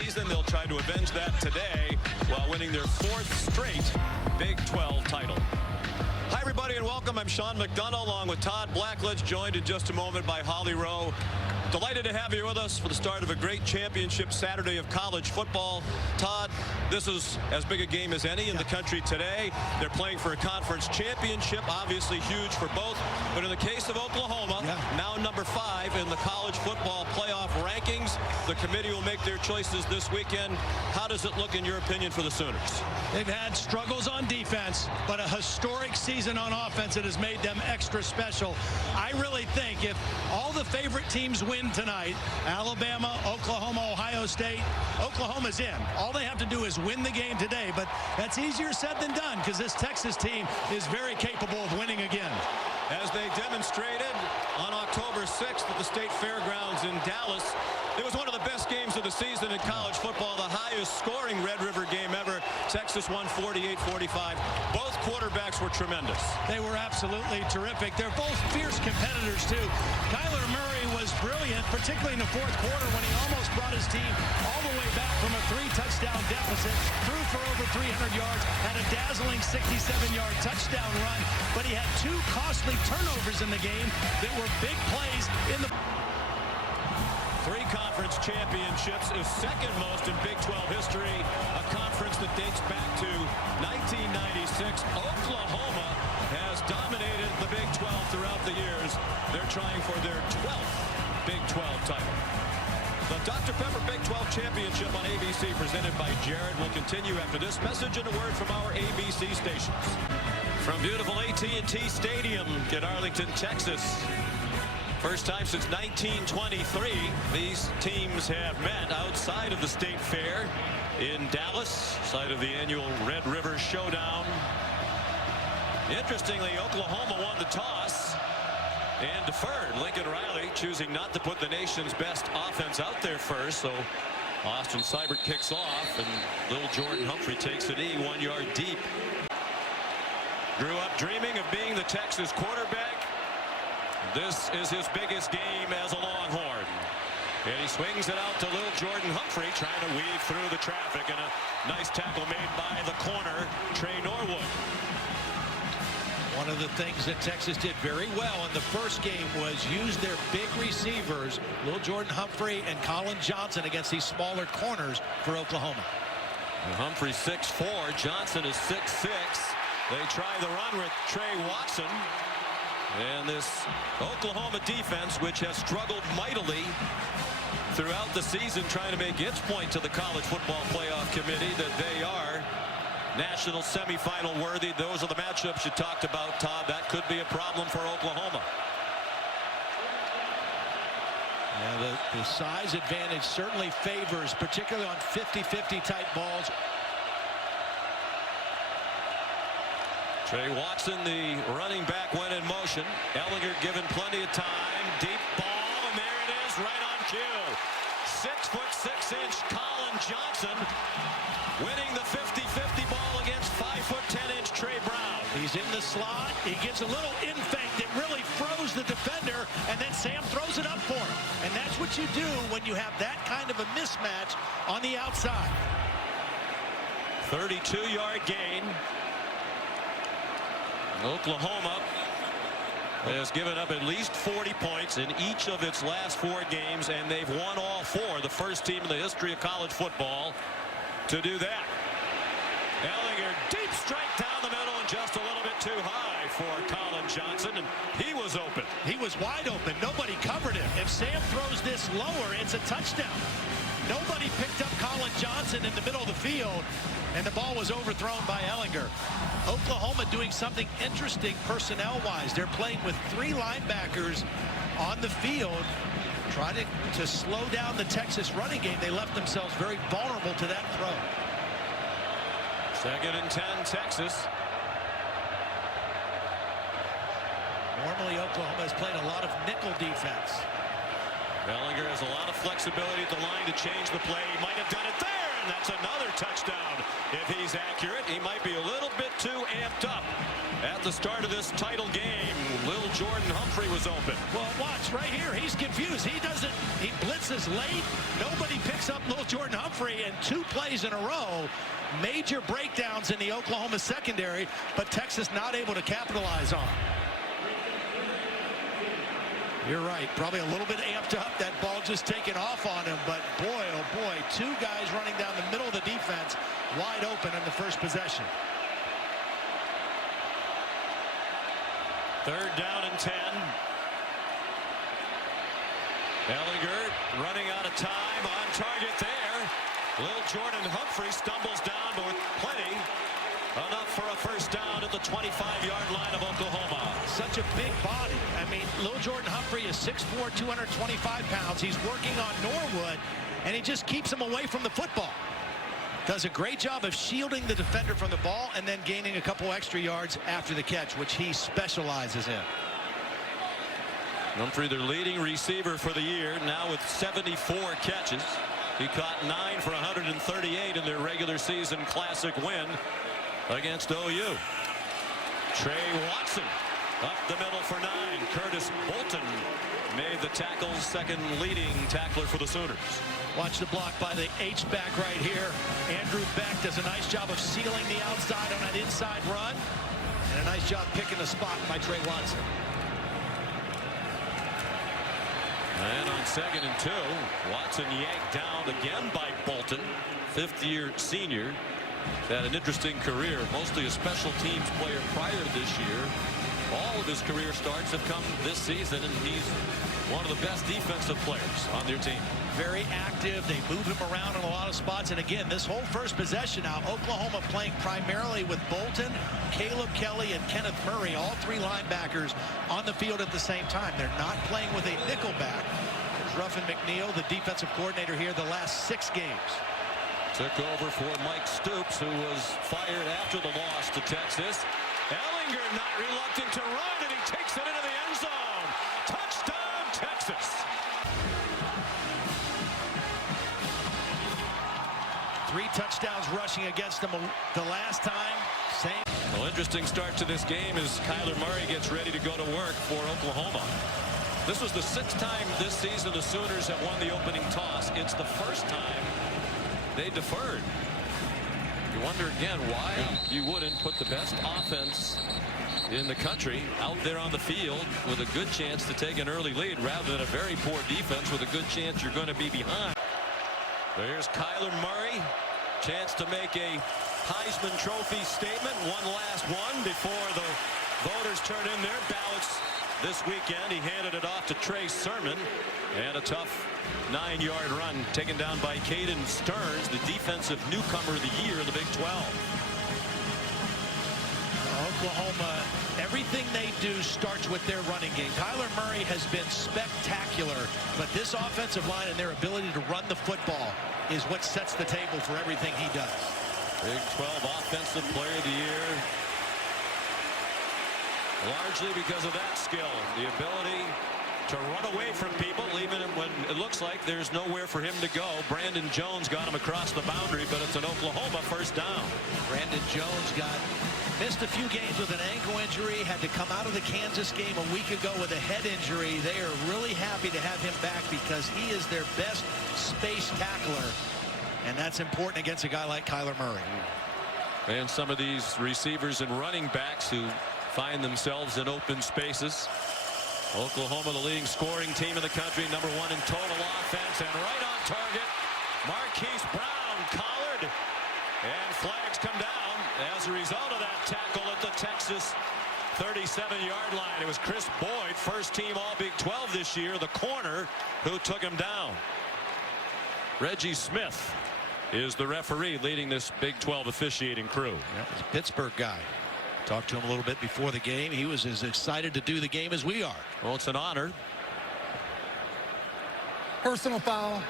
season. They'll try to avenge that today while winning their 4th straight Big 12 title. Hi, everybody, and welcome. I'm Sean McDonough, along with Todd Blackledge, joined in just a moment by Holly Rowe. Delighted to have you with us for the start of a great championship Saturday of college football. Todd, this is as big a game as any in the country today. They're playing for a conference championship, obviously huge for both. But in the case of Oklahoma, now number 5 in the college football playoff rankings, the committee will make their choices this weekend. How does it look, in your opinion, for the Sooners? They've had struggles on defense, but a historic season on offense that has made them extra special. I really think if all the favorite teams win tonight, Alabama, Oklahoma, Ohio State, Oklahoma's in. All they have to do is win the game today, but that's easier said than done because this Texas team is very capable of winning again. As they demonstrated on October 6th at the State Fairgrounds in Dallas, it was one of the best games of the season in college football, the highest scoring Red River game ever. Texas won 48-45. Both quarterbacks were tremendous. They were absolutely terrific. They're both fierce competitors, too. Kyler Murray was brilliant, particularly in the 4th quarter when he almost brought his team all the way back from a 3-touchdown deficit, threw for over 300 yards, had a dazzling 67-yard touchdown run, but he had 2 costly turnovers in the game that were big plays in the 3 conference championships is second most in Big 12 history, a conference that dates back to 1996. Oklahoma has dominated the Big 12 throughout the years. They're trying for their 12th Big 12 title. The Dr. Pepper Big 12 Championship on ABC, presented by Jared, will continue after this message and a word from our ABC stations. From beautiful AT&T Stadium in Arlington, Texas. First time since 1923 these teams have met outside of the State Fair in Dallas, site of the annual Red River Showdown. Interestingly, Oklahoma won the toss and deferred. Lincoln Riley choosing not to put the nation's best offense out there first, so Austin Seibert kicks off and little Jordan Humphrey takes a knee 1 yard deep. Grew up dreaming of being the Texas quarterback. This is his biggest game as a Longhorn. And he swings it out to little Jordan Humphrey, trying to weave through the traffic, and a nice tackle made by the corner, Trey Norwood. One of the things that Texas did very well in the first game was use their big receivers, little Jordan Humphrey and Colin Johnson, against these smaller corners for Oklahoma. And Humphrey 6'4", Johnson is 6'6". They try the run with Trey Watson. And this Oklahoma defense, which has struggled mightily throughout the season, trying to make its point to the College Football Playoff Committee that they are national semifinal worthy. Those are the matchups you talked about, Todd. That could be a problem for Oklahoma. Yeah, the size advantage certainly favors, particularly on 50-50 type balls. Trey Watson, the running back, went in motion. Ellinger given plenty of time. Deep ball, and there it is, right on cue. 6'6" Colin Johnson winning the 50-50 ball against 5'10" Trey Brown. He's in the slot. He gives a little in fake that really froze the defender, and then Sam throws it up for him. And that's what you do when you have that kind of a mismatch on the outside. 32-yard gain. Oklahoma has given up at least 40 points in each of its last 4 games, and they've won all 4. The first team in the history of college football to do that. Ellinger, deep strike down the middle, and just a little bit too high for Colin Johnson, and he was open. He was wide open. Nobody covered him. If Sam throws this lower, it's a touchdown. Nobody picked up Colin Johnson in the middle of the field, and the ball was overthrown by Ellinger. Oklahoma doing something interesting personnel-wise. They're playing with 3 linebackers on the field, trying to slow down the Texas running game. They left themselves very vulnerable to that throw. 2nd and 10, Texas. Normally, Oklahoma has played a lot of nickel defense. Ellinger has a lot of flexibility at the line to change the play. He might have done it there. and that's another touchdown. If he's accurate, he might be a little bit too amped up at the start of this title game. Lil Jordan Humphrey was open. Well, watch right here. He's confused. He blitzes late. Nobody picks up Lil Jordan Humphrey, and 2 plays in a row. Major breakdowns in the Oklahoma secondary, but Texas not able to capitalize on. You're right. Probably a little bit amped up. That ball just taken off on him. But boy, oh boy, 2 guys running down the middle of the defense, wide open in the first possession. 3rd down and 10. Ellinger running out of time, on target there. Lil Jordan Humphrey stumbles down, but with plenty. Enough for a first down at the 25-yard line of Oklahoma. Such a big body. I mean, Lil Jordan Humphrey is 6'4", 225 pounds. He's working on Norwood, and he just keeps him away from the football. Does a great job of shielding the defender from the ball and then gaining a couple extra yards after the catch, which he specializes in. Humphrey, their leading receiver for the year, now with 74 catches. He caught 9 for 138 in their regular season classic win against OU. Trey Watson up the middle for 9. Curtis Bolton made the tackle, second leading tackler for the Sooners. Watch the block by the H-back right here. Andrew Beck does a nice job of sealing the outside on that inside run. And a nice job picking the spot by Trey Watson. And on 2nd and 2, Watson yanked down again by Bolton, 5th-year senior. Had an interesting career, mostly a special teams player prior to this year. All of his career starts have come this season, and he's one of the best defensive players on their team. Very active. They move him around in a lot of spots. And again, this whole first possession now, Oklahoma playing primarily with Bolton, Caleb Kelly, and Kenneth Murray, all 3 linebackers on the field at the same time. They're not playing with a nickelback. There's Ruffin McNeil, the defensive coordinator here the last 6 games. Took over for Mike Stoops, who was fired after the loss to Texas. Ellinger not reluctant to run, and he takes it into the end zone. Touchdown, Texas. 3 touchdowns rushing against them the last time. Same. Well, interesting start to this game as Kyler Murray gets ready to go to work for Oklahoma. This was the 6th time this season the Sooners have won the opening toss. It's the first time they deferred. You wonder again why you wouldn't put the best offense in the country out there on the field with a good chance to take an early lead rather than a very poor defense with a good chance you're going to be behind. There's Kyler Murray. Chance to make a Heisman Trophy statement. One last one before the voters turn in their ballots this weekend. He handed it off to Trey Sermon. And a tough 9-yard run taken down by Caden Stearns, the defensive newcomer of the year in the Big 12. Oklahoma, everything they do starts with their running game. Kyler Murray has been spectacular, but this offensive line and their ability to run the football is what sets the table for everything he does. Big 12 Offensive Player of the Year. Largely because of that skill, the ability to run away from people even when it looks like there's nowhere for him to go. Brandon Jones got him across the boundary, but it's an Oklahoma first down. Brandon Jones missed a few games with an ankle injury, had to come out of the Kansas game a week ago with a head injury. They are really happy to have him back because he is their best space tackler, and that's important against a guy like Kyler Murray. And some of these receivers and running backs who find themselves in open spaces. Oklahoma, the leading scoring team in the country, #1 in total offense, and right on target, Marquise Brown collared, and flags come down as a result of that tackle at the Texas 37-yard line. It was Chris Boyd, first team all Big 12 this year, the corner, who took him down. Reggie Smith is the referee leading this Big 12 officiating crew. Yeah, he's a Pittsburgh guy. Talked to him a little bit before the game. He was as excited to do the game as we are. Well, it's an honor. Personal foul,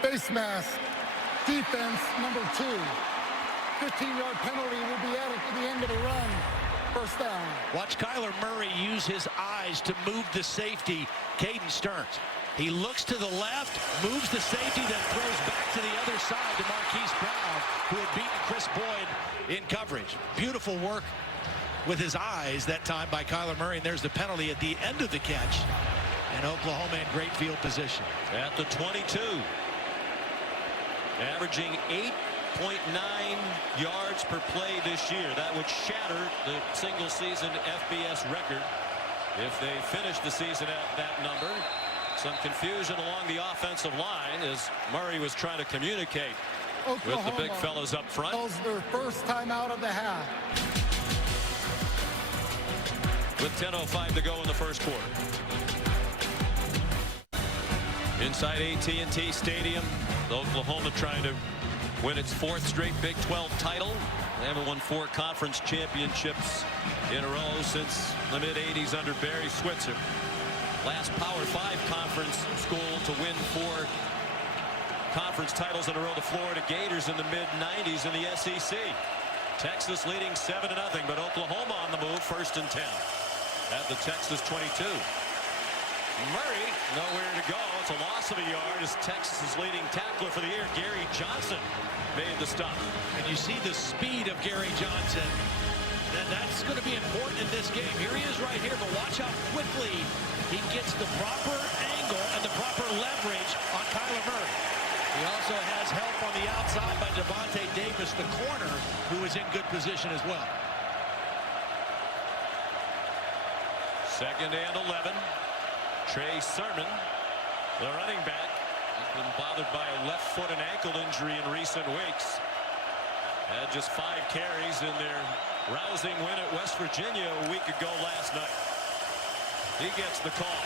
face mask, defense number 2. 15-yard penalty will be added to the end of the run. First down. Watch Kyler Murray use his eyes to move the safety, Caden Stearns. He looks to the left, moves the safety, then throws back to the other side to Marquise Brown, who had beaten Chris Boyd in coverage. Beautiful work with his eyes that time by Kyler Murray, and there's the penalty at the end of the catch. And Oklahoma in great field position. At the 22. Averaging 8.9 yards per play this year. That would shatter the single season FBS record if they finish the season at that number. Some confusion along the offensive line as Murray was trying to communicate with the big fellas up front. Calls their first time out of the half. With 10:05 to go in the first quarter. Inside AT&T Stadium, Oklahoma trying to win its 4th straight Big 12 title. They haven't won 4 conference championships in a row since the mid-'80s under Barry Switzer. Last Power 5 conference school to win 4 conference titles in a row, the Florida Gators in the mid-'90s in the SEC. Texas leading 7-0, but Oklahoma on the move, 1st and 10 at the Texas 22. Murray nowhere to go. It's a loss of a yard as Texas' leading tackler for the year, Gary Johnson, made the stop. And you see the speed of Gary Johnson. That's going to be important in this game. Here he is right here, but watch how quickly he gets the proper angle and the proper leverage on Kyler Murray. He also has help on the outside by Devontae Davis, the corner, who is in good position as well. 2nd and 11. Trey Sermon, the running back, has been bothered by a left foot and ankle injury in recent weeks. Had just 5 carries in their rousing win at West Virginia a week ago last night. He gets the call.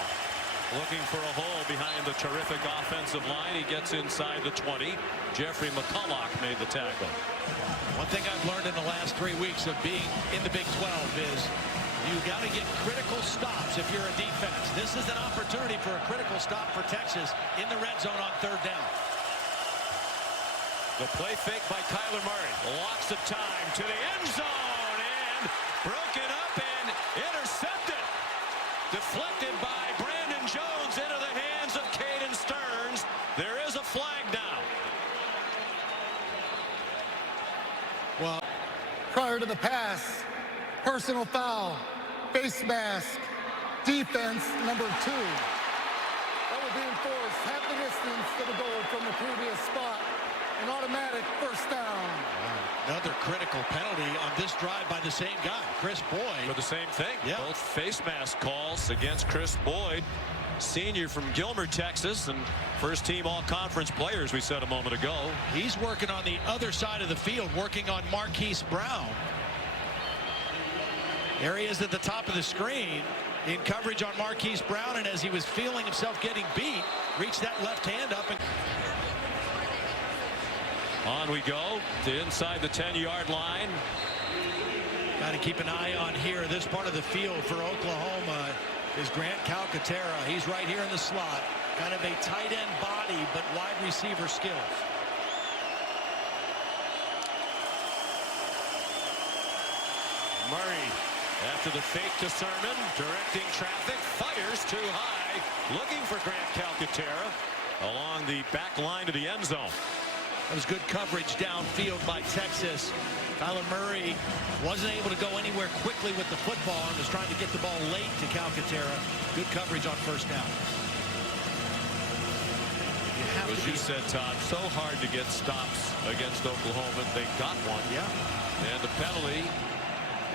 Looking for a hole behind the terrific offensive line. He gets inside the 20. Jeffrey McCulloch made the tackle. One thing I've learned in the last 3 weeks of being in the Big 12 is you got to get critical stops if you're a defense. This is an opportunity for a critical stop for Texas in the red zone on 3rd down. The play fake by Kyler Murray. Lots of time to the end zone and broken up and intercepted. Deflected by Brandon Jones into the hands of Caden Stearns. There is a flag down. Well, prior to the pass, personal foul, face mask, defense number 2. That will be enforced half the distance to the goal from the previous spot. An automatic 1st down. Another critical penalty on this drive by the same guy, Chris Boyd. For the same thing. Yeah. Both face mask calls against Chris Boyd, senior from Gilmer, Texas, and 1st team all-conference players we said a moment ago. He's working on the other side of the field, working on Marquise Brown. There he is at the top of the screen in coverage on Marquise Brown, and as he was feeling himself getting beat, reached that left hand up and on we go to inside the 10-yard line. Got to keep an eye on here. This part of the field for Oklahoma is Grant Calcaterra. He's right here in the slot. Kind of a tight end body, but wide receiver skills. Murray, after the fake to Sermon, directing traffic, fires too high, looking for Grant Calcaterra along the back line to the end zone. That was good coverage downfield by Texas. Kyler Murray wasn't able to go anywhere quickly with the football and was trying to get the ball late to Calcaterra. Good coverage on 1st down. As you said, Todd, so hard to get stops against Oklahoma. They got one. Yeah. And the penalty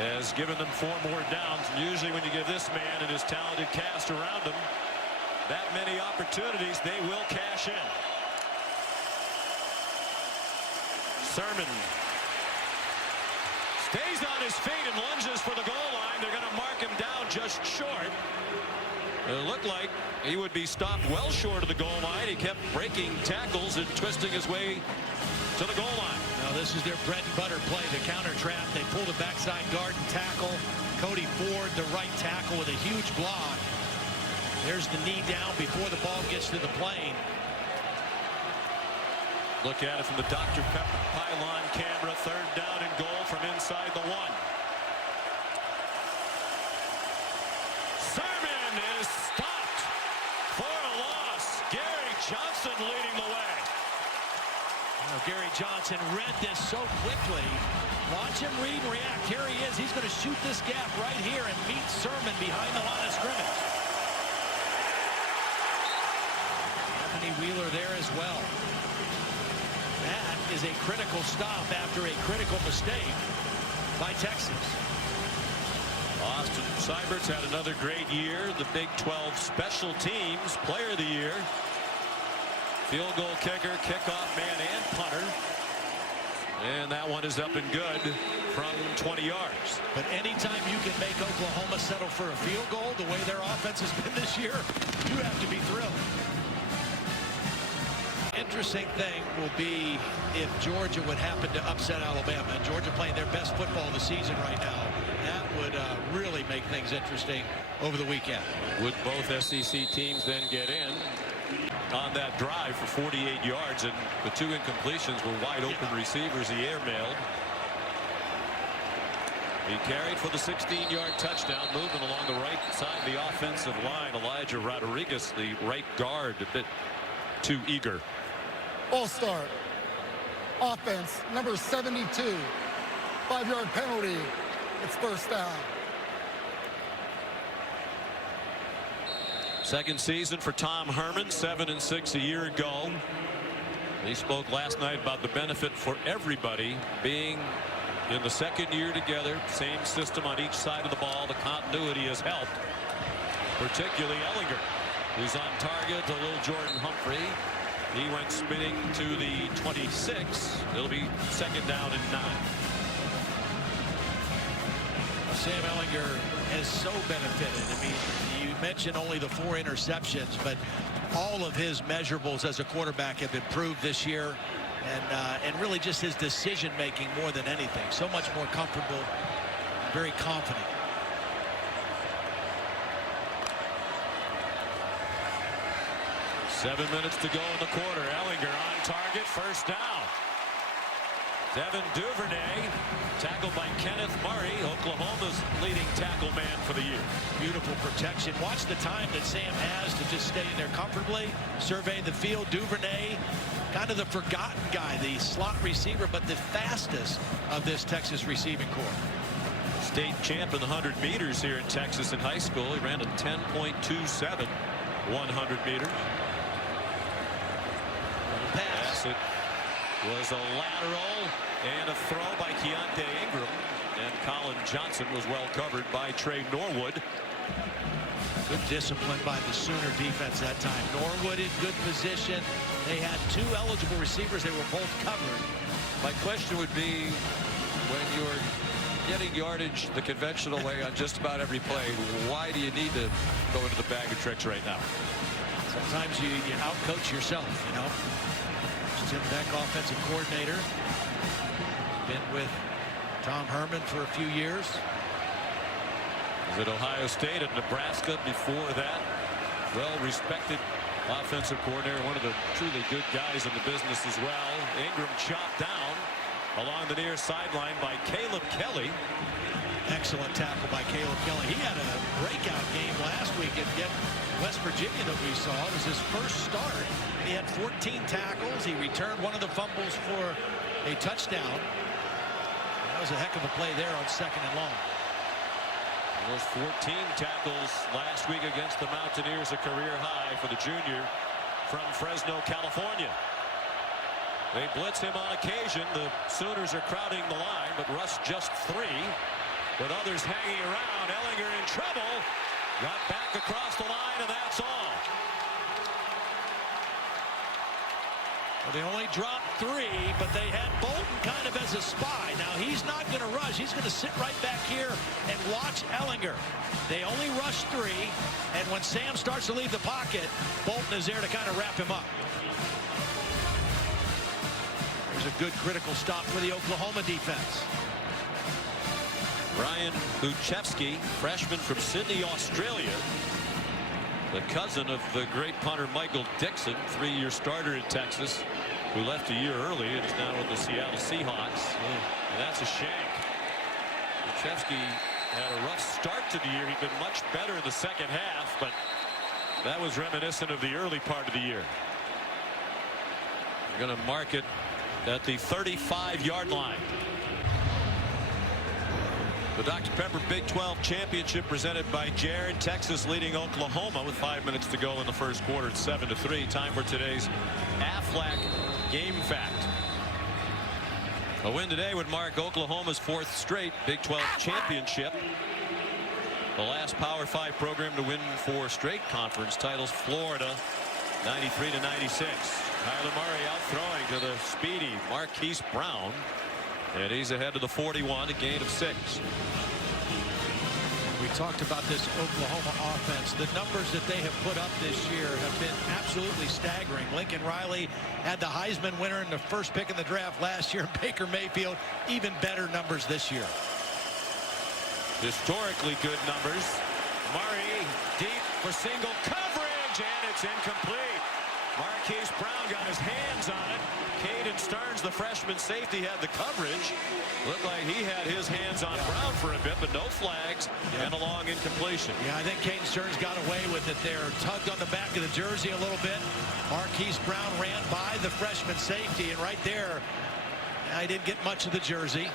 has given them 4 more downs. And usually when you give this man and his talented cast around him that many opportunities, they will cash in. Sermon stays on his feet and lunges for the goal line. They're going to mark him down just short. It looked like he would be stopped well short of the goal line. He kept breaking tackles and twisting his way to the goal line. Now this is their bread and butter play, the counter trap. They pull the backside guard and tackle. Cody Ford, the right tackle, with a huge block. There's the knee down before the ball gets to the plane. Look at it from the Dr. Pepper pylon camera. 3rd down and goal from inside the 1. Sermon is stopped for a loss. Johnson read this so quickly. Watch him read and react. Here he is. He's going to shoot this gap right here and meet Sermon behind the line of scrimmage. Anthony Wheeler there as well. That is a critical stop after a critical mistake by Texas. Austin Seibert's had another great year. The Big 12 Special Teams Player of the Year. Field goal kicker, kickoff man, and punter. And that one is up and good from 20 yards. But anytime you can make Oklahoma settle for a field goal the way their offense has been this year, you have to be thrilled. Interesting thing will be if Georgia would happen to upset Alabama. And Georgia playing their best football of the season right now. That would really make things interesting over the weekend. Would both SEC teams then get in on that drive for 48 yards, and the two incompletions were wide open receivers he airmailed. He carried for the 16-yard touchdown, moving along the right side of the offensive line. Elijah Rodriguez, the right guard, a bit too eager. Ball start. Offense, number 72. 5-yard penalty. It's first down. Second season for Tom Herman, 7-6 a year ago. He spoke last night about the benefit for everybody being in the second year together. Same system on each side of the ball. The continuity has helped, particularly Ellinger, who's on target to little Jordan Humphrey. He went spinning to the 26. It'll be second down and 9. Sam Ellinger has so benefited. I mean, you mentioned only the 4 interceptions, but all of his measurables as a quarterback have improved this year, and really just his decision making more than anything. So much more comfortable, very confident. Seven minutes to go in the quarter. Ellinger on target, first down. Devin Duvernay tackled by Kenneth Murray, Oklahoma's leading tackle man for the year. Beautiful protection. Watch the time that Sam has to just stay in there comfortably, survey the field. Duvernay, kind of the forgotten guy, the slot receiver, but the fastest of this Texas receiving corps. State champ in the 100 meters here in Texas in high school. He ran a 10.27 100 meters. Pass. It was a lateral and a throw by Keontae Ingram, and Colin Johnson was well covered by Trey Norwood. Good discipline by the Sooner defense that time. Norwood in good position. They had 2 eligible receivers. They were both covered. My question would be, when you're getting yardage the conventional way on just about every play, why do you need to go into the bag of tricks right now? Sometimes you outcoach yourself, you know. Tim Beck, offensive coordinator, been with Tom Herman for a few years. Was at Ohio State and Nebraska before that. Well-respected offensive coordinator, one of the truly good guys in the business as well. Ingram chopped down along the near sideline by Caleb Kelly. Excellent tackle by Caleb Kelly. He had a breakout game last week at West Virginia that we saw. It was his first start. He had 14 tackles. He returned one of the fumbles for a touchdown. That was a heck of a play there on 2nd and long. Those 14 tackles last week against the Mountaineers, a career high for the junior from Fresno, California. They blitz him on occasion. The Sooners are crowding the line, but Russ just 3. With others hanging around. Ellinger in trouble. Got back across the line, and that's all. Well, they only dropped 3, but they had Bolton kind of as a spy. Now, he's not going to rush. He's going to sit right back here and watch Ellinger. They only rush 3, and when Sam starts to leave the pocket, Bolton is there to kind of wrap him up. There's a good critical stop for the Oklahoma defense. Ryan Buchevsky, freshman from Sydney, Australia. The cousin of the great punter Michael Dixon, 3-year starter in Texas, who left a year early and is now with the Seattle Seahawks. And that's a shank. Buchevsky had a rough start to the year. He'd been much better in the second half, but that was reminiscent of the early part of the year. They're going to mark it at the 35-yard line. The Dr. Pepper Big 12 Championship presented by Jared. Texas leading Oklahoma with 5 minutes to go in the first quarter. It's 7-3. Time for today's Aflac game fact. A win today would mark Oklahoma's 4th straight Big 12 championship. The last Power 5 program to win 4 straight conference titles. Florida 93-96. Kyler Murray out throwing to the speedy Marquise Brown. And he's ahead of the 41, a gain of 6. We talked about this Oklahoma offense. The numbers that they have put up this year have been absolutely staggering. Lincoln Riley had the Heisman winner in the first pick in the draft last year. Baker Mayfield, even better numbers this year. Historically good numbers. Murray deep for single coverage, and it's incomplete. Marquise Brown got his hands on it. Caden Stearns, the freshman safety, had the coverage. Looked like he had his hands on Brown for a bit, but no flags and a long incompletion. Yeah, I think Caden Stearns got away with it there. Tugged on the back of the jersey a little bit. Marquise Brown ran by the freshman safety, and right there, I didn't get much of the jersey.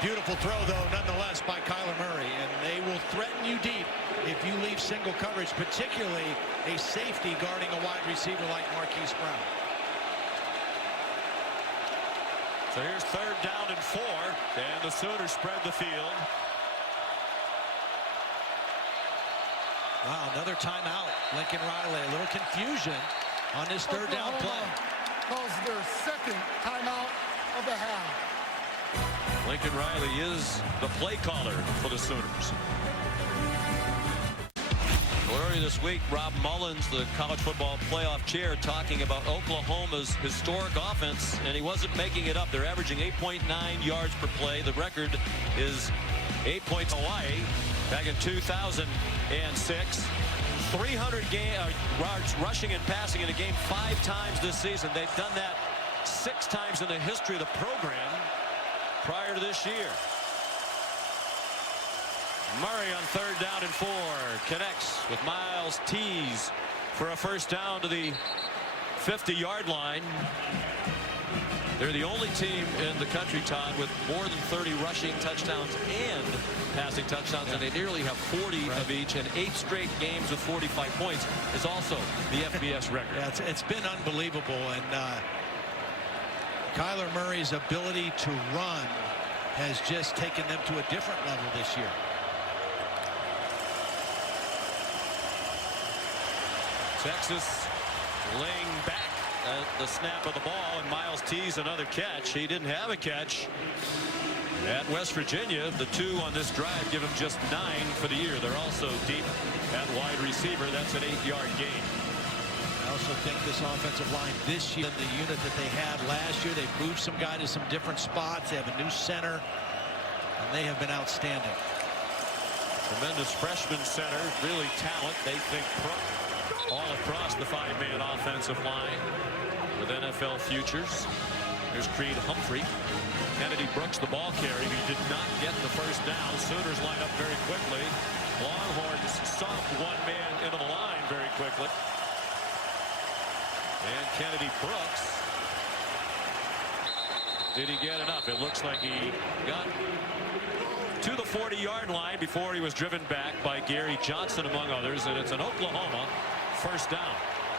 Beautiful throw, though, nonetheless, by Kyler Murray. And they will threaten you deep if you leave single coverage, particularly a safety guarding a wide receiver like Marquise Brown. So here's 3rd down and 4, and the Sooners spread the field. Wow, another timeout. Lincoln Riley, a little confusion on this 3rd down play. Calls their 2nd timeout of the half. Lincoln Riley is the play caller for the Sooners. Earlier this week, Rob Mullins, the college football playoff chair, talking about Oklahoma's historic offense, and he wasn't making it up. They're averaging 8.9 yards per play. The record is 8 points. Hawaii back in 2006. 300 yards rushing and passing in a game 5 times this season. They've done that 6 times in the history of the program prior to this year. Murray on 3rd down and 4 connects with Miles Tees for a first down to the 50-yard line. They're the only team in the country, Todd, with more than 30 rushing touchdowns and passing touchdowns, and they nearly have 40 of each, and 8 straight games with 45 points is also the FBS record. Yeah, it's been unbelievable, and Kyler Murray's ability to run has just taken them to a different level this year. Texas laying back at the snap of the ball, and Miles Tees another catch. He didn't have a catch at West Virginia. The 2 on this drive give him just 9 for the year. They're also deep at wide receiver. That's an 8-yard gain. I also think this offensive line this year, the unit that they had last year, they've moved some guys to some different spots. They have a new center, and they have been outstanding. Tremendous freshman center, really talent. They think all across the 5-man offensive line with NFL futures. Here's Creed Humphrey. Kennedy Brooks, the ball carrier. He did not get the first down. Sooners line up very quickly. Longhorns soft 1-man into the line very quickly. And Kennedy Brooks. Did he get enough? It looks like he got to the 40-yard line before he was driven back by Gary Johnson, among others, and it's an Oklahoma first down.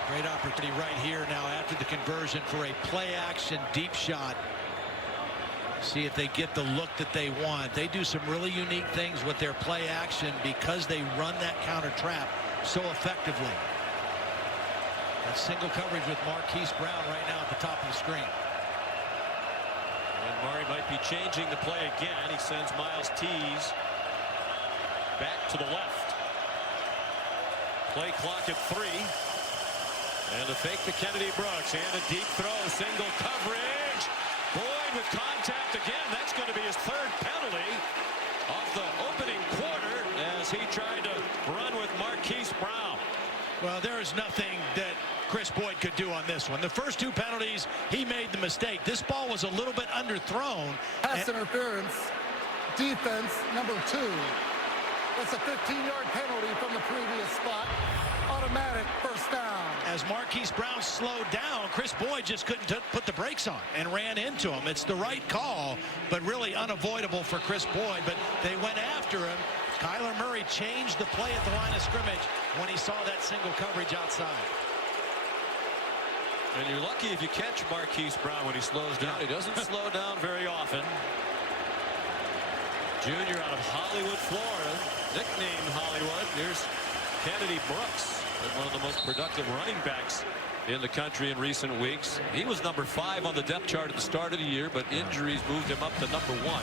Great opportunity right here now after the conversion for a play-action deep shot. See if they get the look that they want. They do some really unique things with their play action because they run that counter trap so effectively. That single coverage with Marquise Brown right now at the top of the screen. And Murray might be changing the play again. He sends Miles Tees back to the left. Play clock at 3. And a fake to Kennedy Brooks. And a deep throw. Single coverage. Boyd with contact again. That's going to be his 3rd penalty of the opening quarter as he tried to run with Marquise Brown. Well, there is nothing that Chris Boyd could do on this one. The first 2 penalties, he made the mistake. This ball was a little bit underthrown. Pass interference, defense number 2. That's a 15-yard penalty from the previous spot. Automatic first down. As Mark Marquise Brown slowed down. Chris Boyd just couldn't put the brakes on and ran into him. It's the right call, but really unavoidable for Chris Boyd. But they went after him. Kyler Murray changed the play at the line of scrimmage when he saw that single coverage outside. And you're lucky if you catch Marquise Brown when he slows down. He doesn't slow down very often. Junior out of Hollywood, Florida, nicknamed Hollywood. Here's Kennedy Brooks, one of the most productive running backs in the country in recent weeks. He was number 5 on the depth chart at the start of the year, but injuries moved him up to number 1.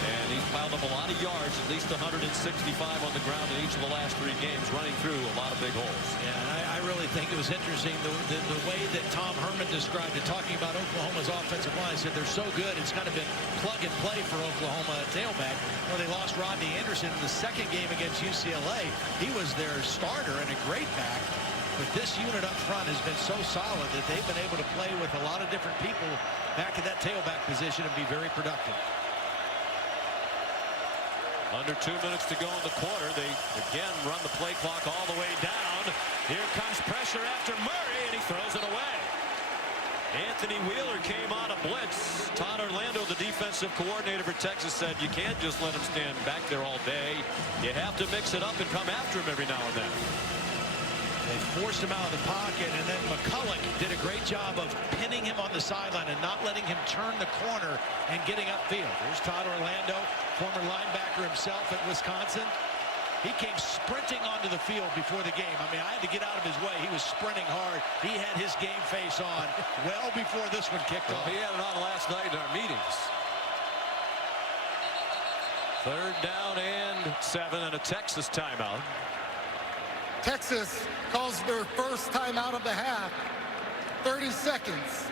And he's piled up a lot of yards, at least 165 on the ground in each of the last 3 games, running through a lot of big holes. Yeah, and I really think it was interesting the way that Tom Herman described it, talking about Oklahoma's offensive line. He said they're so good, it's kind of been plug and play for Oklahoma at tailback. Well, they lost Rodney Anderson in the second game against UCLA. He was their starter and a great back. But this unit up front has been so solid that they've been able to play with a lot of different people back in that tailback position and be very productive. Under 2 minutes to go in the quarter. They again run the play clock all the way down. Here comes pressure after Murray, and he throws it away. Anthony Wheeler came on a blitz. Todd Orlando, the defensive coordinator for Texas, said you can't just let him stand back there all day. You have to mix it up and come after him every now and then. They forced him out of the pocket, and then McCulloch did a great job of pinning him on the sideline and not letting him turn the corner and getting upfield. There's Todd Orlando, former linebacker himself at Wisconsin. He came sprinting onto the field before the game. I mean, I had to get out of his way. He was sprinting hard. He had his game face on well before this one kicked off. He had it on last night in our meetings. 3rd down and 7 and a Texas timeout. Texas calls their first timeout of the half. 30 seconds.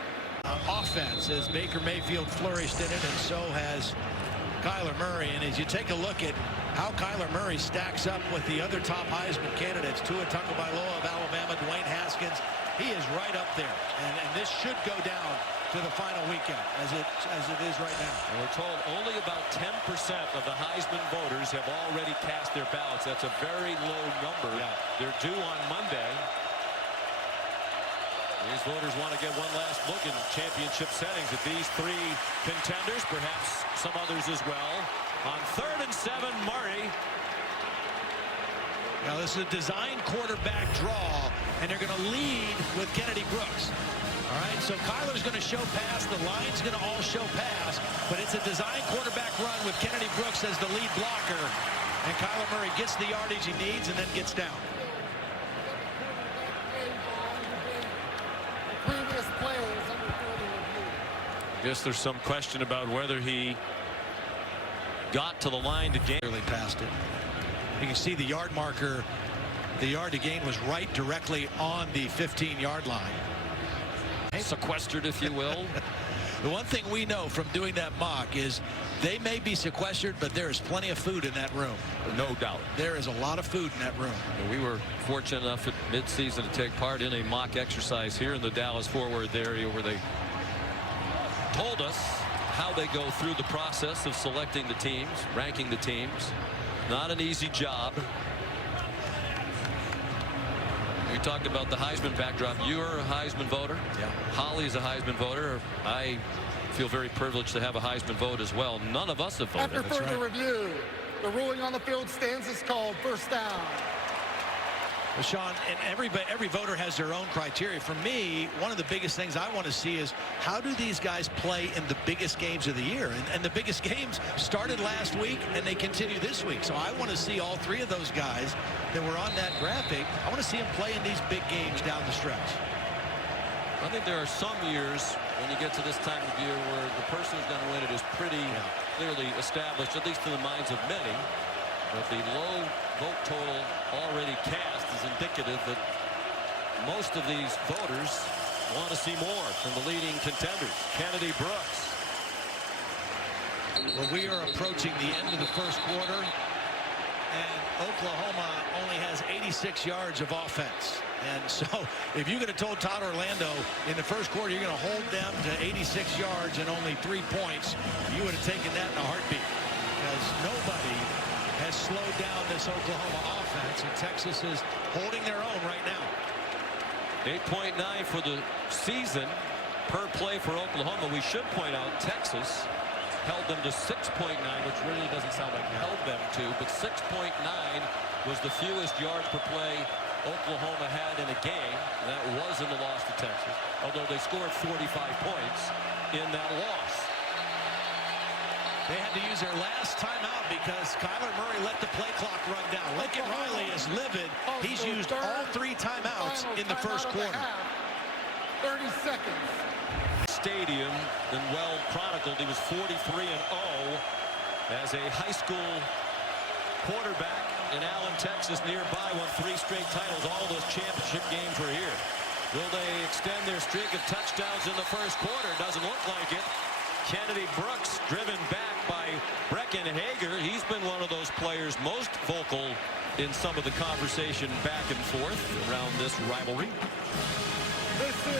Offense as Baker Mayfield flourished in it, and so has Kyler Murray. And as you take a look at how Kyler Murray stacks up with the other top Heisman candidates, Tua Tagovailoa of Alabama, Dwayne Haskins, he is right up there. And this should go down to the final weekend as it is right now. And we're told only about 10% of the Heisman voters have already cast their ballots. That's a very low number. Yeah. They're due on Monday. These voters want to get one last look in championship settings at these 3 contenders, perhaps some others as well. On 3rd and 7, Murray. Now this is a design quarterback draw, and they're going to lead with Kennedy Brooks. All right, so Kyler's going to show pass. The line's going to all show pass, but it's a design quarterback run with Kennedy Brooks as the lead blocker. And Kyler Murray gets the yardage he needs and then gets down. The previous play is under further review. I guess there's some question about whether he got to the line to gain. Clearly passed it. You can see the yard marker. The yard to gain was right directly on the 15-yard line. Sequestered, if you will. The one thing we know from doing that mock is they may be sequestered, but there is plenty of food in that room. No doubt. There is a lot of food in that room. We were fortunate enough at midseason to take part in a mock exercise here in the Dallas-Fort Worth area where they told us how they go through the process of selecting the teams, ranking the teams. Not an easy job. We talked about the Heisman backdrop. You're a Heisman voter. Yeah. Holly's a Heisman voter. I feel very privileged to have a Heisman vote as well. None of us have voted. After further review, the ruling on the field stands is called first down. Well, Sean, and every voter has their own criteria. For me, one of the biggest things I want to see is how do these guys play in the biggest games of the year? And the biggest games started last week, and they continue this week. So I want to see all 3 of those guys that were on that graphic. I want to see them play in these big games down the stretch. I think there are some years when you get to this time of year where the person who's going to win it is pretty clearly established, at least in the minds of many. But the low vote total already cast is indicative that most of these voters want to see more from the leading contenders. Kennedy Brooks. Well, we are approaching the end of the first quarter, and Oklahoma only has 86 yards of offense. And so if you could have told Todd Orlando in the first quarter you're going to hold them to 86 yards and only 3 points, you would have taken that in a heartbeat, because nobody has slowed down this Oklahoma offense, and Texas is holding their own right now. 8.9 for the season per play for Oklahoma. We should point out Texas held them to 6.9, which really doesn't sound like held them to, but 6.9 was the fewest yards per play Oklahoma had in a game. That was in the loss to Texas, although they scored 45 points in that loss. They had to use their last timeout because Kyler Murray let the play clock run down. Lincoln Riley is livid. He's used all 3 timeouts in the first quarter. 30 seconds. Stadium, then well chronicled. He was 43-0 as a high school quarterback in Allen, Texas, nearby. Won 3 straight titles. All those championship games were here. Will they extend their streak of touchdowns in the first quarter? Doesn't look like it. Kennedy Brooks driven back by Brecken Hager. He's been one of those players most vocal in some of the conversation back and forth around this rivalry. This is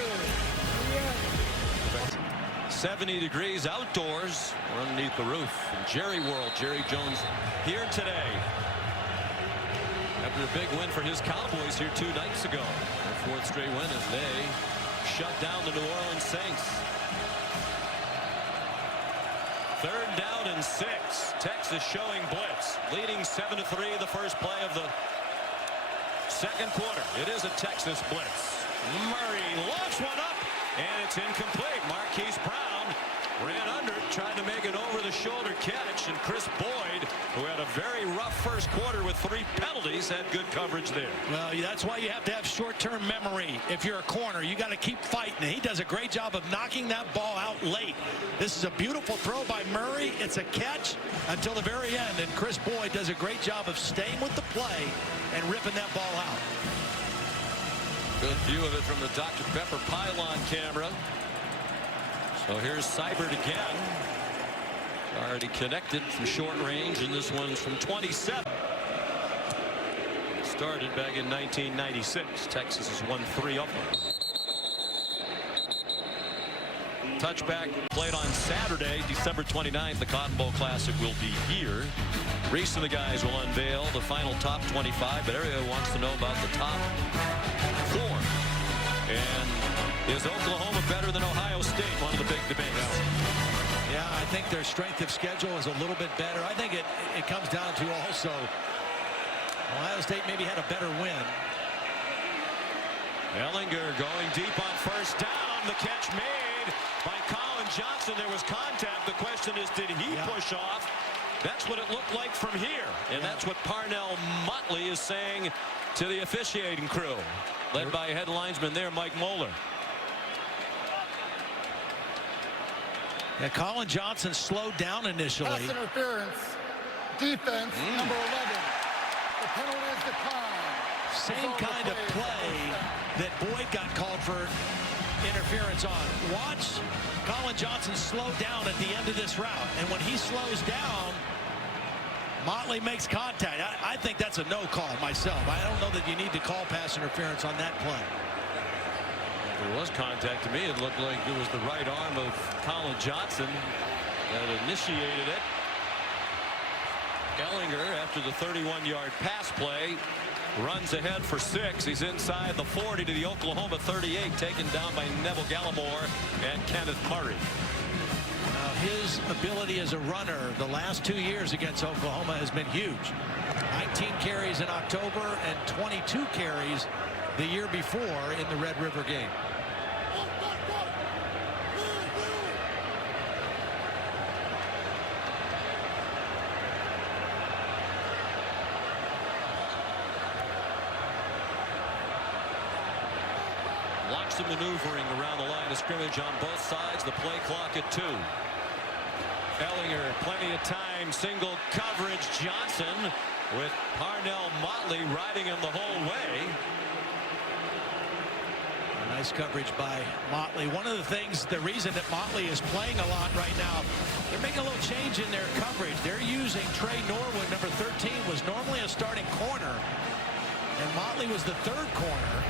the end. 70 degrees outdoors. We're underneath the roof. And Jerry World, Jerry Jones here today. After a big win for his Cowboys here 2 nights ago. Their 4th straight win as they shut down the New Orleans Saints. 3rd down and 6. Texas showing blitz. Leading 7-3 the first play of the second quarter. It is a Texas blitz. Murray launched one up, and it's incomplete. Marquise Brown ran under it, tried to make an over-the-shoulder catch, and Chris Boyd, who had a very rough first quarter with 3 penalties, had good coverage there. Well, that's why you have to have short-term memory. If you're a corner, you got to keep fighting. He does a great job of knocking that ball out late. This is a beautiful throw by Murray. It's a catch until the very end, and Chris Boyd does a great job of staying with the play and ripping that ball out. Good view of it from the Dr. Pepper pylon camera. So here's Seibert again. Already connected from short range, and this one's from 27. Started back in 1996. Texas has won 3 of them. Touchback played on Saturday, December 29th. The Cotton Bowl Classic will be here. Reese and the guys will unveil the final top 25, but everybody wants to know about the top 4. And is Oklahoma better than Ohio State? One of the big debates. Yeah, I think their strength of schedule is a little bit better. I think it comes down to also Ohio State maybe had a better win. Ellinger going deep on first down. The catch made by Colin Johnson. There was contact. The question is, did he push off? That's what it looked like from here. And that's what Parnell Motley is saying to the officiating crew, led by head linesman there, Mike Moeller. Yeah, Colin Johnson slowed down initially. Pass interference. Defense, number 11. The penalty is declined. Same kind of play that Boyd got called for interference on. Watch Colin Johnson slow down at the end of this route. And when he slows down, Motley makes contact. I think that's a no call myself. I don't know that you need to call pass interference on that play. There was contact. To me, it looked like it was the right arm of Colin Johnson that initiated it. Ellinger, after the 31-yard pass play, runs ahead for 6. He's inside the 40 to the Oklahoma 38, taken down by Neville Gallimore and Kenneth Murray. His ability as a runner the last 2 years against Oklahoma has been huge. 19 carries in October and 22 carries the year before in the Red River game. Lots of maneuvering around the line of scrimmage on both sides. The play clock at 2. Ellinger, plenty of time, single coverage. Johnson with Parnell Motley riding him the whole way. Nice coverage by Motley. One of the things, the reason that Motley is playing a lot right now, they're making a little change in their coverage. They're using Trey Norwood, number 13, was normally a starting corner, and Motley was the 3rd corner.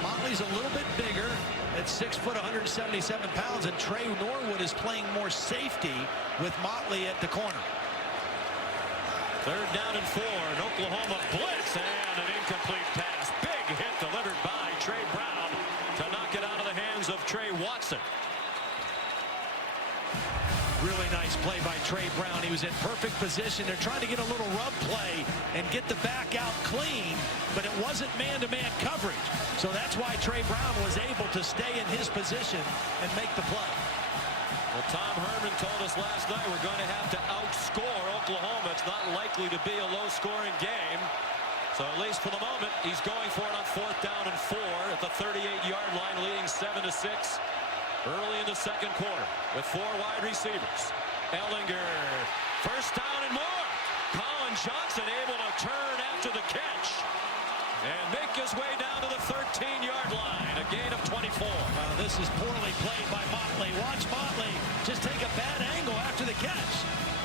Motley's a little bit bigger at 6 foot, 177 pounds, and Trey Norwood is playing more safety with Motley at the corner. 3rd down and 4. An Oklahoma blitz and an incomplete pass. Big hit delivered by Trey Brown. Watson. Really nice play by Trey Brown. He was in perfect position. They're trying to get a little rub play and get the back out clean, but it wasn't man-to-man coverage. So that's why Trey Brown was able to stay in his position and make the play. Well, Tom Herman told us last night we're going to have to outscore Oklahoma. It's not likely to be a low-scoring game. So at least for the moment, he's going for it on 4th down and 4 at the 38-yard line, leading 7-6 early in the second quarter with 4 wide receivers. Ellinger, first down and more. Colin Johnson able to turn after the catch and make his way down to the 13-yard line, a gain of 24. This is poorly played by Motley. Watch Motley just take a bad angle after the catch.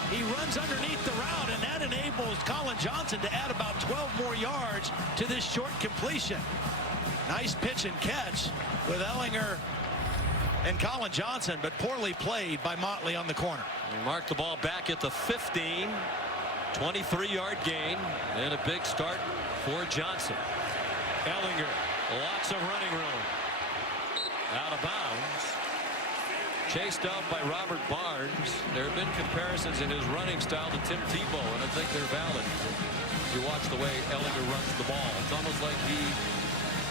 He runs underneath the route, and that enables Colin Johnson to add about 12 more yards to this short completion. Nice pitch and catch with Ellinger and Colin Johnson, but poorly played by Motley on the corner. He marked the ball back at the 15, 23-yard gain, and a big start for Johnson. Ellinger, lots of running room. Out of bounds. Chased out by Robert Barnes. There have been comparisons in his running style to Tim Tebow, and I think they're valid. You watch the way Ellinger runs the ball. It's almost like he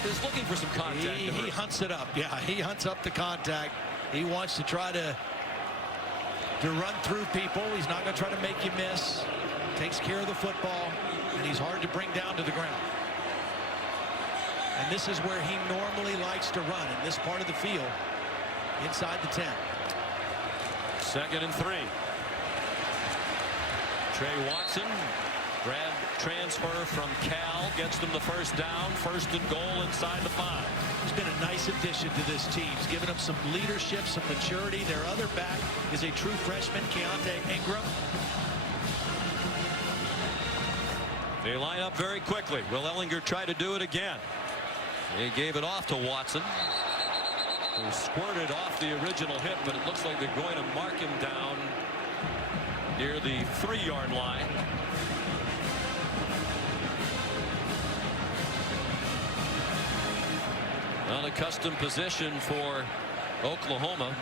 is looking for some contact. He hunts it up. Yeah, he hunts up the contact. He wants to try to run through people. He's not going to try to make you miss. Takes care of the football, and he's hard to bring down to the ground. And this is where he normally likes to run, in this part of the field, inside the 10. 2nd and 3. Trey Watson, grab transfer from Cal, gets them the first down, 1st and goal inside the 5. He's been a nice addition to this team. He's given them some leadership, some maturity. Their other back is a true freshman, Keontae Ingram. They line up very quickly. Will Ellinger try to do it again? He gave it off to Watson. He squirted off the original hit, but it looks like they're going to mark him down near the 3-yard line. Unaccustomed position for Oklahoma.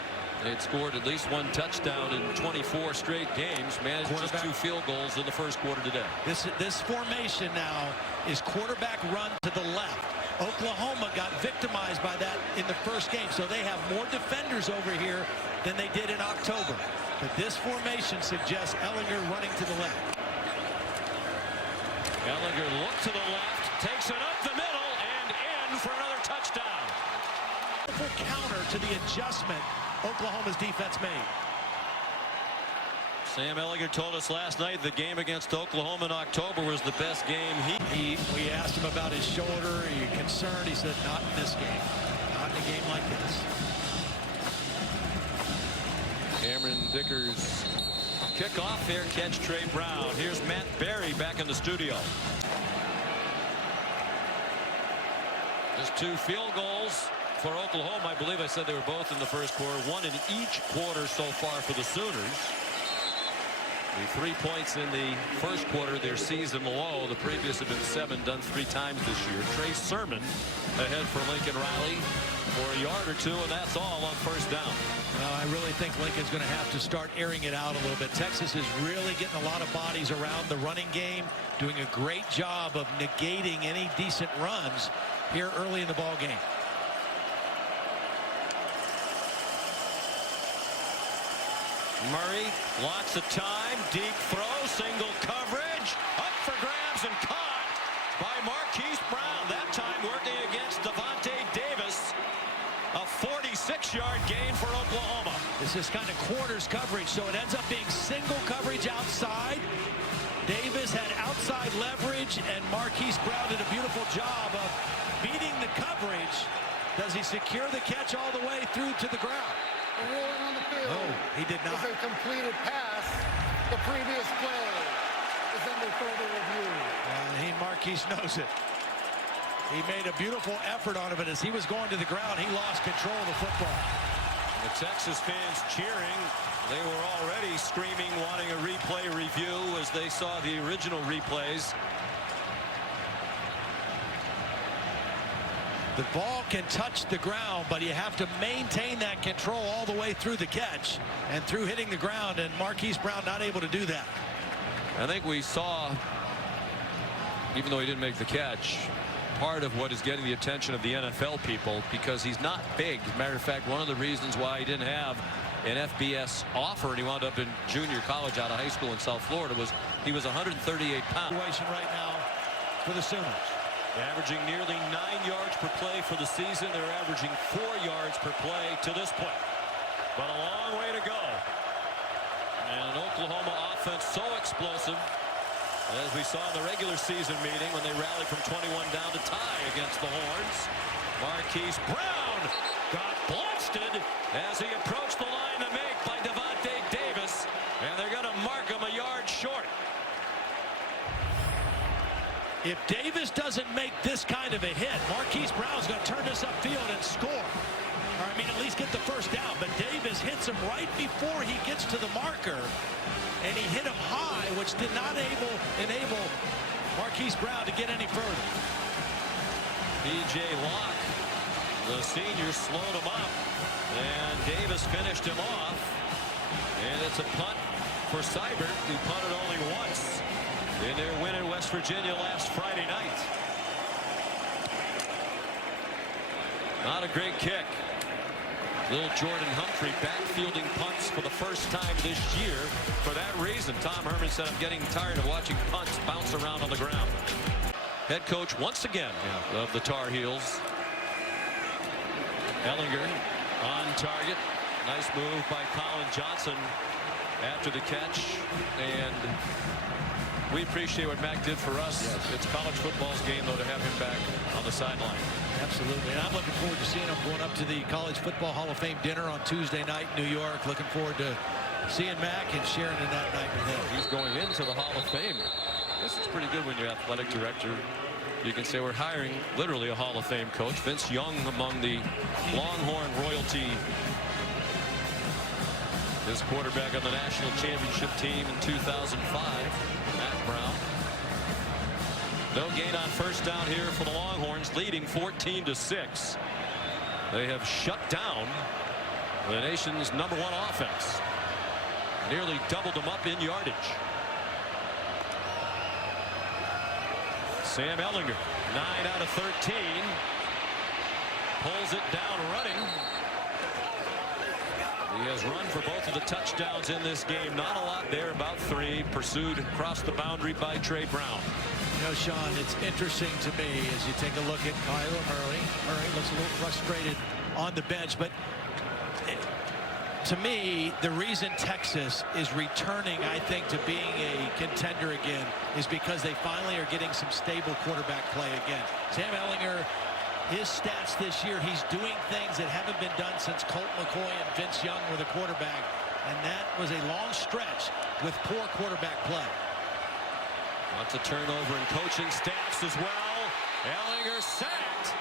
They'd scored at least 1 touchdown in 24 straight games. Managed just 2 field goals in the first quarter today. This formation now is quarterback run to the left. Oklahoma got victimized by that in the first game, so they have more defenders over here than they did in October. But this formation suggests Ellinger running to the left. Ellinger looked to the left, takes it up the middle, and in for another touchdown. Counter to the adjustment Oklahoma's defense made. Sam Ellinger told us last night the game against Oklahoma in October was the best game we asked him about his shoulder. Are you concerned? He said, not in this game. Not in a game like this. Cameron Dickers kickoff here, catch Trey Brown. Here's Matt Berry back in the studio. Just 2 field goals for Oklahoma. I believe I said they were both in the first quarter. 1 in each quarter so far for the Sooners. The 3 points in the first quarter, their season low. The previous have been 7, done 3 times this year. Trey Sermon ahead for Lincoln Riley for a yard or 2, and that's all on first down. Well, I really think Lincoln's going to have to start airing it out a little bit. Texas is really getting a lot of bodies around the running game, doing a great job of negating any decent runs here early in the ball game. Murray, lots of time, deep throw, single coverage, up for grabs and caught by Marquise Brown. That time working against Devontae Davis. A 46-yard gain for Oklahoma. This is kind of quarters coverage, so it ends up being single coverage outside. Davis had outside leverage, and Marquise Brown did a beautiful job of beating the coverage. Does he secure the catch all the way through to the ground? The ruling on the field. Oh, he did not. Is a completed pass. The previous play is under further review. And Marquise knows it. He made a beautiful effort on it, but as he was going to the ground, he lost control of the football. The Texas fans cheering. They were already screaming, wanting a replay review as they saw the original replays. The ball can touch the ground, but you have to maintain that control all the way through the catch and through hitting the ground, and Marquise Brown not able to do that. I think we saw, even though he didn't make the catch, part of what is getting the attention of the NFL people, because he's not big. As a matter of fact, one of the reasons why he didn't have an FBS offer and he wound up in junior college out of high school in South Florida was he was 138 pounds. Situation right now for the Sooners. Averaging nearly 9 yards per play for the season. They're averaging 4 yards per play to this point. But a long way to go. And an Oklahoma offense so explosive, as we saw in the regular season meeting when they rallied from 21 down to tie against the Horns. Marquise Brown got blasted as he approached the line to make by Devontae Davis. And they're going to mark him a yard short. If Davis doesn't make this kind of a hit, Marquise Brown's going to turn this upfield and score. Or, I mean, at least get the first down. But Davis hits him right before he gets to the marker. And he hit him high, which did not enable Marquise Brown to get any further. P.J. Locke, the senior, slowed him up. And Davis finished him off. And it's a punt for Seibert, who punted only once in their win in West Virginia last Friday night. Not a great kick. Little Jordan Humphrey backfielding punts for the first time this year. For that reason, Tom Herman said, I'm getting tired of watching punts bounce around on the ground. Head coach once again of the Tar Heels. Ellinger on target. Nice move by Colin Johnson after the catch. And we appreciate what Mac did for us. Yes. It's college football's game, though, to have him back on the sideline. Absolutely. And I'm looking forward to seeing him going up to the College Football Hall of Fame dinner on Tuesday night in New York. Looking forward to seeing Mac and sharing in that night with him. He's going into the Hall of Fame. This is pretty good when you're athletic director. You can say we're hiring literally a Hall of Fame coach. Vince Young among the Longhorn royalty. His quarterback on the national championship team in 2005, Matt Brown. No gain on first down here for the Longhorns, leading 14-6. They have shut down the nation's #1 offense. Nearly doubled them up in yardage. Sam Ellinger, 9 out of 13. Pulls it down running. He has run for both of the touchdowns in this game. Not a lot there, about 3. Pursued across the boundary by Trey Brown. You know, Sean, it's interesting to me as you take a look at Kyler Murray. Murray looks a little frustrated on the bench, but to me, the reason Texas is returning, I think, to being a contender again is because they finally are getting some stable quarterback play again. Sam Ellinger, his stats this year, he's doing things that haven't been done since Colt McCoy and Vince Young were the quarterback, and that was a long stretch with poor quarterback play. Lots of turnover in coaching staffs as well. Ellinger sacked.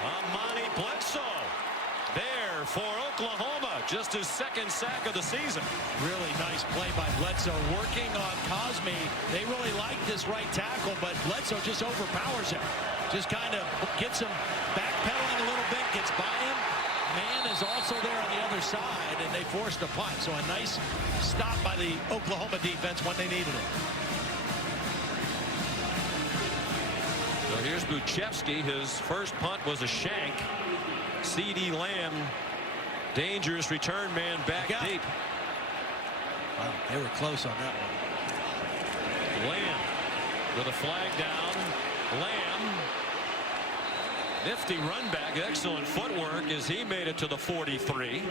Amani Bledsoe there for Oklahoma. Just his 2nd sack of the season. Really nice play by Bledsoe. Working on Cosme. They really like this right tackle, but Bledsoe just overpowers him. Just kind of gets him backpedaling a little bit, gets by him. Man is also there on the other side, and they forced a punt. So a nice stop by the Oklahoma defense when they needed it. So here's Buchevsky. His first punt was a shank. C.D. Lamb, dangerous return man back deep. Wow, they were close on that one. Lamb with a flag down. Lamb, nifty run back, excellent footwork as he made it to the 43.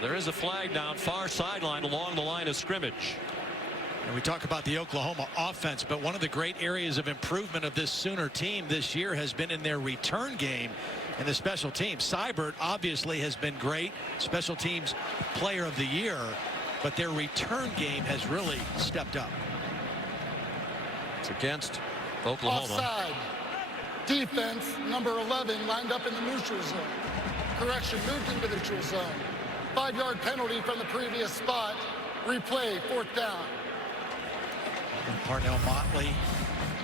There is a flag down far sideline along the line of scrimmage. And we talk about the Oklahoma offense, but one of the great areas of improvement of this Sooner team this year has been in their return game and the special teams. Seibert obviously has been great, special teams player of the year, but their return game has really stepped up. It's against Oklahoma. Offside. Defense, number 11, lined up in the neutral zone. Correction, moved into the neutral zone. 5-yard penalty from the previous spot. Replay, 4th down. And Parnell Motley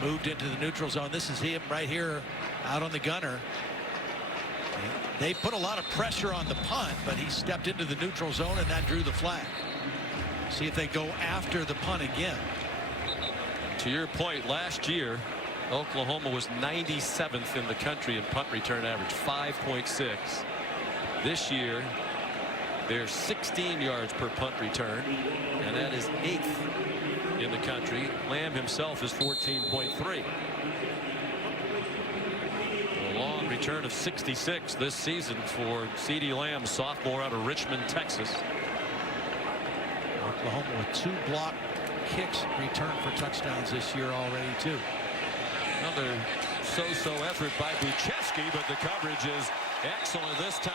moved into the neutral zone. This is him right here out on the gunner. They put a lot of pressure on the punt, but he stepped into the neutral zone, and that drew the flag. See if they go after the punt again. To your point, last year, Oklahoma was 97th in the country in punt return average, 5.6. This year, they're 16 yards per punt return, and that is 8th in the country. Lamb himself is 14.3. A long return of 66 this season for C.D. Lamb, sophomore out of Richmond, Texas. Oklahoma with 2 block kicks returned for touchdowns this year already, too. Another so-so effort by Buchevsky, but the coverage is excellent this time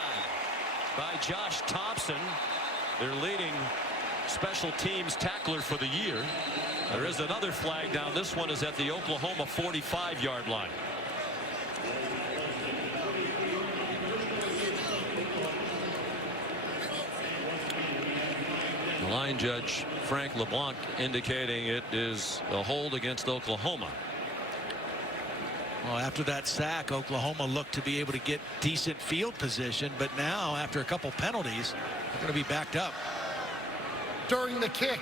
by Josh Thompson, their leading special teams tackler for the year. There is another flag down. This one is at the Oklahoma 45-yard line. The line judge, Frank LeBlanc, indicating it is a hold against Oklahoma. Well, after that sack, Oklahoma looked to be able to get decent field position, but now, after a couple penalties, they're going to be backed up. During the kick,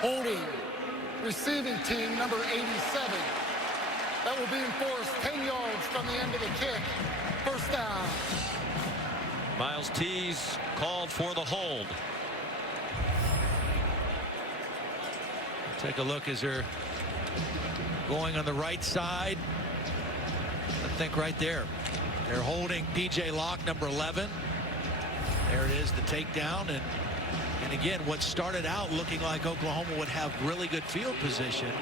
holding receiving team number 87. That will be enforced 10 yards from the end of the kick. First down. Miles Tees called for the hold. Take a look as they're going on the right side. I think right there. They're holding P.J. Locke, number 11. There it is, the takedown. And again, what started out looking like Oklahoma would have really good field position,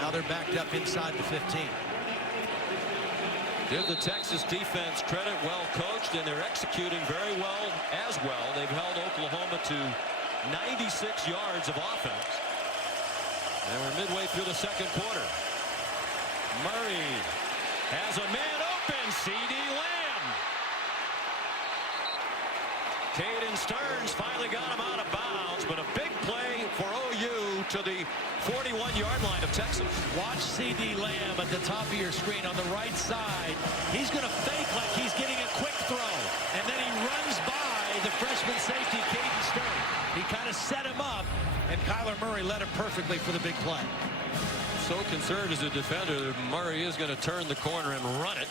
now they're backed up inside the 15. Give the Texas defense credit, well coached, and they're executing very well as well. They've held Oklahoma to 96 yards of offense. And we're midway through the second quarter. Murray has a man open. C.D. Lamb. Caden Stearns finally got him out of bounds, but a big play for OU to the 41-yard line of Texas. Watch C.D. Lamb at the top of your screen on the right side. He's going to fake like he's getting a quick throw, and then he runs by the freshman safety, Caden Stearns. He kind of set him up, and Kyler Murray led him perfectly for the big play. So concerned as a defender that Murray is going to turn the corner and run it.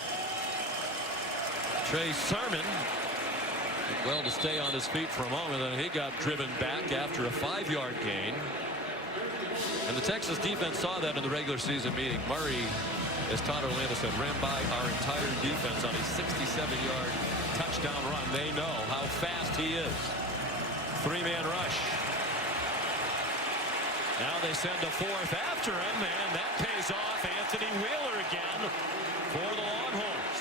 Trey Sermon did well to stay on his feet for a moment, and he got driven back after a 5-yard gain. And the Texas defense saw that in the regular season meeting. Murray, as Todd Orlando said, ran by our entire defense on a 67-yard touchdown run. They know how fast he is. 3-man rush. Now they send a fourth after him, and that pays off. Anthony Wheeler again for the Longhorns.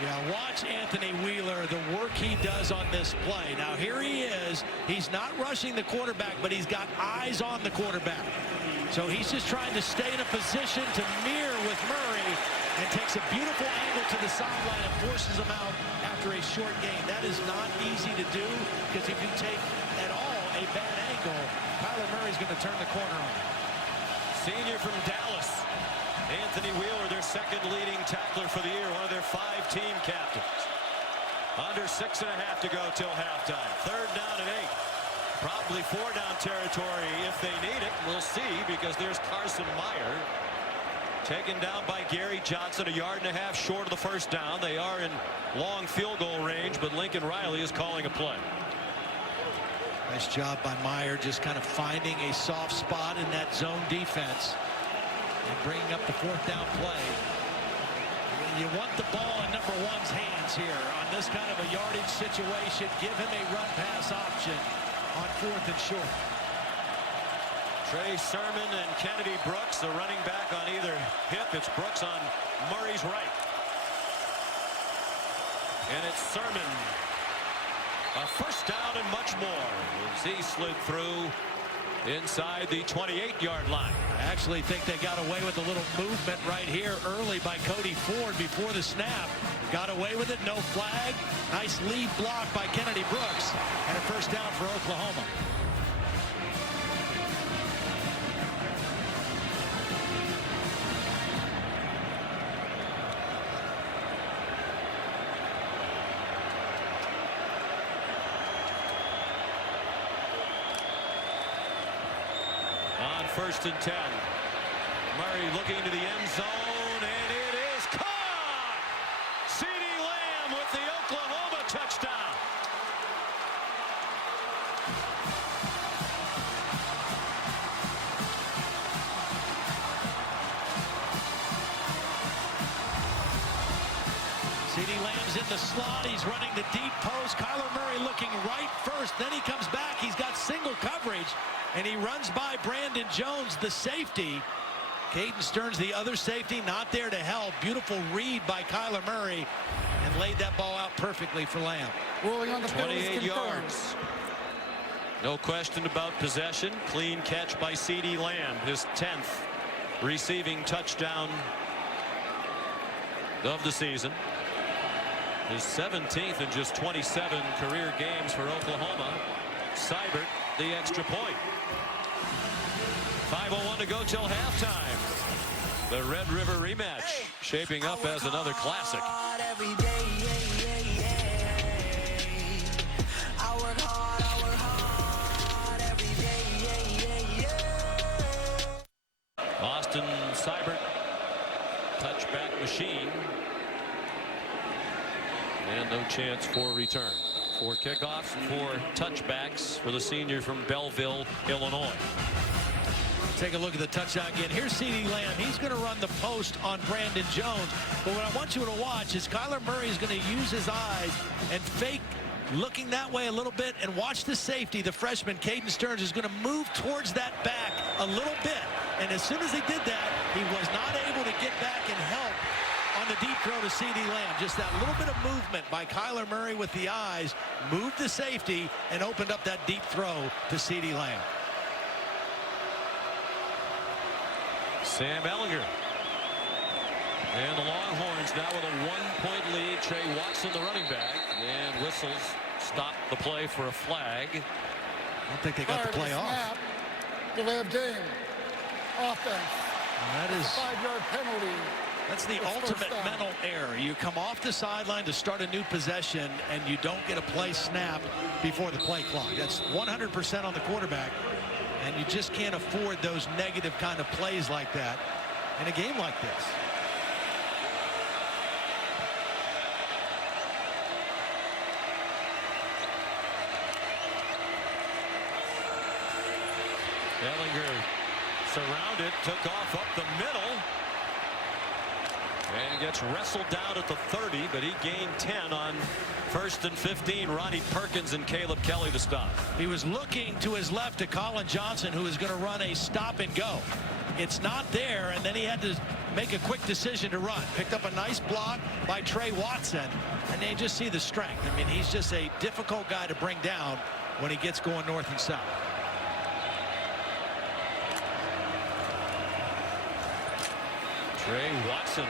Yeah, watch Anthony Wheeler, the work he does on this play. Now here he is. He's not rushing the quarterback, but he's got eyes on the quarterback. So he's just trying to stay in a position to mirror with Murray, and takes a beautiful angle to the sideline and forces him out after a short gain. That is not easy to do, because if you take at all a bad angle, Kyler Murray's going to turn the corner on him. Senior from Dallas, Anthony Wheeler, their second leading tackler for the year, one of their 5 team captains. Under 6.5 to go till halftime. 3rd down and 8. Probably 4-down territory if they need it. We'll see, because there's Carson Meyer. Taken down by Gary Johnson, 1.5 yards short of the first down. They are in long field goal range, but Lincoln Riley is calling a play. Nice job by Meyer, just kind of finding a soft spot in that zone defense and bringing up the 4th down play. You want the ball in number 1's hands here on this kind of a yardage situation. Give him a run pass option on 4th and short. Trey Sermon and Kennedy Brooks, the running back on either hip. It's Brooks on Murray's right. And it's Sermon. A first down and much more as he slid through inside the 28-yard line. I actually think they got away with a little movement right here early by Cody Ford before the snap. Got away with it, no flag. Nice lead block by Kennedy Brooks, and a first down for Oklahoma. 1st and 10. Murray looking to the end zone, and it is caught. CeeDee Lamb with the Oklahoma touchdown. CeeDee Lamb's in the slot. He's running the deep post. Kyler Murray looking right first. Then he comes back. He's got single coverage, and he runs by Brandon Jones, the safety. Caden Stearns, the other safety, not there to help. Beautiful read by Kyler Murray, and laid that ball out perfectly for Lamb. Ruling on the 28 yards. No question about possession. Clean catch by CeeDee Lamb, his 10th receiving touchdown of the season. His 17th in just 27 career games for Oklahoma. Seibert, the extra point. 5:01 to go till halftime. The Red River rematch shaping up as another classic. Austin Seibert, touchback machine. And no chance for return. 4 kickoffs, 4 touchbacks for the senior from Belleville, Illinois. Take a look at the touchdown again. Here's CeeDee Lamb. He's going to run the post on Brandon Jones. But what I want you to watch is Kyler Murray is going to use his eyes and fake looking that way a little bit, and watch the safety, the freshman Caden Stearns, is going to move towards that back a little bit. And as soon as he did that, he was not able to get back and help on the deep throw to CeeDee Lamb. Just that little bit of movement by Kyler Murray with the eyes moved the safety and opened up that deep throw to CeeDee Lamb. Sam Ellinger. And the Longhorns now with a 1-point lead. Trey Watson, the running back, and whistles stop the play for a flag. I don't think they got the play off. Delay of game. Offense. That is 5-yard penalty. That's the ultimate mental error. You come off the sideline to start a new possession, and you don't get a play snap before the play clock. That's 100% on the quarterback, and you just can't afford those negative kind of plays like that in a game like this. Ellinger surrounded, took off up the middle, and gets wrestled down at the 30, but he gained 10 on 1st and 15. Ronnie Perkins and Caleb Kelly to stop. He was looking to his left to Colin Johnson, who is going to run a stop and go. It's not there, and then he had to make a quick decision to run. Picked up a nice block by Trey Watson, and they just see the strength. I mean, he's just a difficult guy to bring down when he gets going north and south. Trey Watson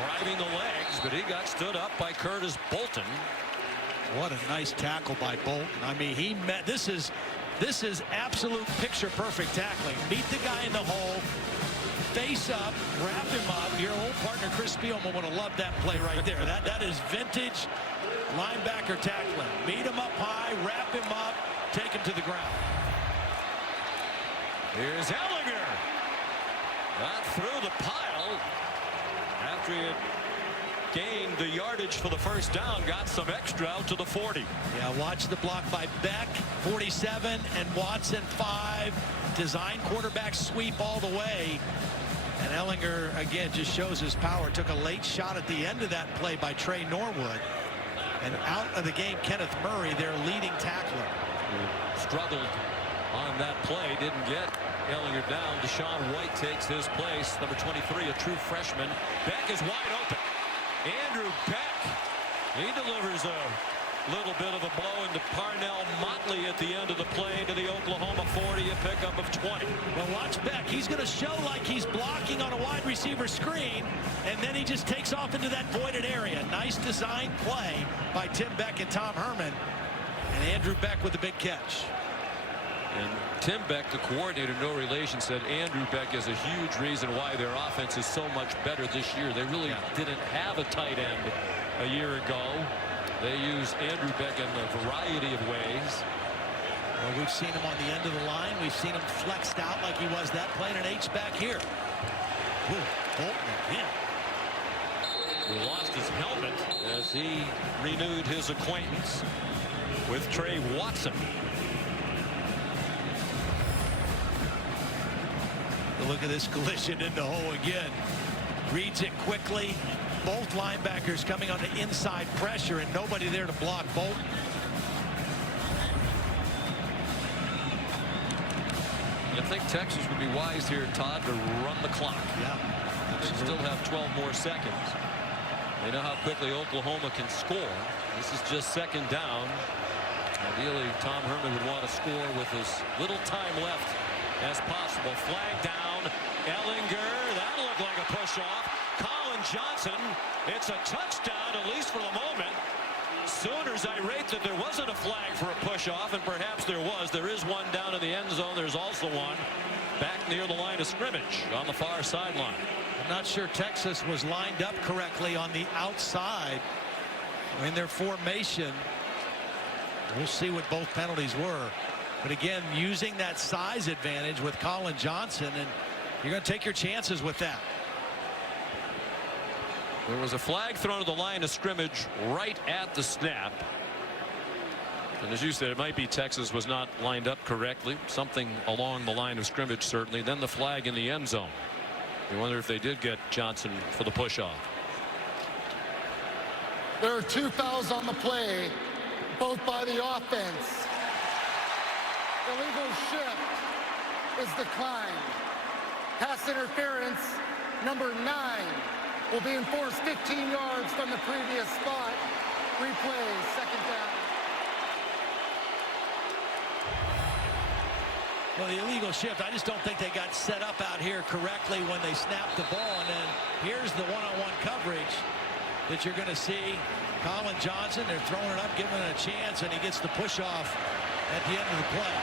driving the legs, but he got stood up by Curtis Bolton. What a nice tackle by Bolton. I mean, he met. This is absolute picture perfect tackling. Meet the guy in the hole, face up, wrap him up. Your old partner Chris Spielman would have loved that play right there. That is vintage linebacker tackling. Meet him up high, wrap him up, take him to the ground. Here's Ellinger. Got through the pile after he had gained the yardage for the first down, got some extra out to the 40. Yeah, watch the block by Beck, 47, and Watson, 5. Design quarterback sweep all the way. And Ellinger, again, just shows his power. Took a late shot at the end of that play by Trey Norwood. And out of the game, Kenneth Murray, their leading tackler. Struggled on that play, didn't get Ellinger down. Deshaun White takes his place. Number 23, a true freshman. Beck is wide open. Andrew Beck, he delivers a little bit of a blow into Parnell Motley at the end of the play to the Oklahoma 40, a pickup of 20. Well, watch Beck. He's going to show like he's blocking on a wide receiver screen, and then he just takes off into that voided area. Nice design play by Tim Beck and Tom Herman. And Andrew Beck with the big catch. And Tim Beck, the coordinator, no relation, said Andrew Beck is a huge reason why their offense is so much better this year. They really didn't have a tight end a year ago. They used Andrew Beck in a variety of ways. Well, we've seen him on the end of the line. We've seen him flexed out like he was that play, and an H back here. Ooh, Bolton again. He lost his helmet as he renewed his acquaintance with Trey Watson. Look at this collision in the hole again. Reads it quickly. Both linebackers coming on the inside pressure and nobody there to block Bolton. I think Texas would be wise here, Todd, to run the clock. Yeah. They still have 12 more seconds. They know how quickly Oklahoma can score. This is just second down. Ideally, Tom Herman would want to score with as little time left as possible. Flag down. Ellinger. That looked like a push-off. Colin Johnson. It's a touchdown, at least for the moment. Sooners irate that there wasn't a flag for a push-off, and perhaps there was. There is one down in the end zone. There's also one back near the line of scrimmage on the far sideline. I'm not sure Texas was lined up correctly on the outside in their formation. We'll see what both penalties were. But again, using that size advantage with Colin Johnson, and you're going to take your chances with that. There was a flag thrown to the line of scrimmage right at the snap. And as you said, it might be Texas was not lined up correctly. Something along the line of scrimmage, certainly. Then the flag in the end zone. You wonder if they did get Johnson for the push-off. There are 2 fouls on the play, both by the offense. Illegal shift is declined. Pass interference number 9 will be enforced 15 yards from the previous spot. Replay, second down. Well, the illegal shift, I just don't think they got set up out here correctly when they snapped the ball. And then here's the one-on-one coverage that you're going to see. Colin Johnson, they're throwing it up, giving it a chance, and he gets the push-off at the end of the play.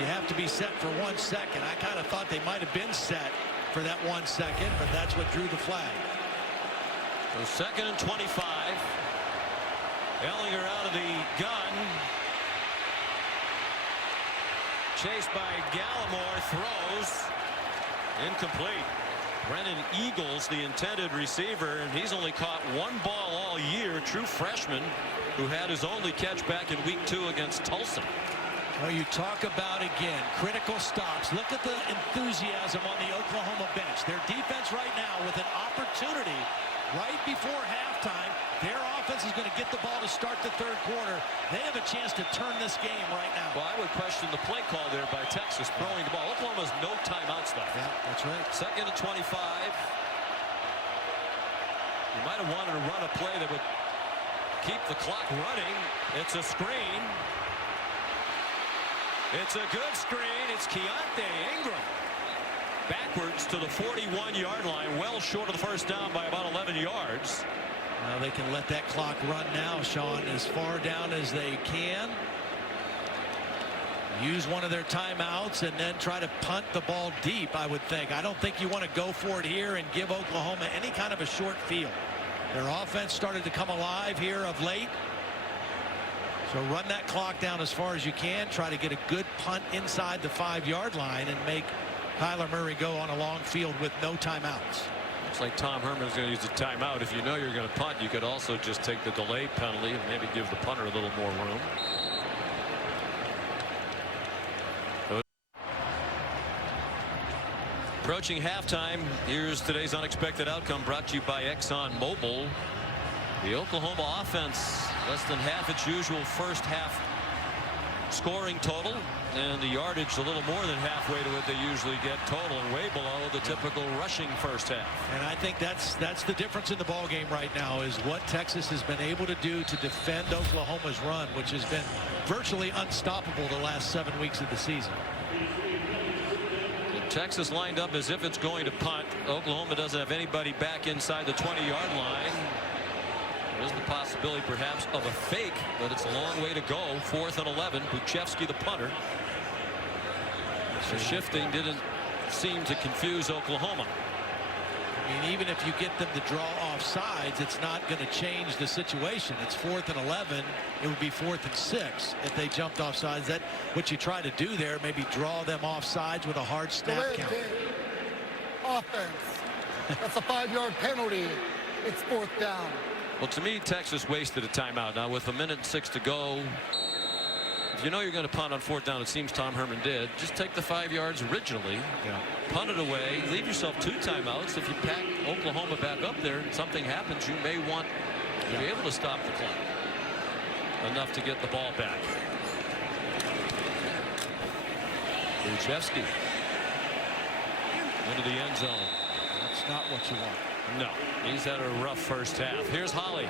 You have to be set for 1 second. I kind of thought they might have been set for that 1 second, but that's what drew the flag. So second and 25. Ellinger out of the gun. Chased by Gallimore, throws incomplete. Brennan Eagles, the intended receiver, and he's only caught 1 ball all year. True freshman who had his only catch back in week 2 against Tulsa. Well, you talk about, again, critical stops. Look at the enthusiasm on the Oklahoma bench. Their defense right now with an opportunity right before halftime. Their offense is going to get the ball to start the third quarter. They have a chance to turn this game right now. Well, I would question the play call there by Texas throwing the ball. Oklahoma has no timeouts left. Yeah, that's right. Second and 25. You might have wanted to run a play that would keep the clock running. It's a screen. It's a good screen. It's Keontae Ingram. Backwards to the 41-yard line, well short of the first down by about 11 yards. Now they can let that clock run now, Sean, as far down as they can. Use one of their timeouts and then try to punt the ball deep, I would think. I don't think you want to go for it here and give Oklahoma any kind of a short field. Their offense started to come alive here of late. So run that clock down as far as you can. Try to get a good punt inside the 5-yard line and make Kyler Murray go on a long field with no timeouts. Looks like Tom Herman is going to use the timeout. If you know you're going to punt, you could also just take the delay penalty and maybe give the punter a little more room. Approaching halftime, here's today's unexpected outcome brought to you by ExxonMobil. The Oklahoma offense less than half its usual first half scoring total, and the yardage a little more than halfway to what they usually get total, and way below the typical rushing first half. And I think that's the difference in the ball game right now, is what Texas has been able to do to defend Oklahoma's run, which has been virtually unstoppable the last 7 weeks of the season. Texas lined up as if it's going to punt. Oklahoma doesn't have anybody back inside the 20-yard line. There's the possibility perhaps of a fake, but it's a long way to go. 4th and 11. Buchevsky the punter. So shifting didn't seem to confuse Oklahoma. mean, even if you get them to draw off sides, it's not going to change the situation. It's 4th and 11. It would be 4th and 6 if they jumped off sides. That's what you try to do there, maybe draw them off sides with a hard snap count. Offense. That's a 5-yard penalty. It's 4th down. Well, to me, Texas wasted a timeout. Now, with 1:06 to go, if you know you're going to punt on 4th down, it seems Tom Herman did, just take the 5 yards originally, punt it away, leave yourself 2 timeouts. If you pack Oklahoma back up there and something happens, you may want to be able to stop the clock enough to get the ball back. Luchevsky into the end zone. That's not what you want. No, he's had a rough first half. Here's Holly.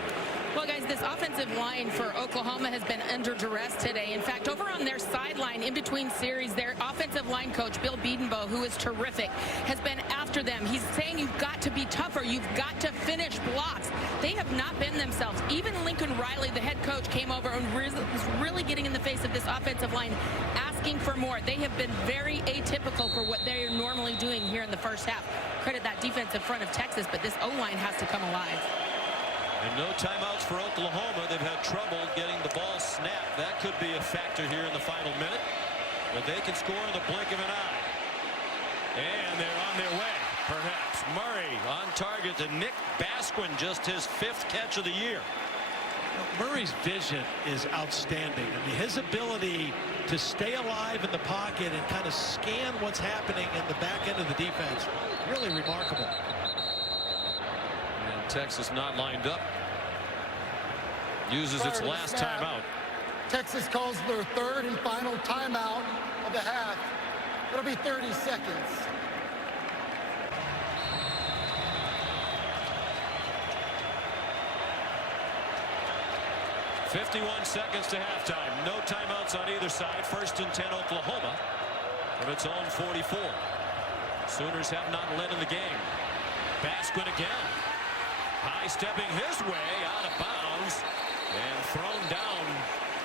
Well, guys, this offensive line for Oklahoma has been under duress today. In fact, over on their sideline, in between series, their offensive line coach, Bill Bedenbaugh, who is terrific, has been after them. He's saying you've got to be tougher. You've got to finish blocks. They have not been themselves. Even Lincoln Riley, the head coach, came over and was really getting in the face of this offensive line, asking for more. They have been very atypical for what they're normally doing here in the first half. Credit that defensive front of Texas, but this O-line has to come alive. And no timeouts for Oklahoma. They've had trouble getting the ball snapped. That could be a factor here in the final minute. But they can score in the blink of an eye. And they're on their way, perhaps. Murray on target to Nick Basquin, just his 5th catch of the year. Murray's vision is outstanding. I mean, his ability to stay alive in the pocket and kind of scan what's happening in the back end of the defense, really remarkable. And Texas not lined up. Uses its last timeout. Texas calls their 3rd and final timeout of the half. It'll be 30 seconds. .51 seconds to halftime. No timeouts on either side. 1st and 10 Oklahoma from its own 44. Sooners have not led in the game. Basquin again. High stepping his way out of bounds and thrown down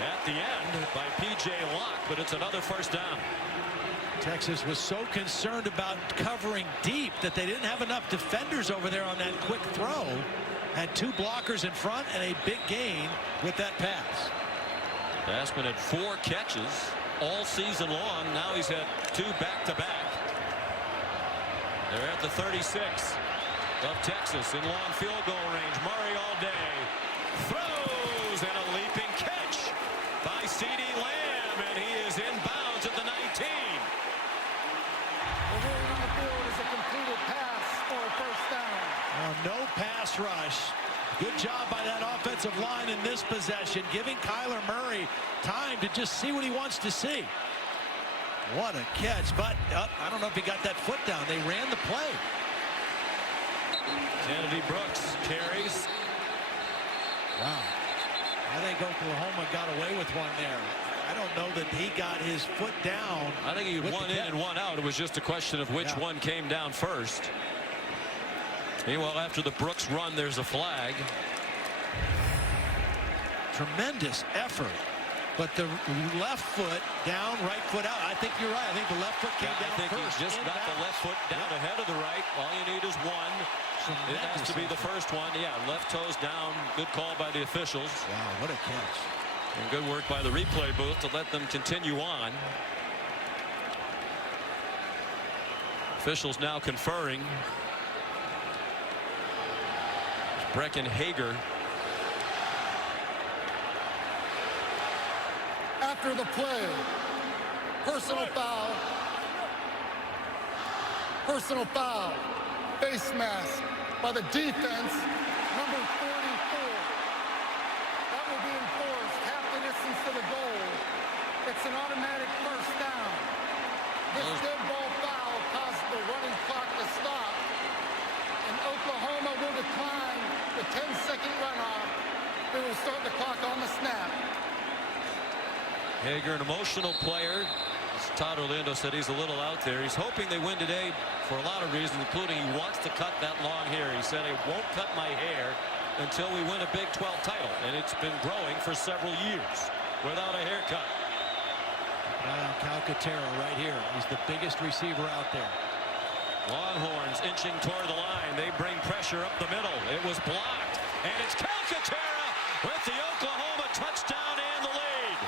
at the end by P.J. Locke, but it's another 1st down. Texas was so concerned about covering deep that they didn't have enough defenders over there on that quick throw. Had 2 blockers in front and a big gain with that pass. Basquin had 4 catches all season long. Now he's had 2 back-to-back. They're at the 36 of Texas in long field goal range. Murray all day throws, and a leaping catch by CeeDee Lamb, and he is inbounds at the 19. The ruling on the field is a completed pass for a 1st down. No pass rush. Good job by that offensive line in this possession, giving Kyler Murray time to just see what he wants to see. What a catch, but I don't know if he got that foot down. They ran the play. Kennedy Brooks carries. Wow. I think Oklahoma got away with one there. I don't know that he got his foot down. I think he had 1 in and 1 out. It was just a question of which one came down first. Meanwhile, after the Brooks run, there's a flag. Tremendous effort. But the left foot down, right foot out. I think you're right. I think the left foot came down first. I think first. he just got the left foot down ahead of the right. All you need is 1. It has to be the first one. Yeah, left toes down. Good call by the officials. Wow, what a catch. And good work by the replay booth to let them continue on. Officials now conferring. Brecken Hager. After the play, personal foul, face mask by the defense, number 44. That will be enforced half the distance to the goal. It's an automatic 1st down. This dead ball foul caused the running clock to stop, and Oklahoma will decline the 10-second runoff. They will start the clock on the snap. Hager, an emotional player. As Todd Orlando said, he's a little out there. He's hoping they win today for a lot of reasons, including he wants to cut that long hair. He said, "I won't cut my hair until we win a Big 12 title." And it's been growing for several years without a haircut. Calcaterra right here. He's the biggest receiver out there. Longhorns inching toward the line. They bring pressure up the middle. It was blocked, and it's Calcaterra with the Oklahoma touchdown and the lead.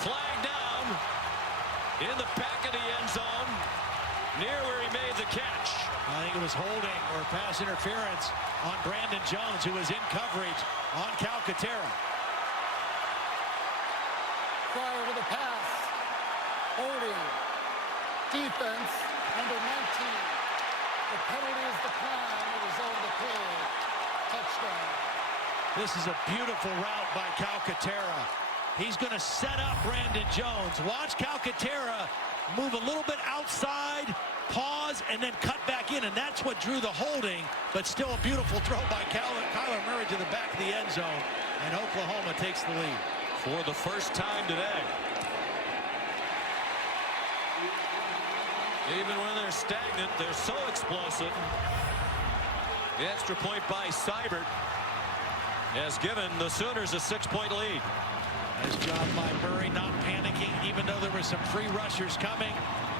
Flag down in the back of the end zone, near where he made the catch. I think it was holding or pass interference on Brandon Jones, who was in coverage on Calcaterra. Prior to the pass, holding, defense, number 19. The penalty is declined. The result of the play, touchdown. This is a beautiful route by Calcaterra. He's going to set up Brandon Jones. Watch Calcaterra move a little bit outside, pause, and then cut back in, and that's what drew the holding, but still a beautiful throw by Kyler Murray to the back of the end zone, and Oklahoma takes the lead. For the first time today. Even when they're stagnant, they're so explosive. The extra point by Seibert has given the Sooners a 6-point lead. Nice job by Murray, not panicking, even though there were some free rushers coming.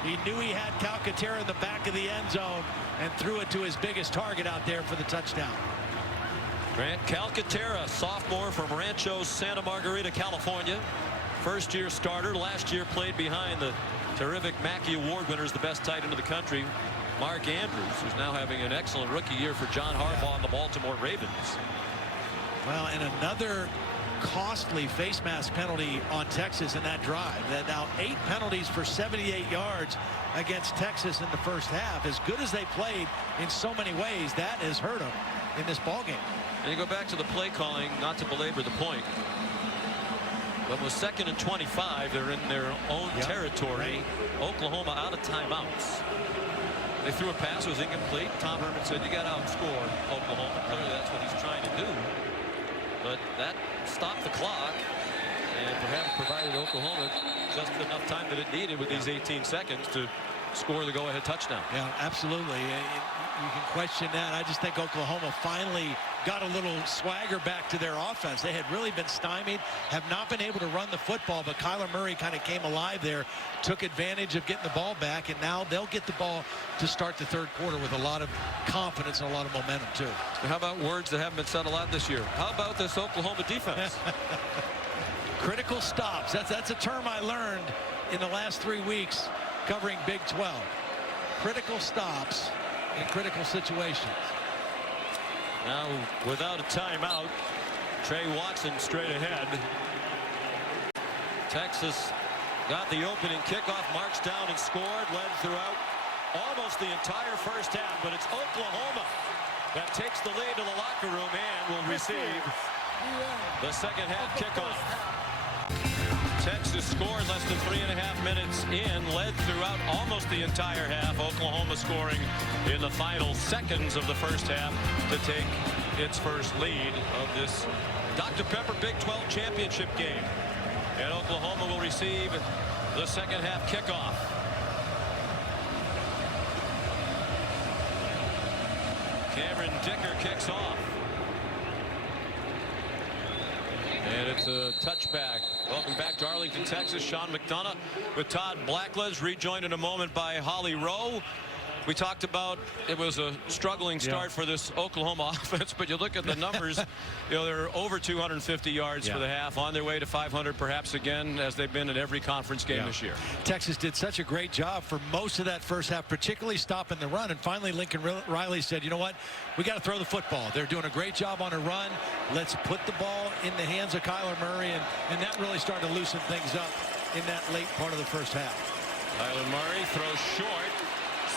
He knew he had Calcaterra in the back of the end zone and threw it to his biggest target out there for the touchdown. Grant Calcaterra, sophomore from Rancho Santa Margarita, California. First-year starter. Last year played behind the terrific Mackey Award winners, the best tight end of the country, Mark Andrews, who's now having an excellent rookie year for John Harbaugh and the Baltimore Ravens. Well, and another costly face mask penalty on Texas in that drive. That now 8 penalties for 78 yards against Texas in the first half. As good as they played in so many ways, that has hurt them in this ballgame. And you go back to the play calling, not to belabor the point. But with 2nd and 25, they're in their own territory. Oklahoma out of timeouts. They threw a pass, it was incomplete. Tom Herman said, you got to outscore Oklahoma. Clearly that's what he's trying to do. But that stopped the clock and perhaps provided Oklahoma just enough time that it needed with these 18 seconds to score the go-ahead touchdown. Yeah, absolutely. You can question that. I just think Oklahoma finally got a little swagger back to their offense. They had really been stymied, have not been able to run the football, but Kyler Murray kind of came alive there, took advantage of getting the ball back, and now they'll get the ball to start the third quarter with a lot of confidence and a lot of momentum, too. How about words that haven't been said a lot this year? How about this Oklahoma defense? Critical stops. That's a term I learned in the last 3 weeks covering Big 12. Critical stops in critical situations. Now, without a timeout, Trey Watson straight ahead. Texas got the opening kickoff, marched down and scored, led throughout almost the entire first half, but it's Oklahoma that takes the lead to the locker room and will receive the second half kickoff. Texas scored less than 3.5 minutes in, led throughout almost the entire half. Oklahoma scoring in the final seconds of the first half to take its first lead of this Dr. Pepper Big 12 championship game. And Oklahoma will receive the second half kickoff. Cameron Dicker kicks off. And it's a touchback. Welcome back to Arlington, Texas. Sean McDonough with Todd Blackledge, rejoined in a moment by Holly Rowe. We talked about it was a struggling start for this Oklahoma offense, but you look at the numbers, you know, they're over 250 yards for the half, on their way to 500 perhaps again, as they've been in every conference game this year. Texas did such a great job for most of that first half, particularly stopping the run, and finally Lincoln Riley said, you know what, we got to throw the football. They're doing a great job on a run. Let's put the ball in the hands of Kyler Murray, and that really started to loosen things up in that late part of the first half. Kyler Murray throws short.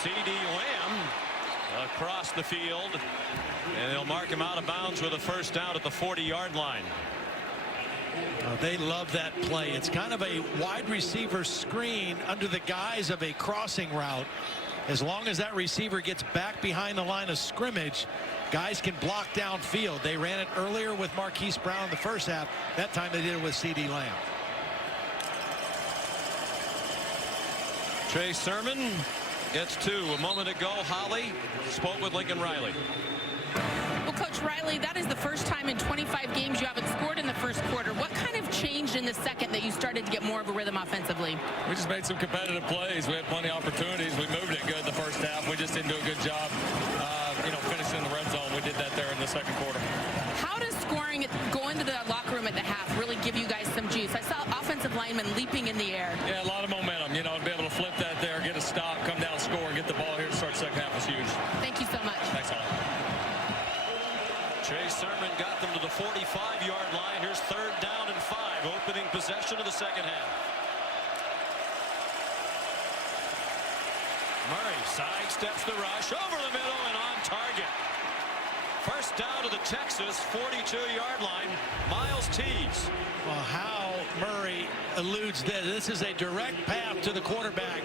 C.D. Lamb across the field, and they'll mark him out of bounds with a first down at the 40-yard line. They love that play. It's kind of a wide receiver screen under the guise of a crossing route. As long as that receiver gets back behind the line of scrimmage, guys can block downfield. They ran it earlier with Marquise Brown in the first half. That time they did it with C.D. Lamb. Trey Sermon gets 2. A moment ago, Holly spoke with Lincoln Riley. Well, Coach Riley, that is the first time in 25 games you haven't scored in the first quarter. What kind of changed in the second that you started to get more of a rhythm offensively? We just made some competitive plays. We had plenty of opportunities. We moved it good the first half. We just didn't do a good job, finishing the second quarter. How does scoring, going to the locker room at the half, really give you guys some juice? I saw offensive linemen leaping in the air. Yeah, a lot of momentum. You know, to be able to flip that there, get a stop, come down, score, and get the ball here to start second half is huge. Thank you so much. Thanks, Holly. Trey Sermon got them to the 45-yard line. Here's 3rd down and 5, opening possession of the second half. Murray sidesteps the rush over the middle and on target. First down to the Texas 42-yard line. Miles Tees. Well, how Murray eludes this. This is a direct path to the quarterback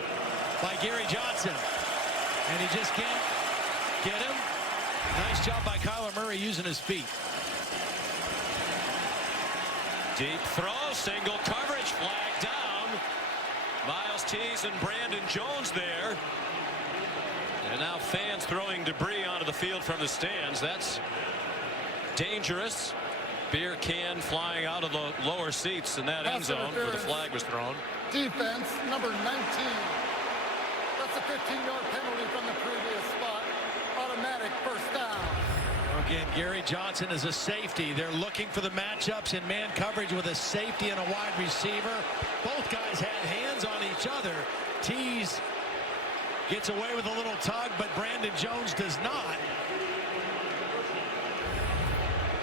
by Gary Johnson. And he just can't get him. Nice job by Kyler Murray using his feet. Deep throw, single coverage, flag down. Miles Tees and Brandon Jones there. And now fans throwing debris onto the field from the stands. That's dangerous. Beer can flying out of the lower seats in that end zone where the flag was thrown. Defense, number 19. That's a 15-yard penalty from the previous spot. Automatic first down. Again, Gary Johnson is a safety. They're looking for the matchups in man coverage with a safety and a wide receiver. Both guys had hands on each other. Tees gets away with a little tug, but Brandon Jones does not.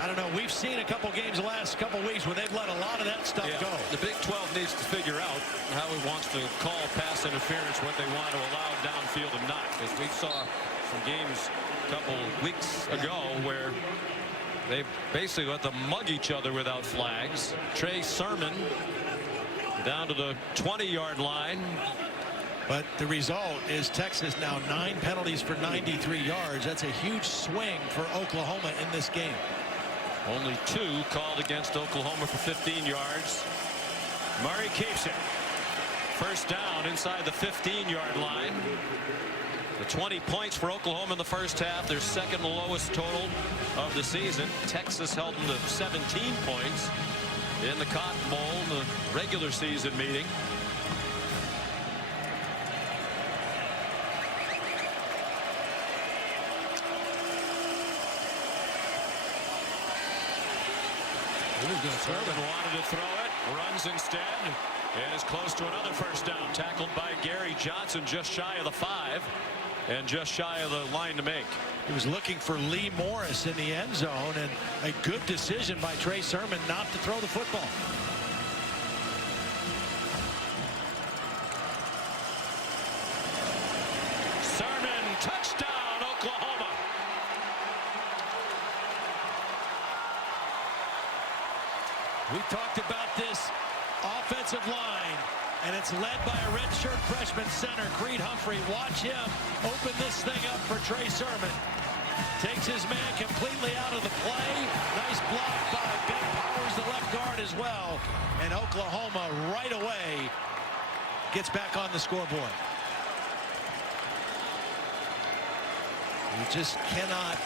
I don't know. We've seen a couple games the last couple weeks where they've let a lot of that stuff go. The Big 12 needs to figure out how it wants to call pass interference, what they want to allow downfield and not. Because we saw some games a couple weeks ago where they basically let them mug each other without flags. Trey Sermon down to the 20-yard line. But the result is Texas now 9 penalties for 93 yards. That's a huge swing for Oklahoma in this game. Only 2 called against Oklahoma for 15 yards. Murray keeps it. First down inside the 15-yard line. The 20 points for Oklahoma in the first half. Their second lowest total of the season. Texas held them to 17 points in the Cotton Bowl in the regular season meeting. Sermon wanted to throw it, runs instead, and is close to another first down. Tackled by Gary Johnson just shy of the 5 and just shy of the line to make. He was looking for Lee Morris in the end zone, and a good decision by Trey Sermon not to throw the football. Sermon, touchdown, Oklahoma. We talked about this offensive line, and it's led by a redshirt freshman center, Creed Humphrey. Watch him open this thing up for Trey Sermon. Takes his man completely out of the play. Nice block by Ben Powers, the left guard as well. And Oklahoma right away gets back on the scoreboard. You just cannot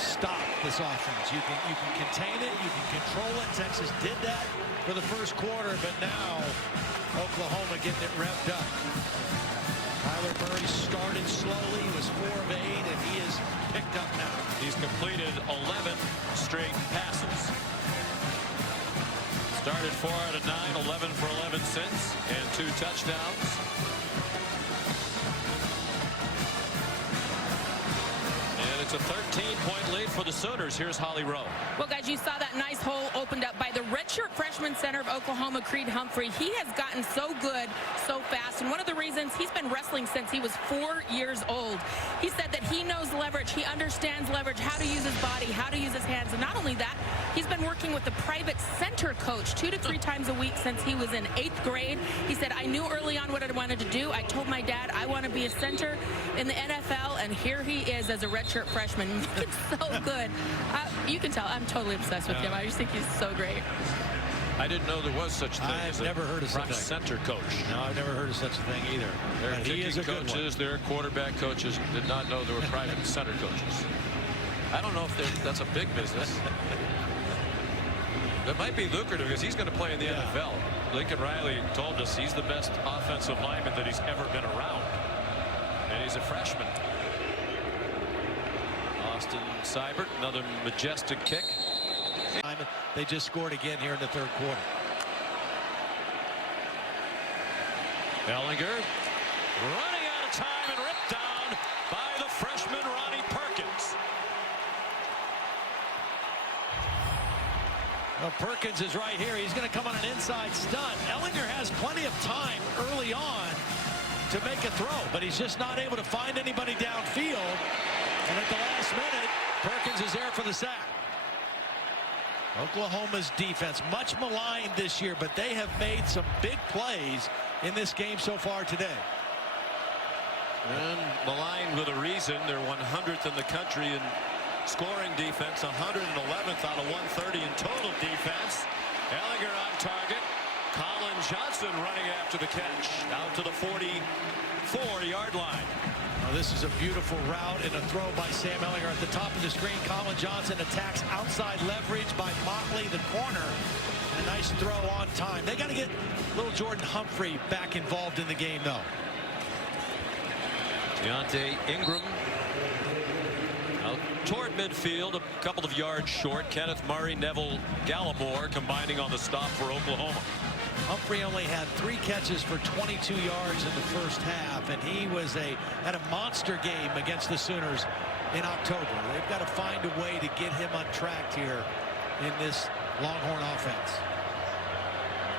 stop this offense. You can contain it, you can control it. Texas did that for the first quarter, but now Oklahoma getting it revved up. Kyler Murray started slowly, he was 4 of 8, and he is picked up now. He's completed 11 straight passes. Started 4 out of 9, 11 for 11 since, and 2 touchdowns. It's a 13-point lead for the Sooners. Here's Holly Rowe. Well, guys, you saw that nice hole opened up by the redshirt freshman center of Oklahoma, Creed Humphrey. He has gotten so good so fast, and one of the reasons he's been wrestling since he was 4 years old. He said that he knows leverage, he understands leverage, how to use his body, how to use his hands, and not only that, he's been working with a private center coach 2 to 3 times a week since he was in 8th grade. He said, I knew early on what I wanted to do. I told my dad I want to be a center in the NFL, and here he is as a redshirt freshman. Looking so good. You can tell I'm totally obsessed with him. I just think he's so great. I didn't know there was such a thing. I've never heard of such a center coach. No, I've never heard of such a thing either. There are kicking coaches, there are quarterback coaches. Did not know there were private center coaches. I don't know if that's a big business. It might be lucrative because he's going to play in the NFL. Lincoln Riley told us he's the best offensive lineman that he's ever been around. And he's a freshman. Austin Seibert, another majestic kick. They just scored again here in the third quarter. Ellinger running out of time and ripped down by the freshman Ronnie Perkins. Well, Perkins is right here. He's going to come on an inside stunt. Ellinger has plenty of time early on to make a throw, but he's just not able to find anybody downfield. And at the last minute, Perkins is there for the sack. Oklahoma's defense, much maligned this year, but they have made some big plays in this game so far today. And maligned with a reason. They're 100th in the country in scoring defense, 111th out of 130 in total defense. Ellinger on target. Colin Johnson running after the catch out to the 44-yard line. Now, this is a beautiful route and a throw by Sam Ellinger. At the top of the screen, Colin Johnson attacks outside leverage by Motley, the corner. And a nice throw on time. They got to get little Jordan Humphrey back involved in the game, though. Deontay Ingram out toward midfield, a couple of yards short. Kenneth Murray, Neville Gallimore combining on the stop for Oklahoma. Humphrey only had 3 catches for 22 yards in the first half, and he had a monster game against the Sooners in October. They've got to find a way to get him untracked here in this Longhorn offense.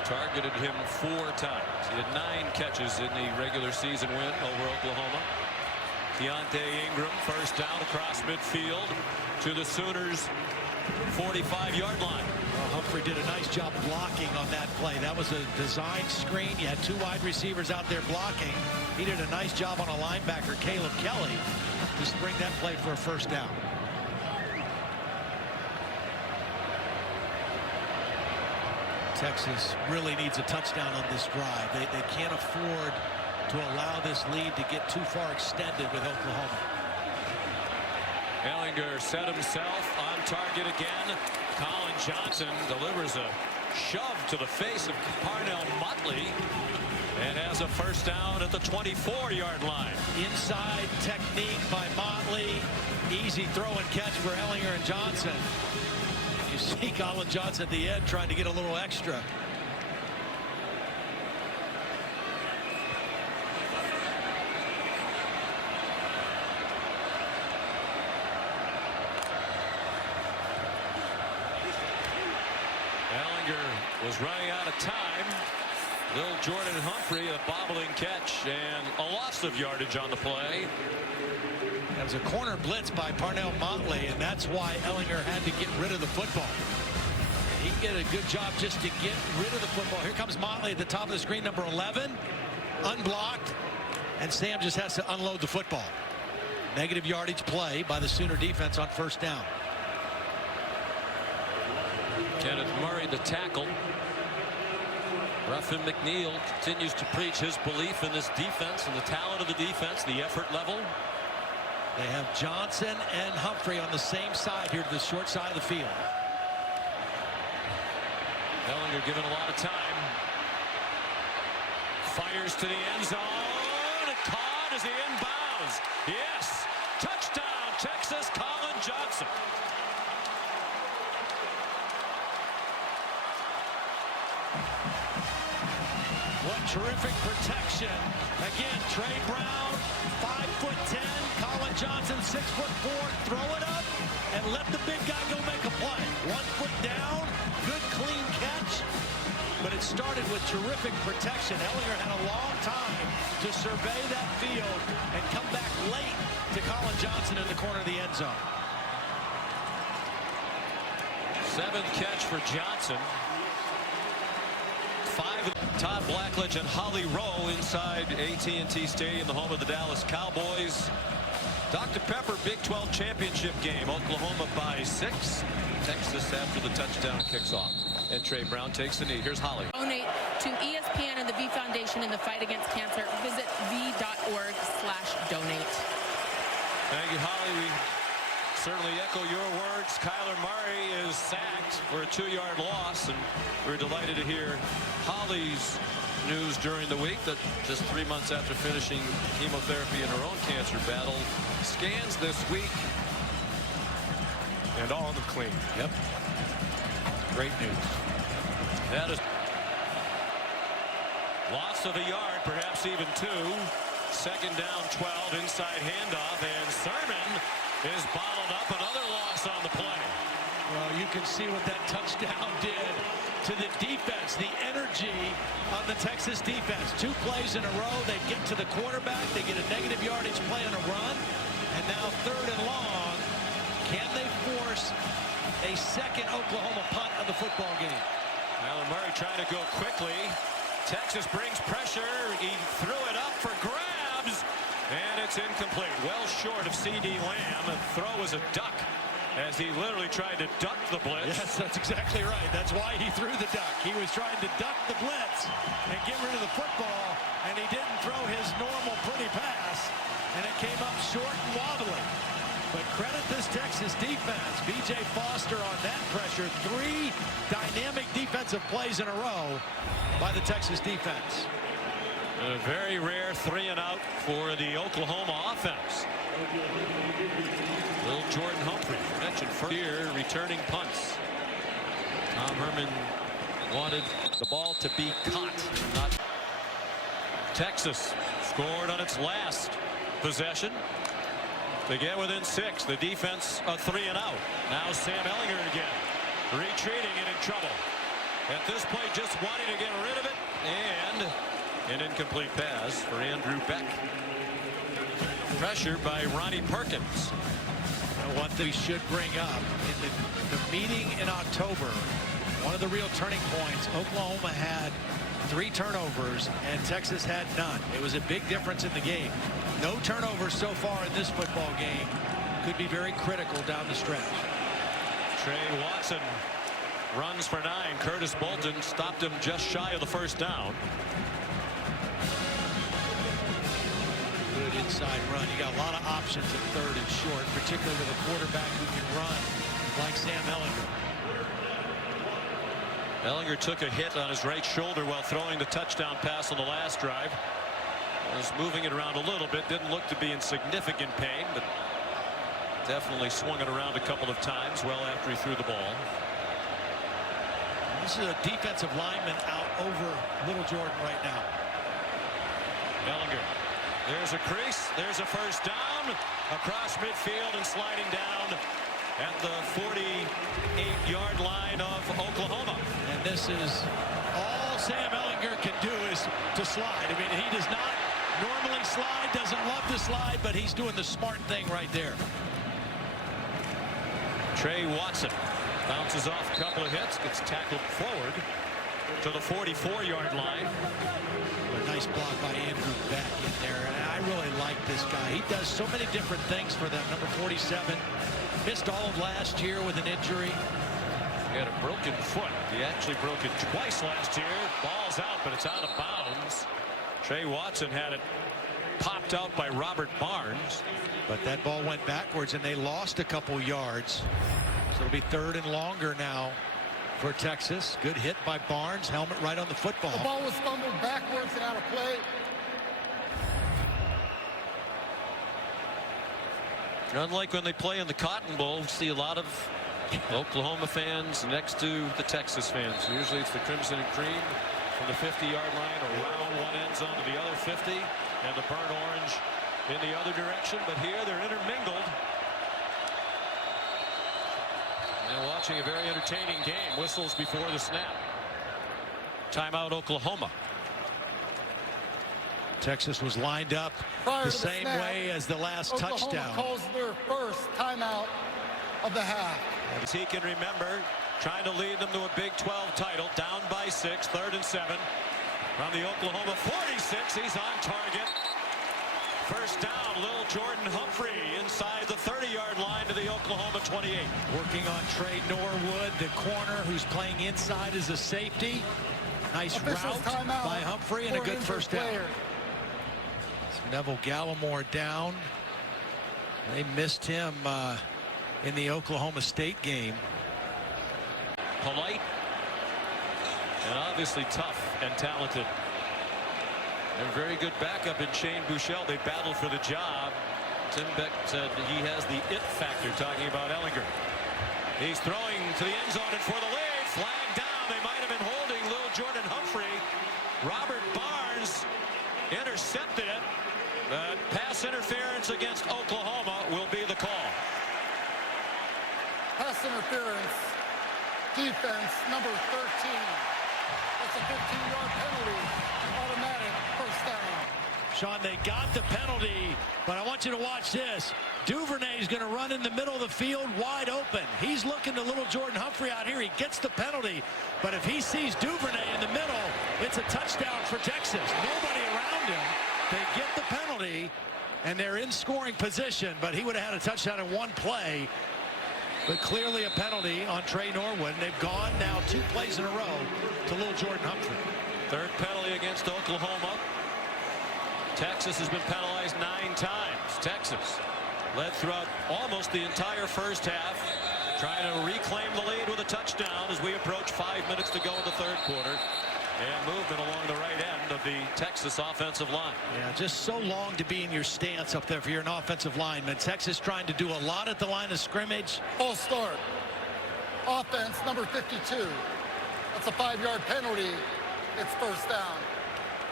Targeted him 4 times. He had 9 catches in the regular season win over Oklahoma. Deontay Ingram, first down across midfield to the Sooners' 45-yard line. Humphrey did a nice job blocking on that play. That was a designed screen. You had 2 wide receivers out there blocking. He did a nice job on a linebacker, Caleb Kelly, to spring that play for a first down. Texas really needs a touchdown on this drive. They can't afford to allow this lead to get too far extended with Oklahoma. Ellinger set himself on target again. Colin Johnson delivers a shove to the face of Parnell Motley and has a first down at the 24-yard line. Inside technique by Motley. Easy throw and catch for Ellinger and Johnson. You see Colin Johnson at the end trying to get a little extra. Ellinger was running out of time. Little Jordan Humphrey, a bobbling catch and a loss of yardage on the play. That was a corner blitz by Parnell Motley, and that's why Ellinger had to get rid of the football. He did a good job just to get rid of the football. Here comes Motley at the top of the screen, number 11, unblocked, and Sam just has to unload the football. Negative yardage play by the Sooner defense on first down. Kenneth Murray, the tackle. Ruffin McNeil continues to preach his belief in this defense and the talent of the defense, the effort level. They have Johnson and Humphrey on the same side here to the short side of the field. Ellinger given a lot of time. Fires to the end zone. And caught as he inbounds. Yes. Touchdown, Texas. Colin Johnson. What terrific protection. Again, Trey Brown, 5'10". Colin Johnson, 6'4". Throw it up and let the big guy go make a play. 1 foot down, good clean catch. But it started with terrific protection. Ellinger had a long time to survey that field and come back late to Colin Johnson in the corner of the end zone. 7th catch for Johnson. 5. Todd Blackledge and Holly Rowe inside AT&T Stadium, the home of the Dallas Cowboys. Dr. Pepper Big 12 championship game. Oklahoma by 6. Texas after the touchdown kicks off. And Trey Brown takes the knee. Here's Holly. Donate to ESPN and the V Foundation in the fight against cancer. Visit v.org/donate. Thank you, Holly. We certainly echo your words. Kyler Murray is sacked for a 2-yard loss, and we're delighted to hear Holly's news during the week that just 3 months after finishing chemotherapy in her own cancer battle, scans this week and all of them clean. Yep. Great news. That is loss of a yard, perhaps even 2. Second down, 12, inside handoff, and Sermon is bottled up. Another loss on the play. Well, you can see what that touchdown did to the defense, the energy of the Texas defense. 2 plays in a row, they get to the quarterback, they get a negative yardage play on a run, and now 3rd and long. Can they force a second Oklahoma punt of the football game? Kyler Murray trying to go quickly. Texas brings pressure. He threw it up for grabs, and it's incomplete. Well short of C.D. Lamb. The throw was a duck as he literally tried to duck the blitz. Yes, that's exactly right. That's why he threw the duck. He was trying to duck the blitz and get rid of the football, and he didn't throw his normal pretty pass, and it came up short and wobbly. But credit this Texas defense. B.J. Foster on that pressure. 3 dynamic defensive plays in a row by the Texas defense. A very rare 3-and-out for the Oklahoma offense. Little Jordan Humphrey mentioned here, returning punts. Tom Herman wanted the ball to be caught. Not Texas scored on its last possession to get within 6. The defense a 3-and-out. Now Sam Ellinger again, retreating and in trouble. At this point, just wanting to get rid of it, and an incomplete pass for Andrew Beck. Pressure by Ronnie Perkins. One thing we should bring up in the meeting in October, one of the real turning points, Oklahoma had 3 turnovers and Texas had none. It was a big difference in the game. No turnovers so far in this football game. Could be very critical down the stretch. Trey Watson runs for 9. Curtis Bolton stopped him just shy of the first down. Good inside run. You got a lot of options at 3rd and short, particularly with a quarterback who can run like Sam Ellinger. Ellinger took a hit on his right shoulder while throwing the touchdown pass on the last drive. Was moving it around a little bit. Didn't look to be in significant pain, but definitely swung it around a couple of times well after he threw the ball. This is a defensive lineman out over Little Jordan right now. Ellinger. There's a crease. There's a first down across midfield and sliding down at the 48-yard line of Oklahoma. And this is all Sam Ellinger can do is to slide. I mean, he does not normally slide, doesn't love to slide, but he's doing the smart thing right there. Trey Watson bounces off a couple of hits, gets tackled forward to the 44-yard line. A nice block by Andrew Beck in there. And I really like this guy. He does so many different things for them. Number 47 missed all of last year with an injury. He had a broken foot. He actually broke it twice last year. Ball's out, but it's out of bounds. Trey Watson had it popped out by Robert Barnes. But that ball went backwards, and they lost a couple yards. So it'll be 3rd and longer now for Texas. Good hit by Barnes. Helmet right on the football. The ball was fumbled backwards and out of play. Unlike when they play in the Cotton Bowl, we see a lot of Oklahoma fans next to the Texas fans. Usually it's the crimson and cream from the 50-yard line around one end zone to the other 50, and the burnt orange in the other direction. But here they're intermingled. And watching a very entertaining game. Whistles before the snap. Timeout, Oklahoma. Texas was lined up the same way as the last Oklahoma touchdown. Calls their first timeout of the half. As he can remember, trying to lead them to a Big 12 title, down by 6, 3rd and 7. From the Oklahoma 46, he's on target. First down, Lil Jordan Humphrey inside the 30-yard line to the Oklahoma 28. Working on Trey Norwood, the corner who's playing inside as a safety. Nice route by Humphrey and a good first down. So Neville Gallimore down. They missed him in the Oklahoma State game. Polite and obviously tough and talented. A very good backup in Shane Buechele. They battled for the job. Tim Beck said he has the it factor, talking about Ellinger. He's throwing to the end zone and for the lead. Flag down. They might have been holding Lil Jordan Humphrey. Robert Barnes intercepted it. But pass interference against Oklahoma will be the call. Pass interference. Defense number 13. That's a 15-yard penalty. Automatic first down. Sean, they got the penalty, but I want you to watch this. Duvernay is going to run in the middle of the field wide open. He's looking to little Jordan Humphrey out here. He gets the penalty, but if he sees Duvernay in the middle, it's a touchdown for Texas. Nobody around him. They get the penalty, and they're in scoring position, but he would have had a touchdown in one play. But clearly a penalty on Trey Norwood. They've gone now 2 plays in a row to little Jordan Humphrey. Third penalty against Oklahoma. Texas has been penalized 9 times. Texas led throughout almost the entire first half, trying to reclaim the lead with a touchdown as we approach 5 minutes to go in the third quarter. And movement along the right end of the Texas offensive line. Yeah, just so long to be in your stance up there if you're an offensive lineman. Texas trying to do a lot at the line of scrimmage. Full start. Offense number 52. That's a 5-yard penalty. It's first down.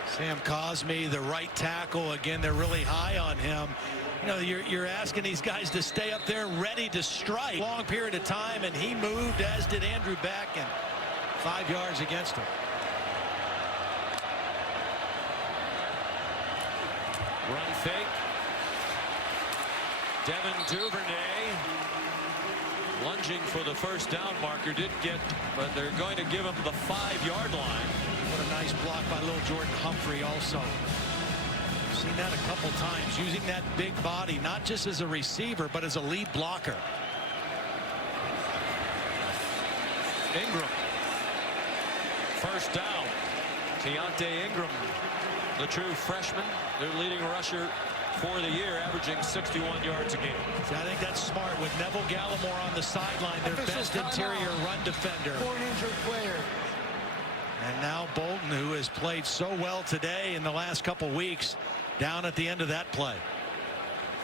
Sam Cosme, the right tackle. Again, they're really high on him. You know, you're asking these guys to stay up there ready to strike. Long period of time, and he moved, as did Andrew Beck, and 5 yards against him. Run fake. Devin Duvernay lunging for the first down marker. Didn't get, but they're going to give him the 5-yard line. What a nice block by little Jordan Humphrey also. Seen that a couple times, using that big body, not just as a receiver, but as a lead blocker. Ingram. First down. Keontae Ingram, the true freshman, their leading rusher for the year, averaging 61 yards a game. So I think that's smart with Neville Gallimore on the sideline, their best interior run defender. 4 injured player. And now Bolton, who has played so well today in the last couple weeks, down at the end of that play.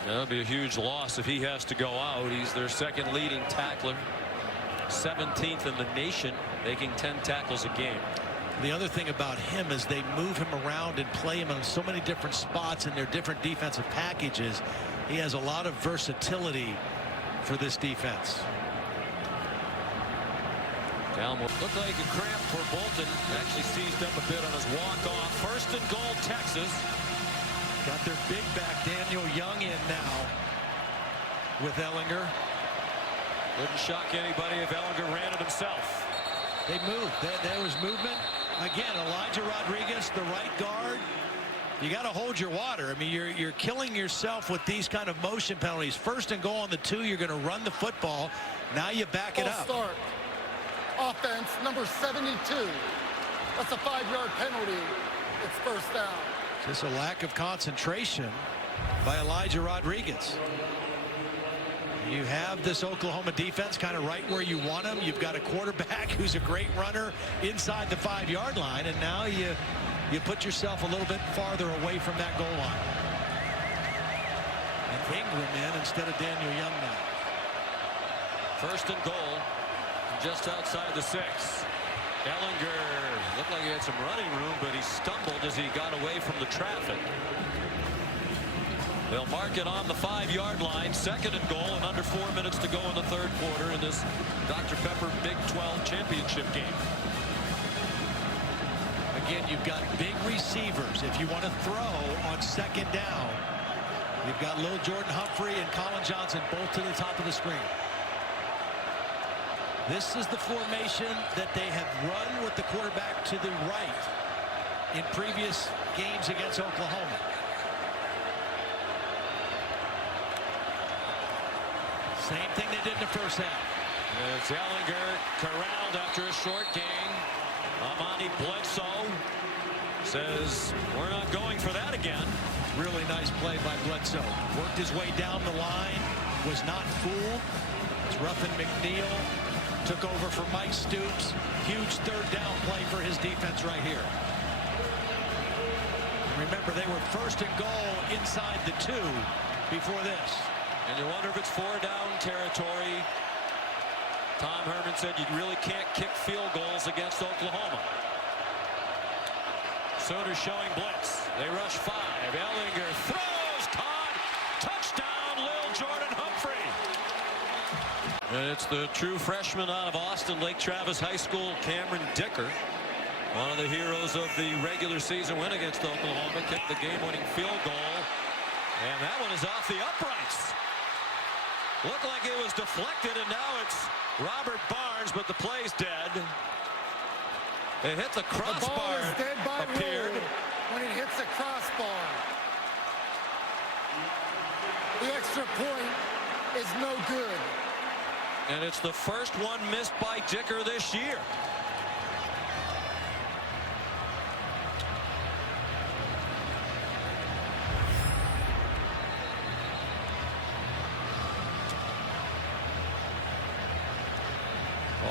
That'll be a huge loss if he has to go out. He's their second leading tackler, 17th in the nation, making 10 tackles a game. The other thing about him is they move him around and play him in so many different spots in their different defensive packages. He has a lot of versatility for this defense. Gallimore looked like a cramp for Bolton. Actually seized up a bit on his walk-off. First and goal, Texas. Got their big back Daniel Young in now with Ellinger. Wouldn't shock anybody if Ellinger ran it himself. They moved. There was movement. Again, Elijah Rodriguez, the right guard. You got to hold your water. I mean, you're killing yourself with these kind of motion penalties. First and goal on the 2, you're going to run the football. Now you back it up. Start. Offense number 72. That's a 5-yard penalty. It's first down. Just a lack of concentration by Elijah Rodriguez. You have this Oklahoma defense kind of right where you want them. You've got a quarterback who's a great runner inside the 5-yard line, and now you put yourself a little bit farther away from that goal line. And Ingram in instead of Daniel Young now. First and goal, just outside the 6. Ellinger looked like he had some running room, but he stumbled as he got away from the traffic. They'll mark it on the 5-yard line. Second and goal, and under 4 minutes to go in the third quarter in this Dr. Pepper Big 12 championship game. Again, you've got big receivers. If you want to throw on second down, you've got little Jordan Humphrey and Colin Johnson both to the top of the screen. This is the formation that they have run with the quarterback to the right in previous games against Oklahoma. Same thing they did in the first half. It's Ellinger corralled after a short gain. Amani Bledsoe says we're not going for that again. Really nice play by Bledsoe. Worked his way down the line. Was not fooled. It's Ruffin McNeil. Took over for Mike Stoops. Huge third down play for his defense right here. Remember, they were first and goal inside the 2 before this. And you wonder if it's 4 down territory. Tom Herman said you really can't kick field goals against Oklahoma. Sooners showing blitz. They rush 5. Ellinger throws, caught, touchdown, Lil Jordan Humphrey. And it's the true freshman out of Austin, Lake Travis High School, Cameron Dicker. One of the heroes of the regular season win against Oklahoma. Kicked the game-winning field goal. And that one is off the uprights. Looked like it was deflected, and now it's Robert Barnes, but the play's dead. It hit the crossbar. The ball is dead by appeared. rule when it hits the crossbar. The extra point is no good. And it's the first one missed by Dicker this year.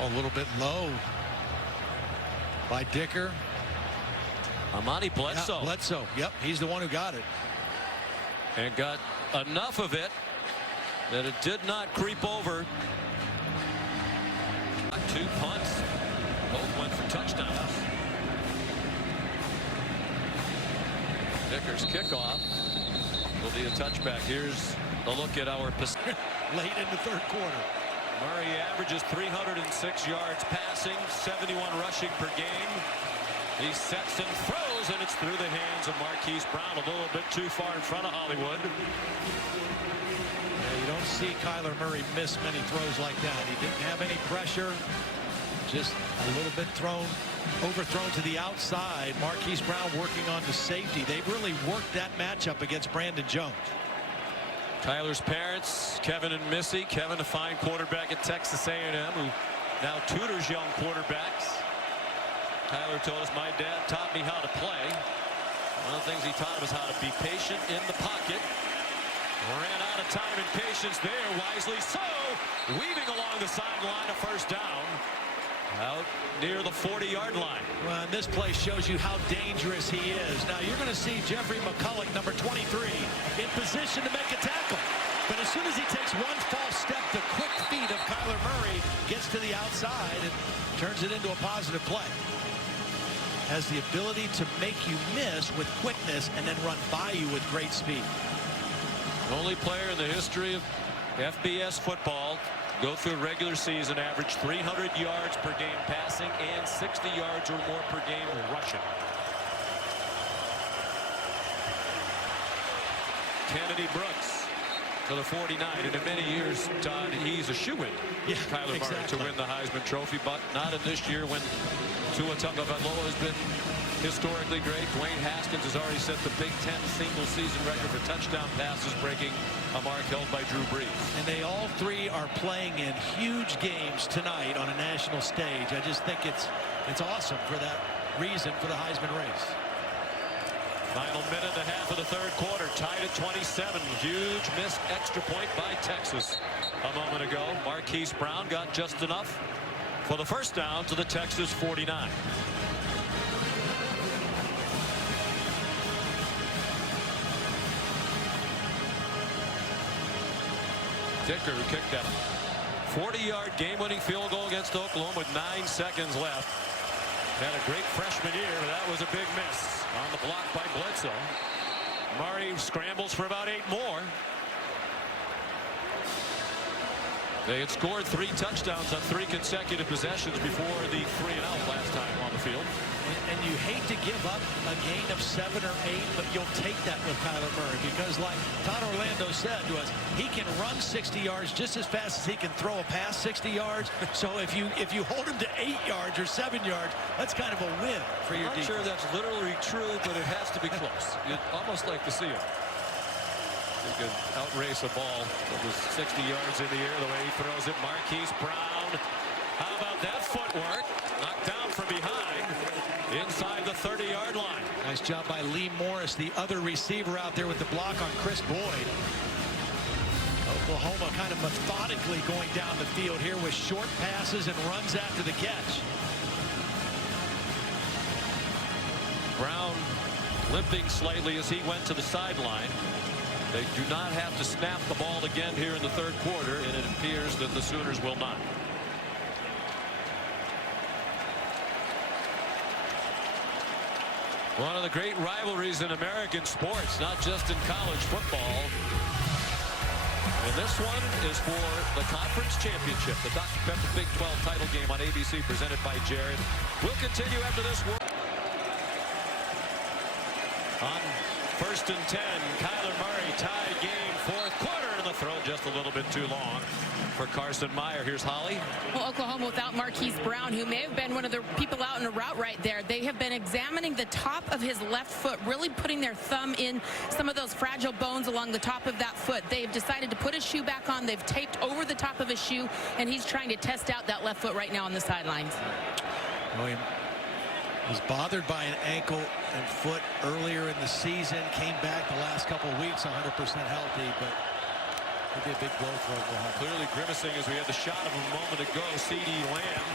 A little bit low by Dicker. Amani Bledsoe. Yeah, Bledsoe. Yep, he's the one who got it. And got enough of it that it did not creep over. 2 punts. Both went for touchdowns. Dicker's kickoff will be a touchback. Here's a look at our late in the third quarter. Murray averages 306 yards passing, 71 rushing per game. He sets and throws, and it's through the hands of Marquise Brown, a little bit too far in front of Hollywood. Yeah, you don't see Kyler Murray miss many throws like that. He didn't have any pressure, just a little bit overthrown to the outside. Marquise Brown working on the safety. They've really worked that matchup against Brandon Jones. Tyler's parents, Kevin and Missy. Kevin, a fine quarterback at Texas A&M, who now tutors young quarterbacks. Tyler told us, my dad taught me how to play. One of the things he taught him was how to be patient in the pocket. Ran out of time and patience there, wisely so. Weaving along the sideline, a first down. Out near the 40-yard line. Well, and this play shows you how dangerous he is. Now you're going to see Jeffrey McCulloch, number 23, in position to make a tackle. But as soon as he takes one false step, the quick feet of Kyler Murray gets to the outside and turns it into a positive play. Has the ability to make you miss with quickness and then run by you with great speed. The only player in the history of FBS football go through a regular season, average 300 yards per game passing and 60 yards or more per game rushing. Kennedy Brooks to the 49, and in many years, Todd, he's a shoo-in. Yeah, Kyler Murray to win the Heisman Trophy, but not in this year when Tua Tagovailoa has been historically great. Dwayne Haskins has already set the Big Ten single season record for touchdown passes, breaking a mark held by Drew Brees. And they all three are playing in huge games tonight on a national stage. I just think it's awesome for that reason for the Heisman race. Final minute and a half of the third quarter, tied at 27. Huge missed extra point by Texas a moment ago. Marquise Brown got just enough for the first down to the Texas 49. Dicker, who kicked that 40-yard game-winning field goal against Oklahoma with 9 seconds left. Had a great freshman year, but that was a big miss on the block by Bledsoe. Murray scrambles for about 8 more. They had scored 3 touchdowns on 3 consecutive possessions before the 3-and-out last time on the field. And you hate to give up a gain of 7 or 8, but you'll take that with Kyler Murray because, like Todd Orlando said to us, he can run 60 yards just as fast as he can throw a pass 60 yards. So if you hold him to 8 yards or 7 yards, that's kind of a win for your defense. I'm not sure that's literally true, but it has to be close. You'd almost like to see it. He could outrace a ball that was 60 yards in the air the way he throws it. Marquise Brown. How about that footwork? Knocked down from behind inside the 30-yard line. Nice job by Lee Morris, the other receiver out there with the block on Chris Boyd. Oklahoma kind of methodically going down the field here with short passes and runs after the catch. Brown limping slightly as he went to the sideline. They do not have to snap the ball again here in the third quarter, and it appears that the Sooners will not. One of the great rivalries in American sports, not just in college football. And this one is for the conference championship. The Dr. Pepper Big 12 title game on ABC presented by Jared. We'll continue after this. On 1st and 10, Kyler Murray tied game, fourth quarter, and the throw just a little bit too long for Carson Meyer. Here's Holly. Well, Oklahoma without Marquise Brown, who may have been one of the people out in a route right there. They have been examining the top of his left foot, really putting their thumb in some of those fragile bones along the top of that foot. They've decided to put his shoe back on. They've taped over the top of his shoe, and he's trying to test out that left foot right now on the sidelines. William was bothered by an ankle and foot earlier in the season, came back the last couple of weeks 100% healthy, but it'd be a big blow for Oklahoma. Clearly grimacing as we had the shot of him a moment ago. C.D. Lamb,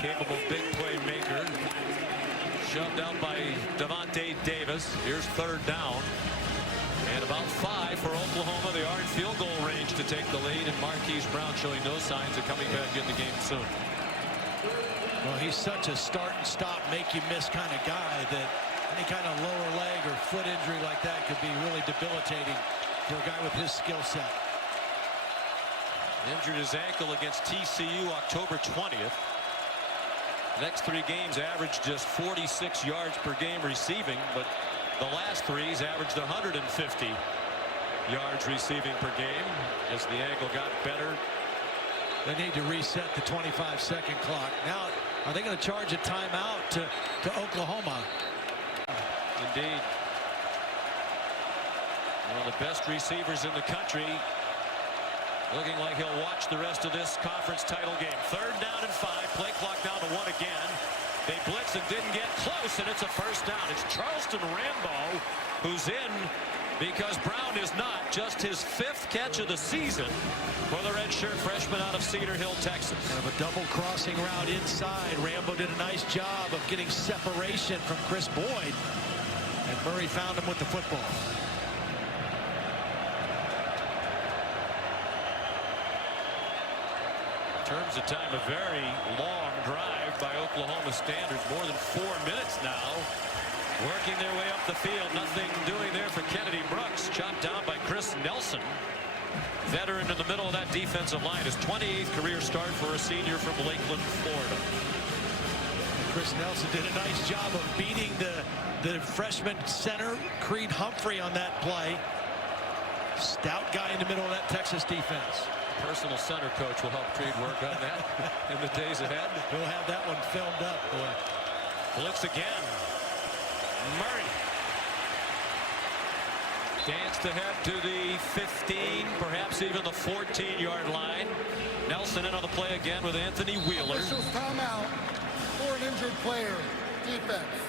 capable big playmaker, shoved out by Devontae Davis. Here's third down. And about 5 for Oklahoma. They are in field goal range to take the lead, and Marquise Brown showing no signs of coming back in the game soon. Well, he's such a start and stop, make you miss kind of guy that any kind of lower leg or foot injury like that could be really debilitating for a guy with his skill set. Injured his ankle against TCU October 20th. Next 3 games averaged just 46 yards per game receiving, but the last 3 he's averaged 150 yards receiving per game as the ankle got better. They need to reset the 25-second clock. Now, are they going to charge a timeout to Oklahoma? Indeed. One of the best receivers in the country, looking like he'll watch the rest of this conference title game. 3rd down and 5. Play clock down to 1 again. They blitz and didn't get close, and it's a first down. It's Charleston Rambo who's in because Brown is not. Just his 5th catch of the season for the redshirt freshman out of Cedar Hill, Texas. Kind of a double crossing route inside. Rambo did a nice job of getting separation from Chris Boyd, and Murray found him with the football. In terms of time, a very long drive by Oklahoma standards, more than 4 minutes now. Working their way up the field, nothing doing there for Kennedy Brooks. Chopped down by Chris Nelson. Veteran in the middle of that defensive line. His 28th career start for a senior from Lakeland, Florida. Chris Nelson did a nice job of beating the freshman center, Creed Humphrey, on that play. Stout guy in the middle of that Texas defense. Personal center coach will help Creed work on that in the days ahead. We'll have that one filmed up, boy. Blitz again. Murray danced ahead to the 15, perhaps even the 14-yard line. Nelson in on the play again with Anthony Wheeler. Officials timeout for an injured player. Defense.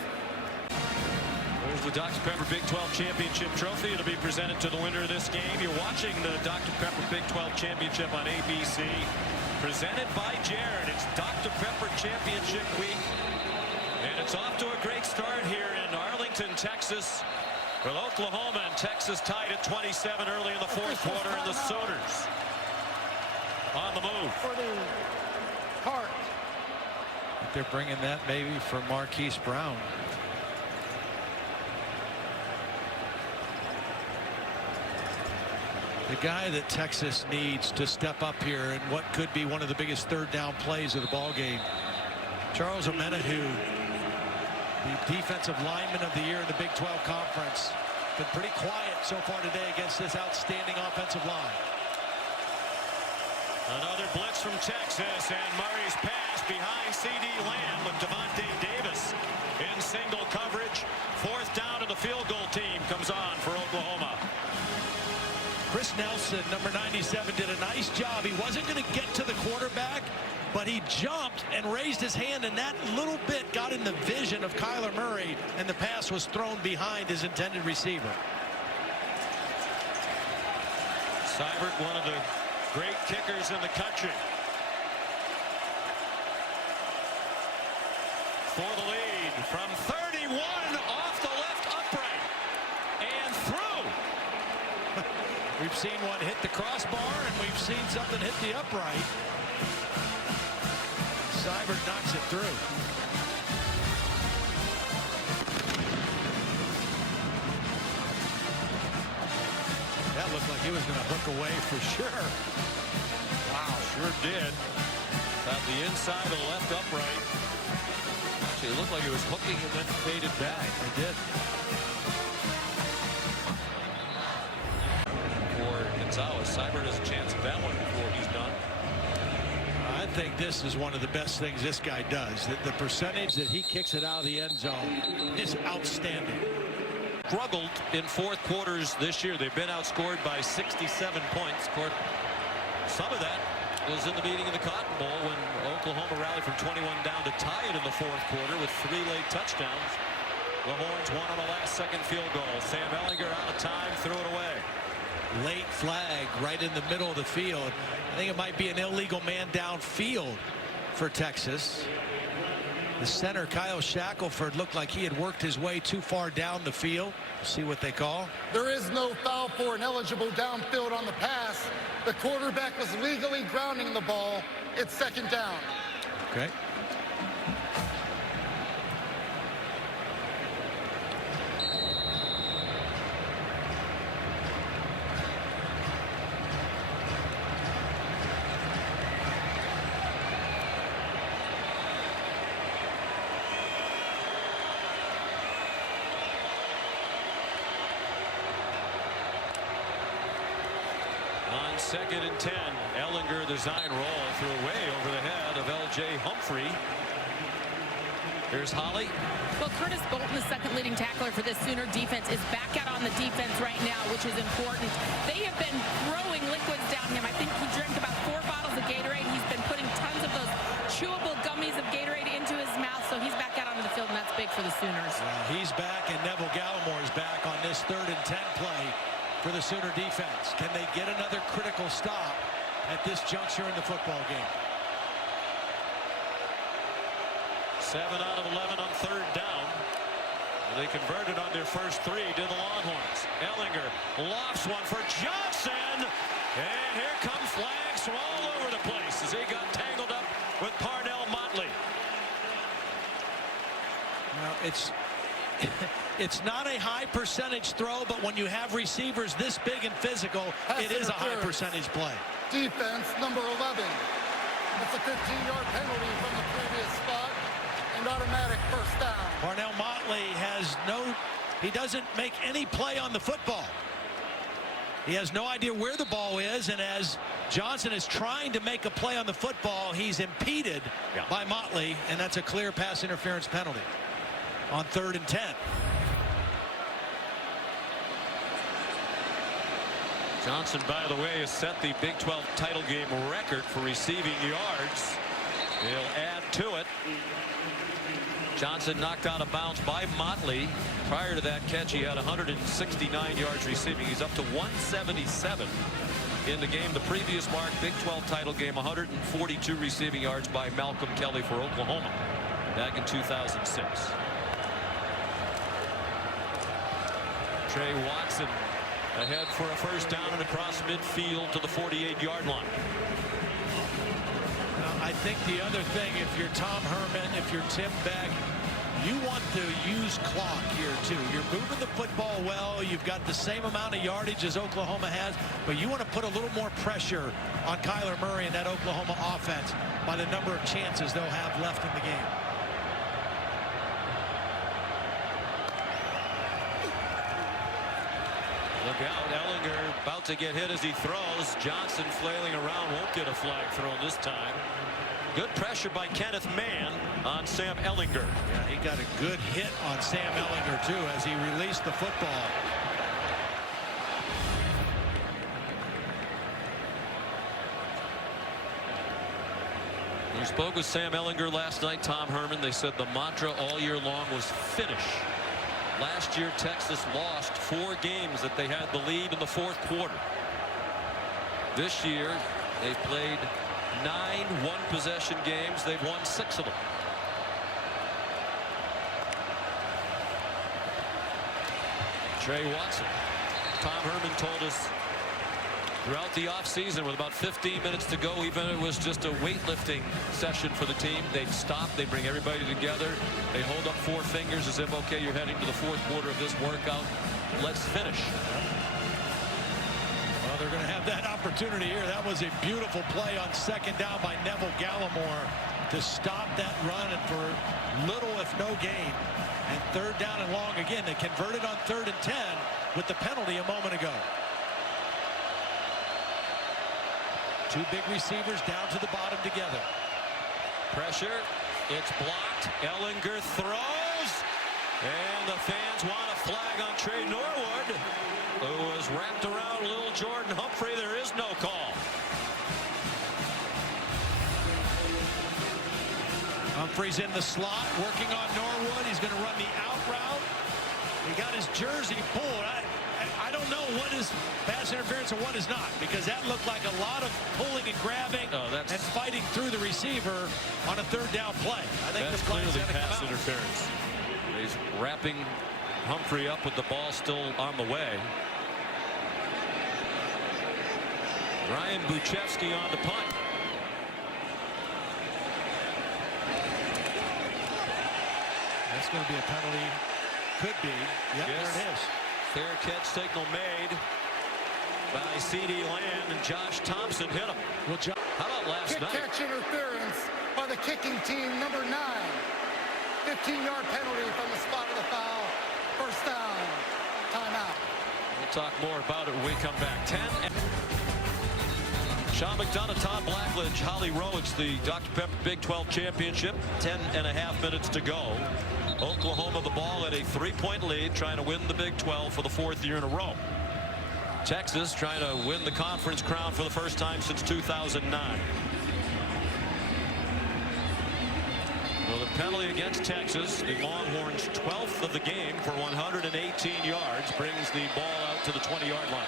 There's the Dr. Pepper Big 12 Championship Trophy. It'll be presented to the winner of this game. You're watching the Dr. Pepper Big 12 Championship on ABC. Presented by Jared. It's Dr. Pepper Championship Week. And it's off to a great start here in Arlington, Texas, with Oklahoma and Texas tied at 27 early in the 4th quarter, and the Sooners on the move. For the Hart. They're bringing that maybe for Marquise Brown. The guy that Texas needs to step up here in what could be one of the biggest 3rd down plays of the ball game. Charles Omenihu, the defensive lineman of the year in the Big 12 Conference, been pretty quiet so far today against this outstanding offensive line. Another blitz from Texas, and Murray's pass behind C.D. Lamb with Devontae Davis in single coverage. 4th down, and the field goal team comes on for Oklahoma. Chris Nelson, number 97, did a nice job. He wasn't going to get to the quarterback, but he jumped and raised his hand, and that little bit got in the vision of Kyler Murray, and the pass was thrown behind his intended receiver. Seibert, one of the great kickers in the country. For the lead from 31 off the left upright and through. We've seen one hit the crossbar, and we've seen something hit the upright. Seibert knocks it through. that looked like he was going to hook away for sure. Wow, sure did. Got the inside of the left upright. Actually, it looked like it was hooking and then faded back. It did. For Gonzalez, Seibert has a chance at that one before he's done. I think this is one of the best things this guy does. The percentage that he kicks it out of the end zone is outstanding. Struggled in fourth quarters this year. They've been outscored by 67 points. Some of that was in the meeting in the Cotton Bowl when Oklahoma rallied from 21 down to tie it in the fourth quarter with 3 late touchdowns. The Horns won on a last-second field goal. Sam Ehlinger out of time, threw it away. Late flag right in the middle of the field. I think it might be an illegal man downfield for Texas. The center, Kyle Shackelford, looked like he had worked his way too far down the field. See what they call. There is no foul for an eligible downfield on the pass. The quarterback was legally grounding the ball. It's second down. Okay. On 2nd and 10, Ehlinger, the design roll, threw way over the head of L.J. Humphrey. Here's Holly. Well, Curtis Bolton, the second leading tackler for this Sooner defense, is back out on the defense right now, which is important. They have been throwing liquids down him. I think he drank about 4 bottles of Gatorade. He's been putting tons of those chewable gummies of Gatorade into his mouth, so he's back out onto the field, and that's big for the Sooners. He's back, and Neville Gallimore is back on this 3rd and 10 play for the Sooner defense. Can they get another critical stop at this juncture in the football game? 7 out of 11 on 3rd down. They converted on their first 3 to the Longhorns. Ehlinger lofts one for Johnson. And here come flags from all over the place as he got tangled up with Parnell Motley. Now, it's not a high percentage throw, but when you have receivers this big and physical, it is a high percentage play. Defense number 11. That's a 15-yard penalty from the previous spot and automatic first down. Parnell Motley he doesn't make any play on the football. He has no idea where the ball is, and as Johnson is trying to make a play on the football, he's impeded by Motley, and that's a clear pass interference penalty on 3rd and 10. Johnson, by the way, has set the Big 12 title game record for receiving yards. He'll add to it. Johnson knocked out of bounds by Motley. Prior to that catch, he had 169 yards receiving. He's up to 177 in the game. The previous mark, Big 12 title game, 142 receiving yards by Malcolm Kelly for Oklahoma back in 2006. Trey Watson ahead for a first down and across midfield to the 48-yard line. I think the other thing, if you're Tom Herman, if you're Tim Beck, you want to use clock here too. You're moving the football well. You've got the same amount of yardage as Oklahoma has, but you want to put a little more pressure on Kyler Murray and that Oklahoma offense by the number of chances they'll have left in the game. Look out, Ehlinger about to get hit as he throws. Johnson flailing around, won't get a flag thrown this time. Good pressure by Kenneth Mann on Sam Ehlinger. Yeah, he got a good hit on Sam Ehlinger too as he released the football. We spoke with Sam Ehlinger last night, Tom Herman. They said the mantra all year long was finish. Last year, Texas lost 4 games that they had the lead in the fourth quarter. This year, they've played 9 one-possession games. They've won 6 of them. Trey Watson. Tom Herman told us throughout the offseason, with about 15 minutes to go, even if it was just a weightlifting session for the team, they'd stop, they'd bring everybody together, they hold up 4 fingers as if, okay, you're heading to the fourth quarter of this workout, let's finish. Well, they're going to have that opportunity here. That was a beautiful play on second down by Neville Gallimore to stop that run and for little if no gain. And third down and long again. They converted on 3rd and 10 with the penalty a moment ago. Two big receivers down to the bottom together. Pressure. It's blocked. Ellinger throws. And the fans want a flag on Trey Norwood, who was wrapped around little Jordan Humphrey. There is no call. Humphrey's in the slot, working on Norwood. He's going to run the out route. He got his jersey pulled. I don't know what is pass interference and what is not, because that looked like a lot of pulling and grabbing and fighting through the receiver on a 3rd down play. I think that's the play's clearly going to pass come out. interference. He's wrapping Humphrey up with the ball still on the way. Ryan Buchevsky on the punt. That's going to be a penalty. Could be. Yep, Yes. there it is. Fair catch signal made by C.D. Lamb, and Josh Thompson hit him. Well, how about last Kick night? catch interference by the kicking team, number 9. 15-yard penalty from the spot of the foul. First down. Timeout. We'll talk more about it when we come back. 10. Sean McDonough, Todd Blackledge, Holly Rowe. It's the Dr. Pepper Big 12 Championship. 10.5 minutes to go. Oklahoma the ball at a 3-point lead, trying to win the Big 12 for the 4th year in a row. Texas trying to win the conference crown for the first time since 2009. Well, the penalty against Texas, the Longhorns' 12th of the game for 118 yards, brings the ball out to the 20-yard line.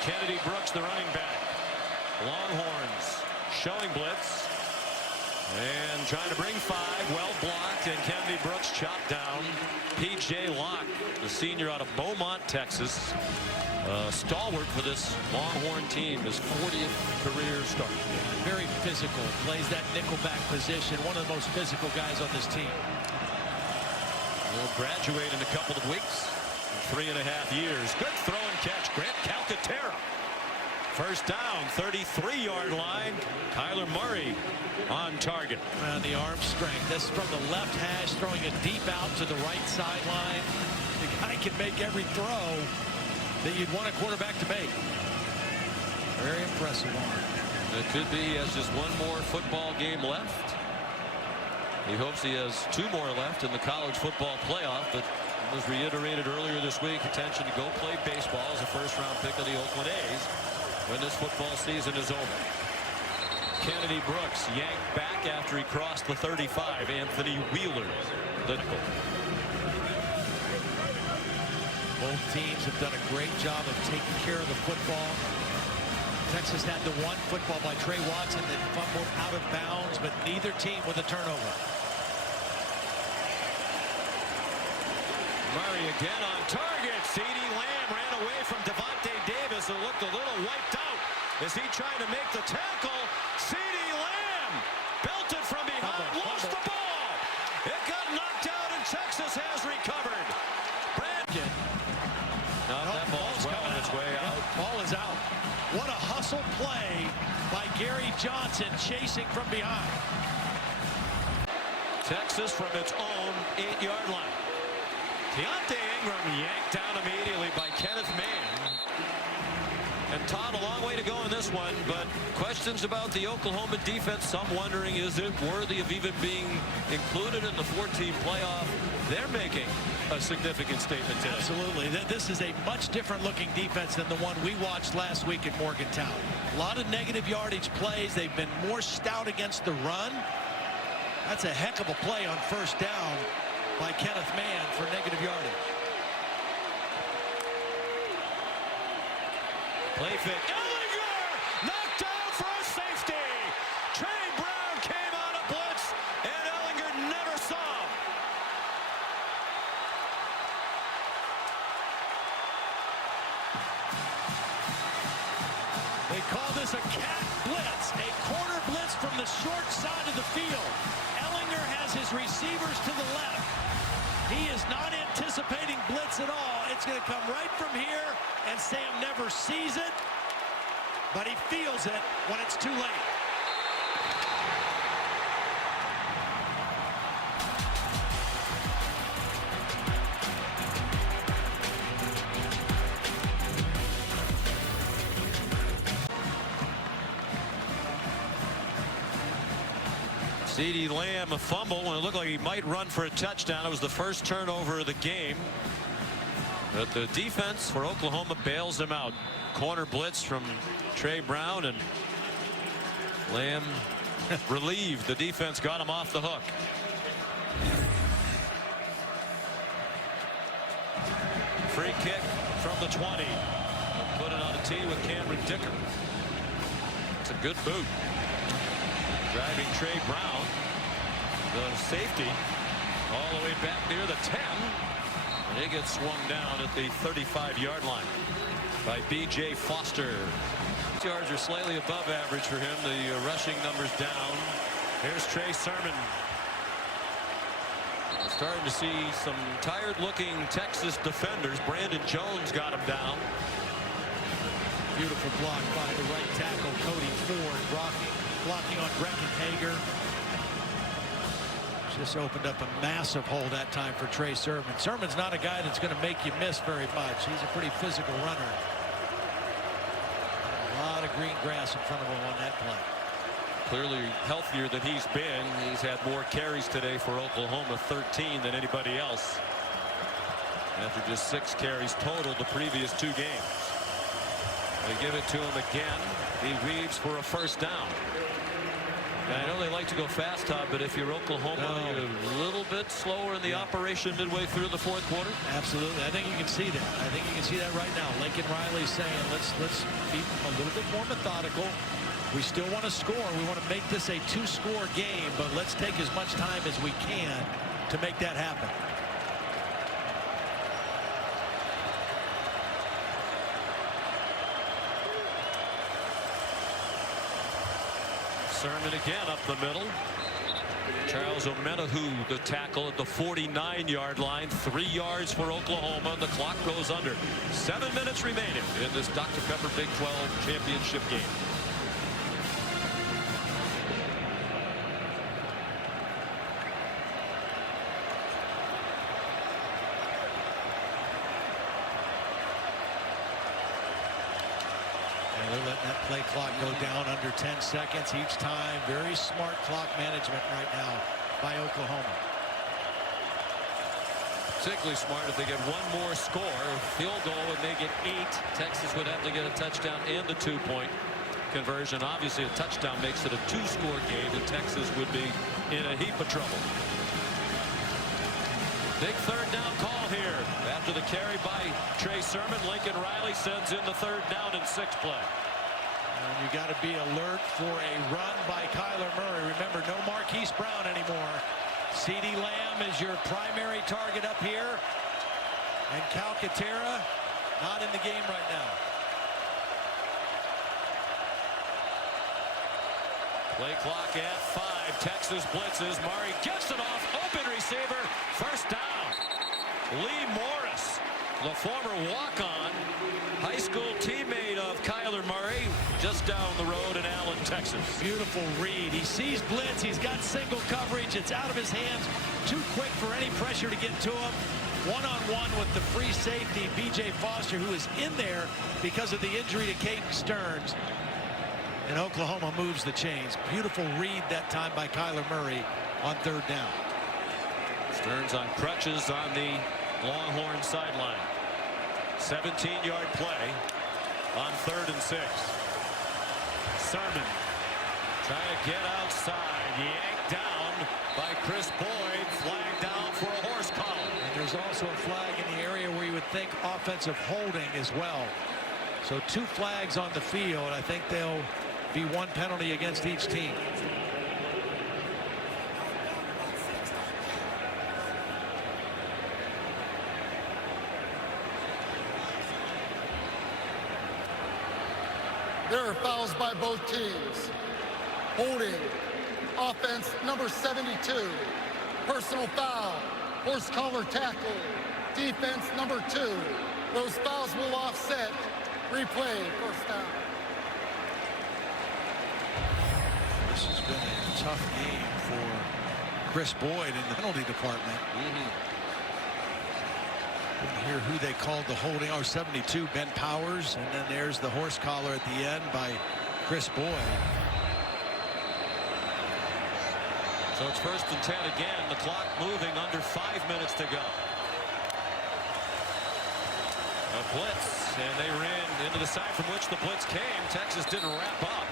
Kennedy Brooks, the running back. Longhorns showing blitz and trying to bring 5. Well blocked, and Kennedy Brooks chopped down. P.J. Locke, the senior out of Beaumont, Texas. Stalwart for this Longhorn team, his 40th career start. Very physical, plays that nickelback position. One of the most physical guys on this team. Will graduate in a couple of weeks. 3.5 years. Good throw and catch. Grant Calcaterra. First down, 33-yard line. Kyler Murray on target. And the arm strength. This is from the left hash, throwing it deep out to the right sideline. The guy can make every throw that you'd want a quarterback to make. Very impressive arm. It could be he has just one more football game left. He hopes he has 2 more left in the college football playoff, but it was reiterated earlier this week, intention to go play baseball as a first-round pick of the Oakland A's when this football season is over. Kennedy Brooks yanked back after he crossed the 35. Anthony Wheeler. Both teams have done a great job of taking care of the football. Texas had the one football by Trey Watson that fumbled out of bounds, but neither team with a turnover. Murray again on target. C.D. Lamb ran away from Devontae Davis, who looked a little wiped out as he tried to make the tackle. C.D. Lamb belted from behind, lost the ball. It got knocked out, and Texas has recovered. That ball's well on its way out. Ball is out. What a hustle play by Gary Johnson, chasing from behind. Texas from its own 8-yard line. Deontay Ingram yanked down immediately by Kenneth Mann. And Todd, a long way to go in this one, but questions about the Oklahoma defense. Some wondering, is it worthy of even being included in the 14 playoff? They're making a significant statement today. Absolutely. This is a much different looking defense than the one we watched last week at Morgantown. A lot of negative yardage plays. They've been more stout against the run. That's a heck of a play on first down by Kenneth Mann for negative yardage. Play fake. Ellinger knocked down for a safety. Trey Brown came out of blitz, and Ellinger never saw him. They call this a cat blitz, a corner blitz from the short side of the field. Ellinger has his receivers to the left. He is not anticipating blitz at all. It's going to come right from here, and Sam never sees it, but he feels it when it's too late. CeeDee Lamb a fumble when it looked like he might run for a touchdown. It was the first turnover of the game. But the defense for Oklahoma bails him out. Corner blitz from Trey Brown, and Lamb relieved. The defense got him off the hook. Free kick from the 20. Put it on a tee with Cameron Dicker. It's a good boot. Driving Trey Brown, the safety, all the way back near the 10. And he gets swung down at the 35-yard line by B.J. Foster. Yards are slightly above average for him. The rushing numbers down. Here's Trey Sermon. Starting to see some tired-looking Texas defenders. Brandon Jones got him down. Beautiful block by the right tackle, Cody Ford, blocking on Breckenhager. Just opened up a massive hole that time for Trey Sermon. Sermon's not a guy that's going to make you miss very much. He's a pretty physical runner. A lot of green grass in front of him on that play. Clearly healthier than he's been. He's had more carries today for Oklahoma, 13 than anybody else. After just 6 carries total the previous 2 games. They give it to him again. He weaves for a first down. I know they like to go fast, Todd, but if you're Oklahoma, you're a little bit slower in the operation midway through the 4th quarter. Absolutely. I think you can see that. I think you can see that right now. Lincoln Riley's saying, let's be a little bit more methodical. We still want to score. We want to make this a 2-score game, but let's take as much time as we can to make that happen. Sermon again up the middle. Charles Omenihu, the tackle at the 49-yard line. 3 yards for Oklahoma. The clock goes under. 7 minutes remaining in this Dr. Pepper Big 12 championship game. They're letting that play clock go down under 10 seconds each time. Very smart clock management right now by Oklahoma. Particularly smart if they get 1 more score. Field goal would make it 8. Texas would have to get a touchdown and the 2-point conversion. Obviously a touchdown makes it a 2-score game, and Texas would be in a heap of trouble. Big 3rd down call here. After the carry by Trey Sermon, Lincoln Riley sends in the 3rd down and 6 play. And you got to be alert for a run by Kyler Murray. Remember, no Marquise Brown anymore. CeeDee Lamb is your primary target up here. And Calcaterra not in the game right now. Play clock at 5. Texas blitzes. Murray gets it off. Open receiver. First down. Lee Morris, the former walk-on, high school teammate of Kyler Murray, just down the road in Allen, Texas. Beautiful read. He sees blitz. He's got single coverage. It's out of his hands. Too quick for any pressure to get to him. One-on-one with the free safety, B.J. Foster, who is in there because of the injury to Caden Stearns. And Oklahoma moves the chains. Beautiful read that time by Kyler Murray on 3rd down. Stearns on crutches on the Longhorn sideline. 17-yard play on 3rd and 6. Sermon trying to get outside. Yanked down by Chris Boyd. Flag down for a horse collar. And there's also a flag in the area where you would think offensive holding as well. So 2 flags on the field. I think they'll be 1 penalty against each team. There are fouls by both teams. Holding, offense number 72. Personal foul, horse collar tackle, defense number 2. Those fouls will offset. Replay, first down. This has been a tough game for Chris Boyd in the penalty department. Didn't hear who they called the holding. Oh, 72, Ben Powers. And then there's the horse collar at the end by Chris Boyd. So it's 1st and 10 again. The clock moving, under 5 minutes to go. A blitz, and they ran into the side from which the blitz came. Texas didn't wrap up.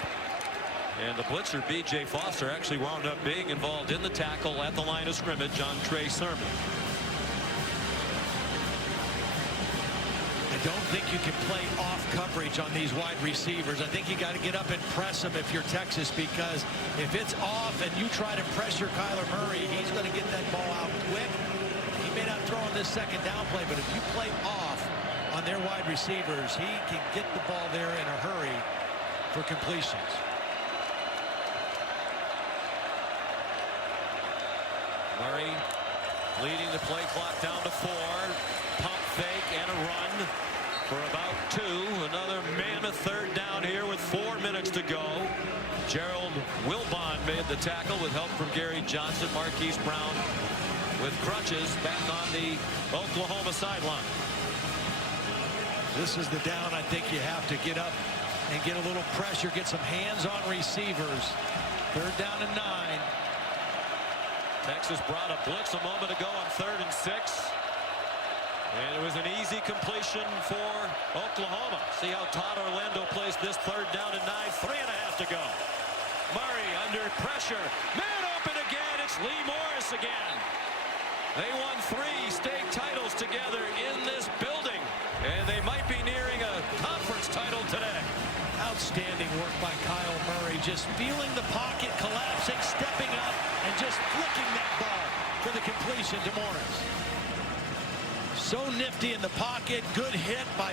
And the blitzer, B.J. Foster, actually wound up being involved in the tackle at the line of scrimmage on Trey Sermon. I don't think you can play off coverage on these wide receivers. I think you got to get up and press them if you're Texas, because if it's off and you try to pressure Kyler Murray, he's going to get that ball out quick. He may not throw on this second down play, but if you play off on their wide receivers, he can get the ball there in a hurry for completions. Murray leading the play clock down to 4. Pump fake and a run for about 2. Another mammoth third down here with 4 minutes to go. Gerald Wilbon made the tackle with help from Gary Johnson. Marquise Brown with crutches back on the Oklahoma sideline. This is the down I think you have to get up and get a little pressure, get some hands on receivers. 3rd down and 9. Texas brought a blitz a moment ago on 3rd and 6. And it was an easy completion for Oklahoma. See how Todd Orlando plays this 3rd down and 9. 3.5 to go. Murray under pressure. Man open again. It's Lee Morris again. They won 3 state titles together in this building. And they might be nearing a conference title today. Outstanding work by Kyle Murray, just feeling the pocket, collapsing, stepping up, and just flicking that ball for the completion to Morris. So nifty in the pocket, good hit by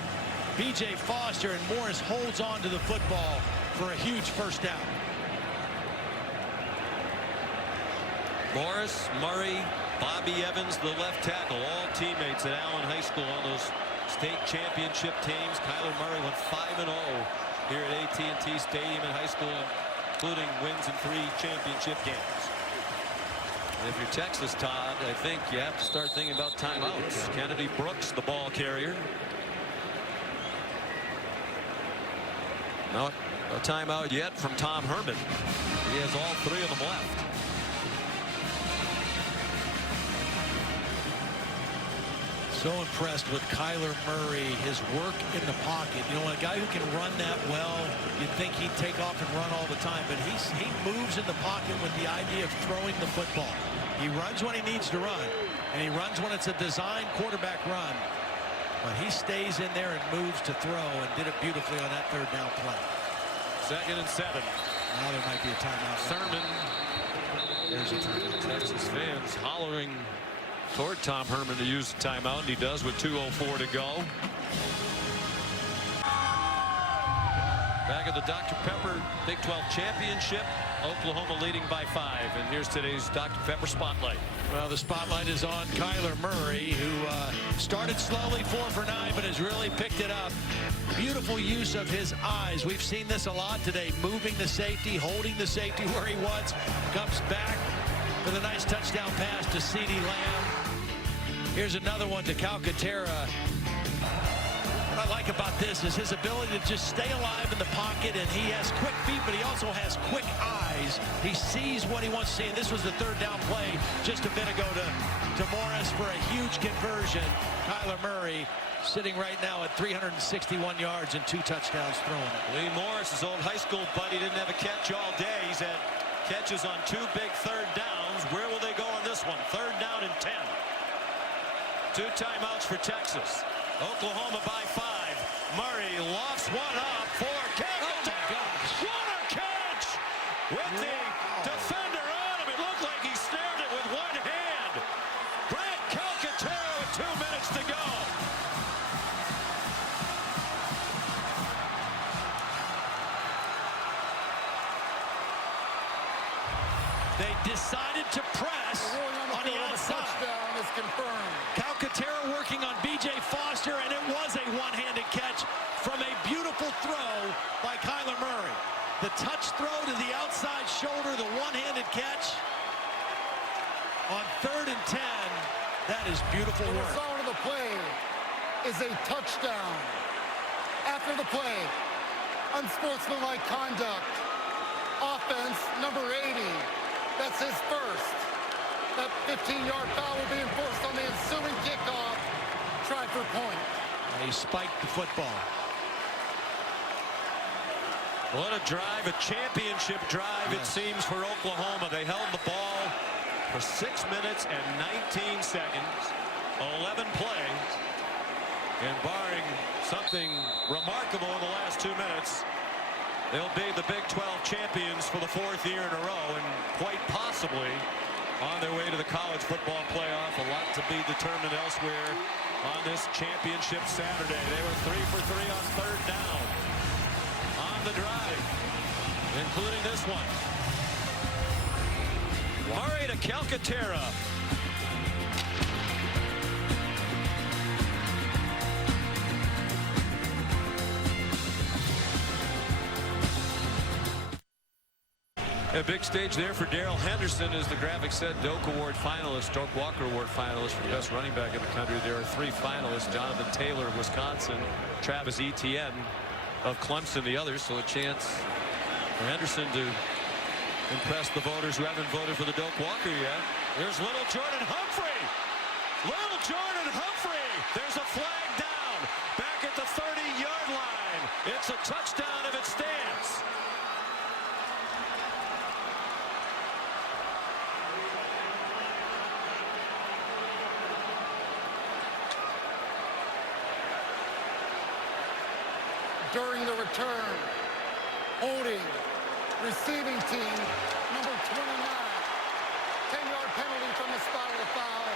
B.J. Foster, and Morris holds on to the football for a huge first down. Morris, Murray, Bobby Evans, the left tackle, all teammates at Allen High School on those state championship teams. Kyler Murray went 5-0 here at AT&T Stadium in high school, including wins in 3 championship games. And if you're Texas, Todd, I think you have to start thinking about timeouts. Kennedy Brooks, the ball carrier. Not a timeout yet from Tom Herman. He has all 3 of them left. So impressed with Kyler Murray, his work in the pocket. You know, a guy who can run that well, you'd think he'd take off and run all the time, but he moves in the pocket with the idea of throwing the football. He runs when he needs to run, and he runs when it's a designed quarterback run. But he stays in there and moves to throw, and did it beautifully on that 3rd down play. 2nd and 7. Now there might be a timeout. Sermon. There's a timeout. Texas fans hollering toward Tom Herman to use the timeout, and he does with 2:04 to go. Back at the Dr. Pepper Big 12 Championship, Oklahoma leading by 5. And here's today's Dr. Pepper Spotlight. Well, the spotlight is on Kyler Murray, who started slowly 4 for 9, but has really picked it up. Beautiful use of his eyes. We've seen this a lot today, moving the safety, holding the safety where he wants, comes back with a nice touchdown pass to CeeDee Lamb. Here's another one to Calcaterra. What I like about this is his ability to just stay alive in the pocket, and he has quick feet, but he also has quick eyes. He sees what he wants to see, and this was the 3rd down play just a bit ago to Morris for a huge conversion. Kyler Murray sitting right now at 361 yards and 2 touchdowns thrown. Lee Morris, his old high school buddy, didn't have a catch all day. He's had catches on 2 big 3rd downs. Where will they go on this one? 3rd down and 10. 2 timeouts for Texas. Oklahoma by 5. Murray lofts one up for Calcaterra. Oh, what a catch! With the defender on him, it looked like he snared it with one hand. Grant Calcaterra with 2 minutes to go. They decided to press on the outside. Touchdown is confirmed. Calcaterra working on B.J. Foster, and it was a one-handed catch from a beautiful throw by Kyler Murray. The touch throw to the outside shoulder, the one-handed catch on 3rd and 10. That is beautiful The work. result of the play is a touchdown. After the play, unsportsmanlike conduct. Offense, number 80. That's his first. That 15-yard foul will be enforced on the ensuing kickoff. Try for point. He spiked the football. What a drive, a championship drive, it seems, for Oklahoma. They held the ball for 6 minutes and 19 seconds, 11 plays, and barring something remarkable in the last 2 minutes, they'll be the Big 12 champions for the 4th year in a row, and quite possibly on their way to the college football playoff. A lot to be determined elsewhere on this championship Saturday. They were 3 for 3 on 3rd down on the drive, including this one. Murray to Calcaterra. A big stage there for Darrell Henderson, as the graphic said. Doak Award finalist, Doak Walker Award finalist for best running back in the country. There are 3 finalists: Jonathan Taylor of Wisconsin, Travis Etienne of Clemson, the others. So a chance for Henderson to impress the voters who haven't voted for the Doak Walker yet. There's little Jordan Humphrey. Little Jordan Humphrey. There's a flag down back at the 30-yard line. It's a touchdown if it stands. During the return, holding, receiving team, number 29. 10-yard penalty from the spot of the foul.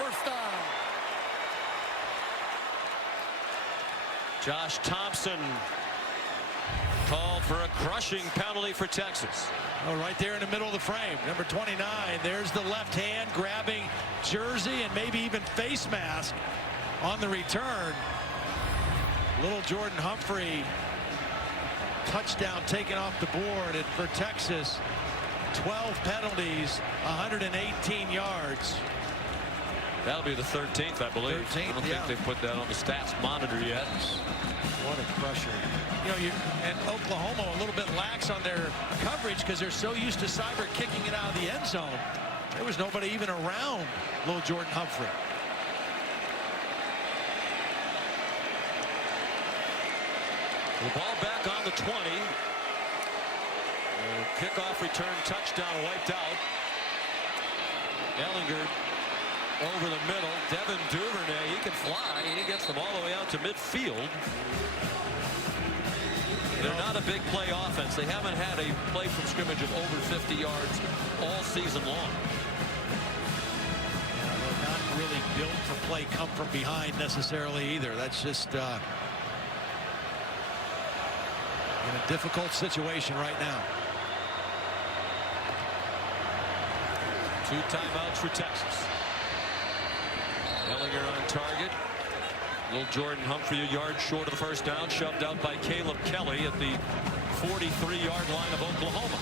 First down. Josh Thompson called for a crushing penalty for Texas. Oh, right there in the middle of the frame, number 29. There's the left hand grabbing jersey and maybe even face mask on the return. Little Jordan Humphrey, touchdown taken off the board, and for Texas, 12 penalties, 118 yards. That'll be the 13th, I believe. 13th, I don't think they've put that on the stats monitor yet. What a crusher. You know, and Oklahoma a little bit lax on their coverage because they're so used to Cyber kicking it out of the end zone. There was nobody even around little Jordan Humphrey. The ball back on the 20. Kickoff return touchdown wiped out. Ellinger over the middle. Devin Duvernay, he can fly. He gets them all the way out to midfield. They're not a big play offense. They haven't had a play from scrimmage of over 50 yards all season long. They're not really built to play come from behind necessarily either. That's just in a difficult situation right now. 2 timeouts for Texas. Ellinger on target. Little Jordan Humphrey a yard short of the first down, shoved out by Caleb Kelly at the 43-yard line of Oklahoma.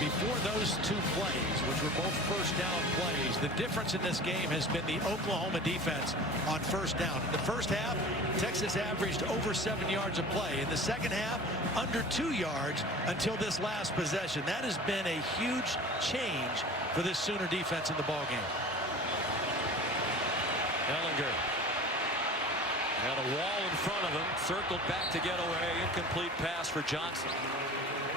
Before those 2 plays, which were both first down plays, the difference in this game has been the Oklahoma defense on first down. In the first half, Texas averaged over 7 yards a play. In the second half, under 2 yards until this last possession. That has been a huge change for this Sooner defense in the ballgame. Ellinger had a wall in front of him, circled back to get away, incomplete pass for Johnson.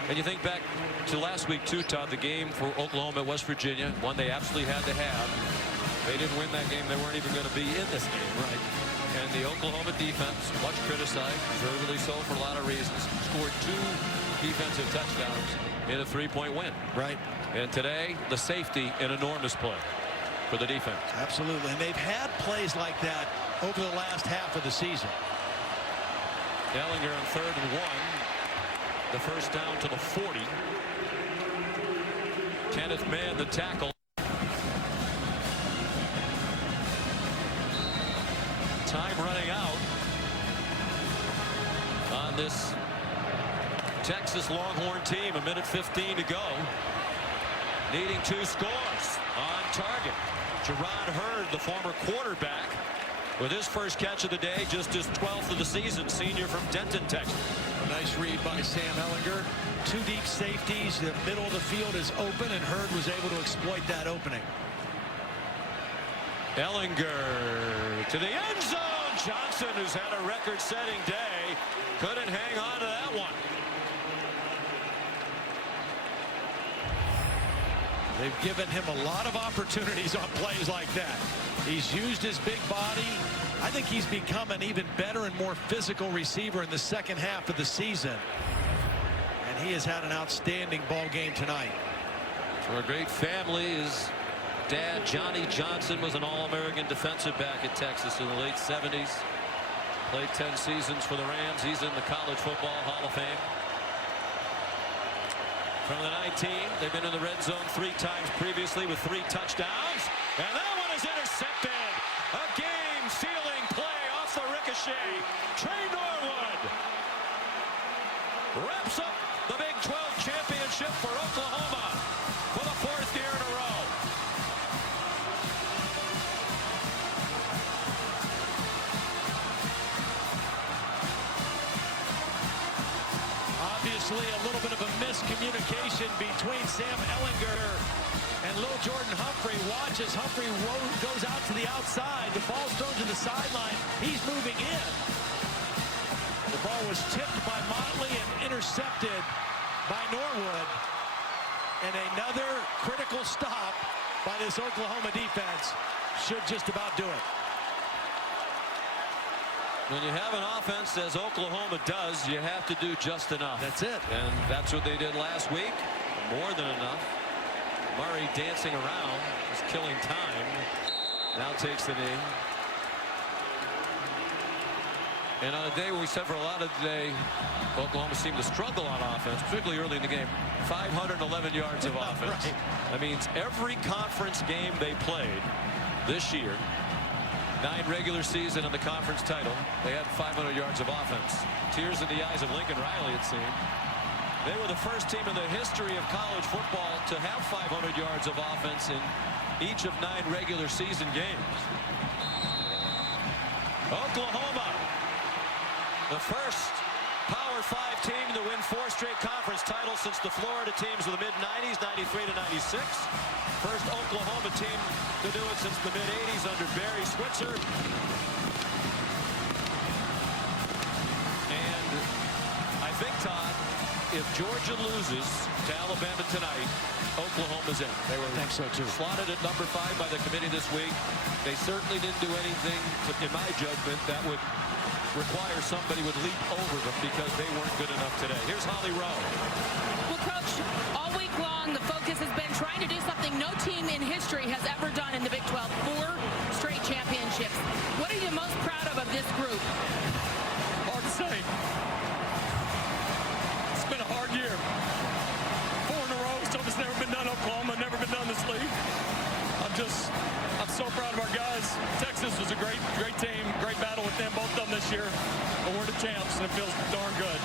And you think back to last week too, Todd, the game for Oklahoma at West Virginia, one they absolutely had to have. They didn't win that game. They weren't even going to be in this game, right? And the Oklahoma defense, much criticized, deservedly so for a lot of reasons, scored 2 defensive touchdowns in a 3-point win. Right. And today, the safety, an enormous play for the defense. Absolutely. And they've had plays like that over the last half of the season. Ellinger on 3rd and 1. The first down to the 40. Kenneth Mann, the tackle. Time running out on this Texas Longhorn team. 1:15 to go. Needing 2 scores on target. Jerron Hurd, the former quarterback, with his first catch of the day, just his 12th of the season, senior from Denton, Texas. A nice read by Sam Ellinger. 2 deep safeties. The middle of the field is open, and Hurd was able to exploit that opening. Ellinger to the end zone. Johnson, who's had a record-setting day, couldn't hang on to that one. They've given him a lot of opportunities on plays like that. He's used his big body. I think he's become an even better and more physical receiver in the second half of the season. And he has had an outstanding ball game tonight. For a great family, his dad, Johnny Johnson, was an All-American defensive back at Texas in the late 70s. Played 10 seasons for the Rams. He's in the College Football Hall of Fame. From the 19, they've been in the red zone 3 times previously with 3 touchdowns. And that one is intercepted. A game-sealing play off the ricochet. Trey Norwood wraps up the Big 12 championship for Oklahoma for the 4th year in a row. Obviously, a little bit of a miscommunication between Sam Ellinger and Lil Jordan Humphrey. Watch as Humphrey goes out to the outside. The ball's thrown to the sideline. He's moving in. The ball was tipped by Motley and intercepted by Norwood. And another critical stop by this Oklahoma defense should just about do it. When you have an offense, as Oklahoma does, you have to do just enough. That's it. And that's what they did last week. More than enough. Murray dancing around, is killing time. Now takes the knee. And on a day when we said for a lot of the day, Oklahoma seemed to struggle on offense, particularly early in the game. 511 yards of offense. Right. That means every conference game they played this year, 9 regular season and the conference title, they had 500 yards of offense. Tears in the eyes of Lincoln Riley, it seemed. They were the first team in the history of college football to have 500 yards of offense in each of 9 regular season games. Oklahoma, the first Power 5 team to win 4 straight conference titles since the Florida teams of the mid-90s, 93 to 96. First Oklahoma team to do it since the mid-80s under Barry Switzer. And I think, Todd, if Georgia loses to Alabama tonight, Oklahoma's in. They would think so, too. Slotted at number 5 by the committee this week. They certainly didn't do anything, in my judgment, that would require somebody would leap over them because they weren't good enough today. Here's Holly Rowe. Well, Coach, all week long, the focus has been trying to do something no team in history has ever done in the Big 12. 4 straight championships. What are you most proud of this group? Hard to say. It's been a hard year. 4 in a row. Something's never been done. Oklahoma never been done this league. I'm so proud of our guys. Texas was a great team. Great battle with them, both of them this year. But we're the champs, and it feels darn good.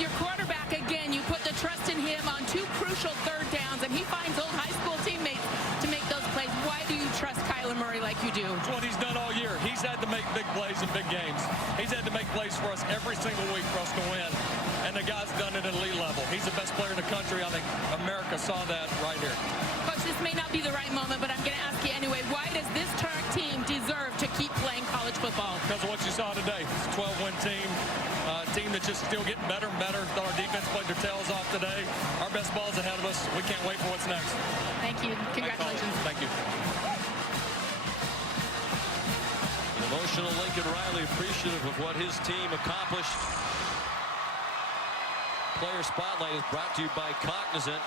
Your quarterback, again, you put the trust in him on 2 crucial 3rd downs, and he finds old high school teammates to make those plays. Why do you trust Kyler Murray like you do? It's what he's done all year. He's had to make big plays in big games. He's had to make plays for us every single week for us to win. And the guy's done it at elite level. He's the best player in the country. I think America saw that right here. Coach, this may not be the right moment, but I'm going to ask you anyway. Why does this team deserve to keep playing college football? Because of what you saw today. It's a 12-win team. Team that's just still getting better and better. Thought our defense played their tails off today. Our best ball's ahead of us. We can't wait for what's next. Thank you. Congratulations. Thank you. An emotional Lincoln Riley, appreciative of what his team accomplished. Player Spotlight is brought to you by Cognizant.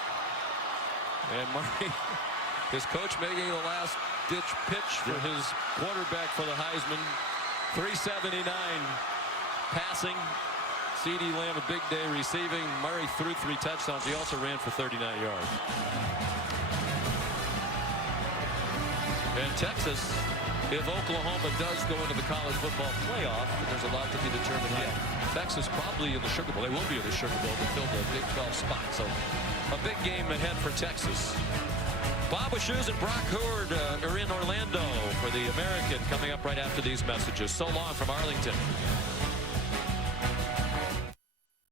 And Murray, his coach making the last-ditch pitch for his quarterback for the Heisman. 379 passing, CeeDee Lamb, a big day receiving. Murray threw 3 touchdowns. He also ran for 39 yards. And Texas, if Oklahoma does go into the college football playoff, there's a lot to be determined yet. Texas probably in the Sugar Bowl. They will be in the Sugar Bowl to fill the Big 12 spot. So a big game ahead for Texas. Bob Wishoes and Brock Howard are in Orlando for the American, coming up right after these messages. So long from Arlington.